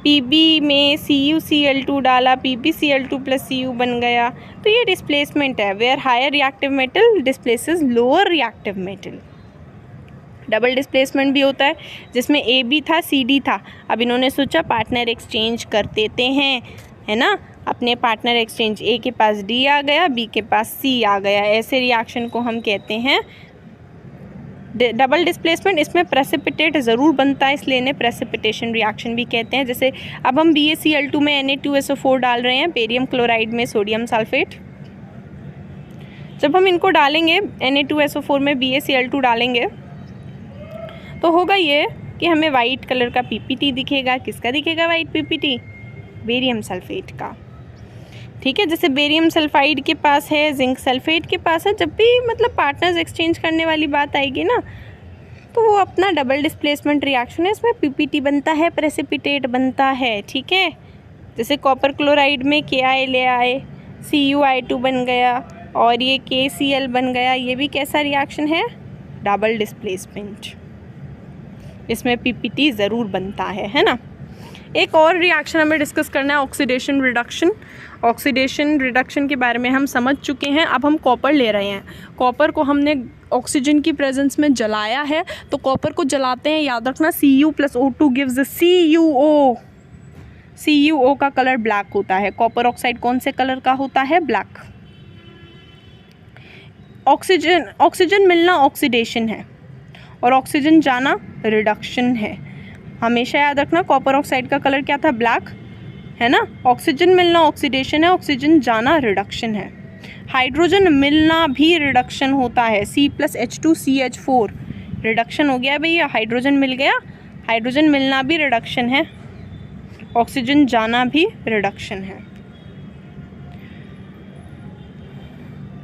Pb में CuCl2 डाला, PbCl2 + Cu बन गया, तो ये डिस्प्लेसमेंट है। Where higher reactive metal displaces lower reactive metal. Double displacement भी होता है, जिसमें AB था CD था, अब इन्होंने सोचा पार्टनर एक्सचेंज कर देते हैं, है ना। अपने पार्टनर एक्सचेंज, A के पास D आ गया, B के पास C आ गया, ऐसे रिएक्शन को हम कहते हैं डबल डिस्प्लेसमेंट। इसमें प्रेसिपिटेट ज़रूर बनता है, इसलिए इन्हें प्रेसिपिटेशन रिएक्शन भी कहते हैं। जैसे अब हम BaCl2 में Na2SO4 डाल रहे हैं, बेरियम क्लोराइड में सोडियम सल्फेट। जब हम इनको डालेंगे Na2SO4 में BaCl2 डालेंगे, तो होगा ये कि हमें वाइट कलर का PPT दिखेगा। किसका दिखेगा वाइट PPT? बेरियम सल्फेट का। ठीक है, जैसे बेरियम सल्फाइड के पास है, जिंक सल्फेट के पास है, जब भी मतलब पार्टनर्स एक्सचेंज करने वाली बात आएगी ना, तो वो अपना डबल डिस्प्लेसमेंट रिएक्शन है, इसमें PPT बनता है, प्रेसिपिटेट बनता है। ठीक है, जैसे कॉपर क्लोराइड में Ki ले आए, CuI2 बन गया और ये KCl बन गया। ये भी कैसा रिएक्शन है? Double displacement. इसमें PPT ज़रूर बनता है ना। एक और रिएक्शन हमें डिस्कस करना है, ऑक्सीडेशन रिडक्शन। ऑक्सीडेशन रिडक्शन के बारे में हम समझ चुके हैं। अब हम कॉपर ले रहे हैं। कॉपर को हमने ऑक्सीजन की प्रेजेंस में जलाया है, तो कॉपर को जलाते हैं, याद रखना Cu + O2 gives CuO। CuO का कलर ब्लैक होता है। कॉपर ऑक्साइड कौन से कलर का होता है? ब्लैक। ऑक्सीजन मिलना ऑक्सीडेशन है और ऑक्सीजन जाना रिडक्शन है। हमेशा याद रखना, कॉपर ऑक्साइड का कलर क्या था? ब्लैक, है ना। ऑक्सीजन मिलना ऑक्सीडेशन है, ऑक्सीजन जाना रिडक्शन है। हाइड्रोजन मिलना भी रिडक्शन होता है। C + H2CH4 रिडक्शन हो गया भैया, हाइड्रोजन मिल गया। हाइड्रोजन मिलना भी रिडक्शन है, ऑक्सीजन जाना भी रिडक्शन है।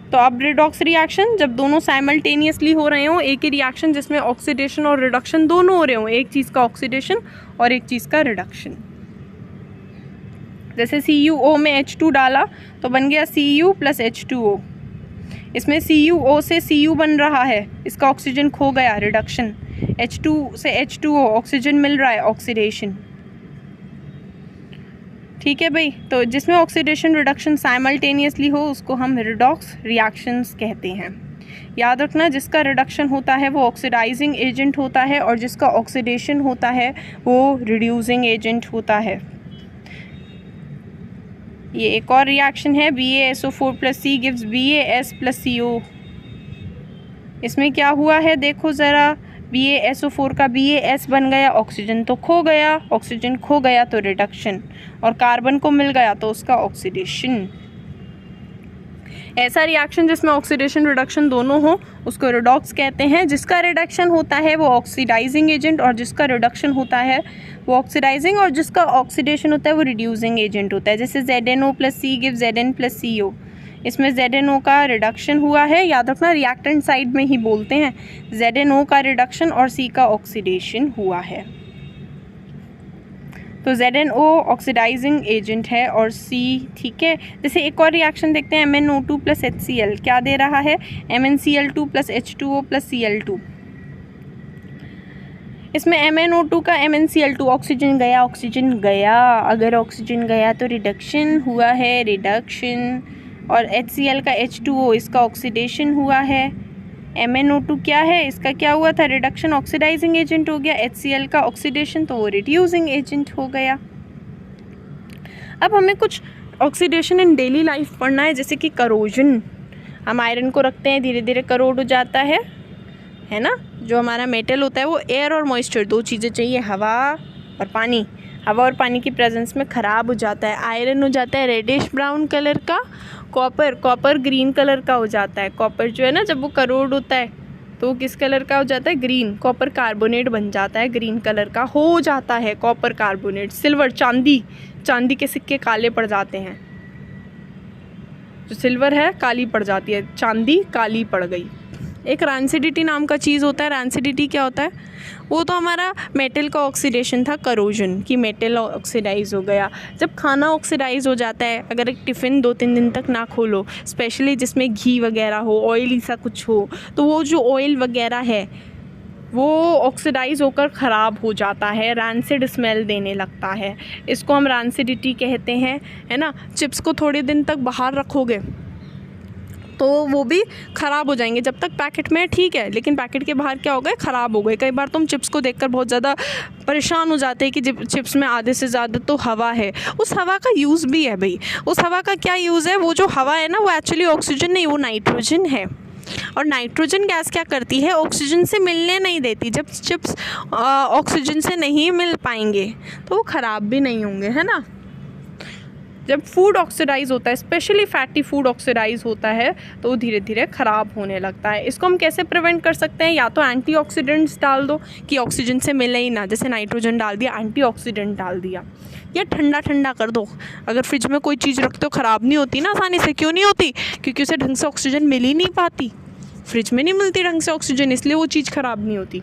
तो अब रिडॉक्स रिएक्शन, जब दोनों साइमल्टेनियसली हो रहे हों, एक ही रिएक्शन जिसमें ऑक्सीडेशन और रिडक्शन दोनों हो रहे हों, एक चीज़ का ऑक्सीडेशन और एक चीज़ का रिडक्शन। जैसे CuO में H2 डाला तो बन गया Cu + H2O। इसमें CuO से Cu बन रहा है, इसका ऑक्सीजन खो गया, रिडक्शन। H2 से H2O, ऑक्सीजन मिल रहा है, ऑक्सीडेशन। ठीक है भाई, तो जिसमें ऑक्सीडेशन रिडक्शन साइमल्टेनियसली हो उसको हम रिडॉक्स रिएक्शंस कहते हैं। याद रखना, जिसका रिडक्शन होता है वो ऑक्सीडाइजिंग एजेंट होता है और जिसका ऑक्सीडेशन होता है वो रिड्यूसिंग एजेंट होता है। ये एक और रिएक्शन है, BaSO4 + C gives BaS + CO। इसमें क्या हुआ है देखो ज़रा, BaSO4 का BaS बन गया, ऑक्सीजन तो खो गया, ऑक्सीजन खो गया तो रिडक्शन, और कार्बन को मिल गया तो उसका ऑक्सीडेशन। ऐसा रिएक्शन जिसमें ऑक्सीडेशन रिडक्शन दोनों हो उसको रिडॉक्स कहते हैं। जिसका रिडक्शन होता है वो ऑक्सीडाइजिंग एजेंट और जिसका रिडक्शन होता है वो ऑक्सीडाइजिंग, और जिसका ऑक्सीडेशन होता है वो रिड्यूसिंग एजेंट होता है। जैसे ZnO + C gives Zn + CO। इसमें ZnO का रिडक्शन हुआ है, याद रखना रिएक्टेंट साइड में ही बोलते हैं। ZnO का रिडक्शन और C का ऑक्सीडेशन हुआ है। तो ZnO ऑक्सीडाइजिंग एजेंट है और C, ठीक है। जैसे एक और रिएक्शन देखते हैं, MnO2 + HCl क्या दे रहा है? MnCl2 + H2O + Cl2। इसमें MnO2 का MnCl2, ऑक्सीजन गया, अगर ऑक्सीजन गया तो रिडक्शन हुआ है, रिडक्शन। और HCl का H2O, इसका ऑक्सीडेशन हुआ है। MnO2 क्या है? इसका क्या हुआ था? रिडक्शन, ऑक्सीडाइजिंग एजेंट हो गया। HCl का ऑक्सीडेशन, तो वो रिड्यूसिंग एजेंट हो गया। अब हमें कुछ ऑक्सीडेशन इन डेली लाइफ पढ़ना है, जैसे कि करोजन। हम आयरन को रखते हैं, धीरे धीरे करोड हो जाता है ना। जो हमारा मेटल होता है वो एयर और मॉइस्चर, दो चीज़ें चाहिए, हवा और पानी। हवा और पानी की प्रेजेंस में ख़राब हो जाता है। आयरन हो जाता है रेडिश ब्राउन कलर का, कॉपर ग्रीन कलर का हो जाता है। कॉपर जो है ना, जब वो करोड होता है तो वो किस कलर का हो जाता है, ग्रीन, कॉपर कार्बोनेट बन जाता है, ग्रीन कलर का हो जाता है कॉपर कार्बोनेट। सिल्वर, चांदी के सिक्के काले पड़ जाते हैं, जो सिल्वर है काली पड़ जाती है, चांदी काली पड़ गई। एक रैंसिडिटी नाम का चीज़ होता है। रैंसिडिटी क्या होता है, वो तो हमारा मेटल का ऑक्सीडेशन था, करोजन, कि मेटल ऑक्सीडाइज हो गया। जब खाना ऑक्सीडाइज हो जाता है, अगर एक टिफ़िन 2-3 दिन तक ना खोलो, स्पेशली जिसमें घी वगैरह हो, ऑयली सा कुछ हो, तो वो जो ऑयल वगैरह है वो ऑक्सीडाइज होकर ख़राब हो जाता है, रैंसिड स्मेल देने लगता है। इसको हम रैंसिडिटी कहते हैं, है ना। चिप्स को थोड़े दिन तक बाहर रखोगे तो वो भी ख़राब हो जाएंगे। जब तक पैकेट में ठीक है, लेकिन पैकेट के बाहर क्या हो गए, ख़राब हो गए। कई बार तुम चिप्स को देखकर बहुत ज़्यादा परेशान हो जाते हैं कि चिप्स में आधे से ज़्यादा तो हवा है। उस हवा का यूज़ भी है भाई। उस हवा का क्या यूज़ है, वो जो हवा है ना, वो एक्चुअली ऑक्सीजन नहीं, वो नाइट्रोजन है। और नाइट्रोजन गैस क्या करती है, ऑक्सीजन से मिलने नहीं देती। जब चिप्स ऑक्सीजन से नहीं मिल पाएंगे तो वो ख़राब भी नहीं होंगे, है ना। जब फूड ऑक्सीडाइज होता है, स्पेशली फैटी फूड ऑक्सीडाइज होता है, तो वो धीरे धीरे ख़राब होने लगता है। इसको हम कैसे प्रिवेंट कर सकते हैं, या तो एंटीऑक्सीडेंट्स डाल दो कि ऑक्सीजन से मिले ही ना, जैसे नाइट्रोजन डाल दिया, एंटीऑक्सीडेंट डाल दिया, या ठंडा कर दो। अगर फ्रिज में कोई चीज़ रखते हो ख़राब नहीं होती ना आसानी से। क्यों नहीं होती, क्योंकि उसे ढंग से ऑक्सीजन मिल ही नहीं पाती। फ्रिज में नहीं मिलती ढंग से ऑक्सीजन, इसलिए वो चीज़ ख़राब नहीं होती।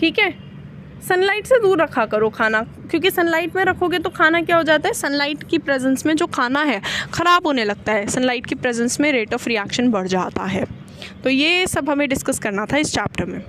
ठीक है। सनलाइट से दूर रखा करो खाना, क्योंकि सनलाइट में रखोगे तो खाना क्या हो जाता है, सनलाइट की प्रेजेंस में जो खाना है ख़राब होने लगता है। सनलाइट की प्रेजेंस में रेट ऑफ रिएक्शन बढ़ जाता है। तो ये सब हमें डिस्कस करना था इस चैप्टर में।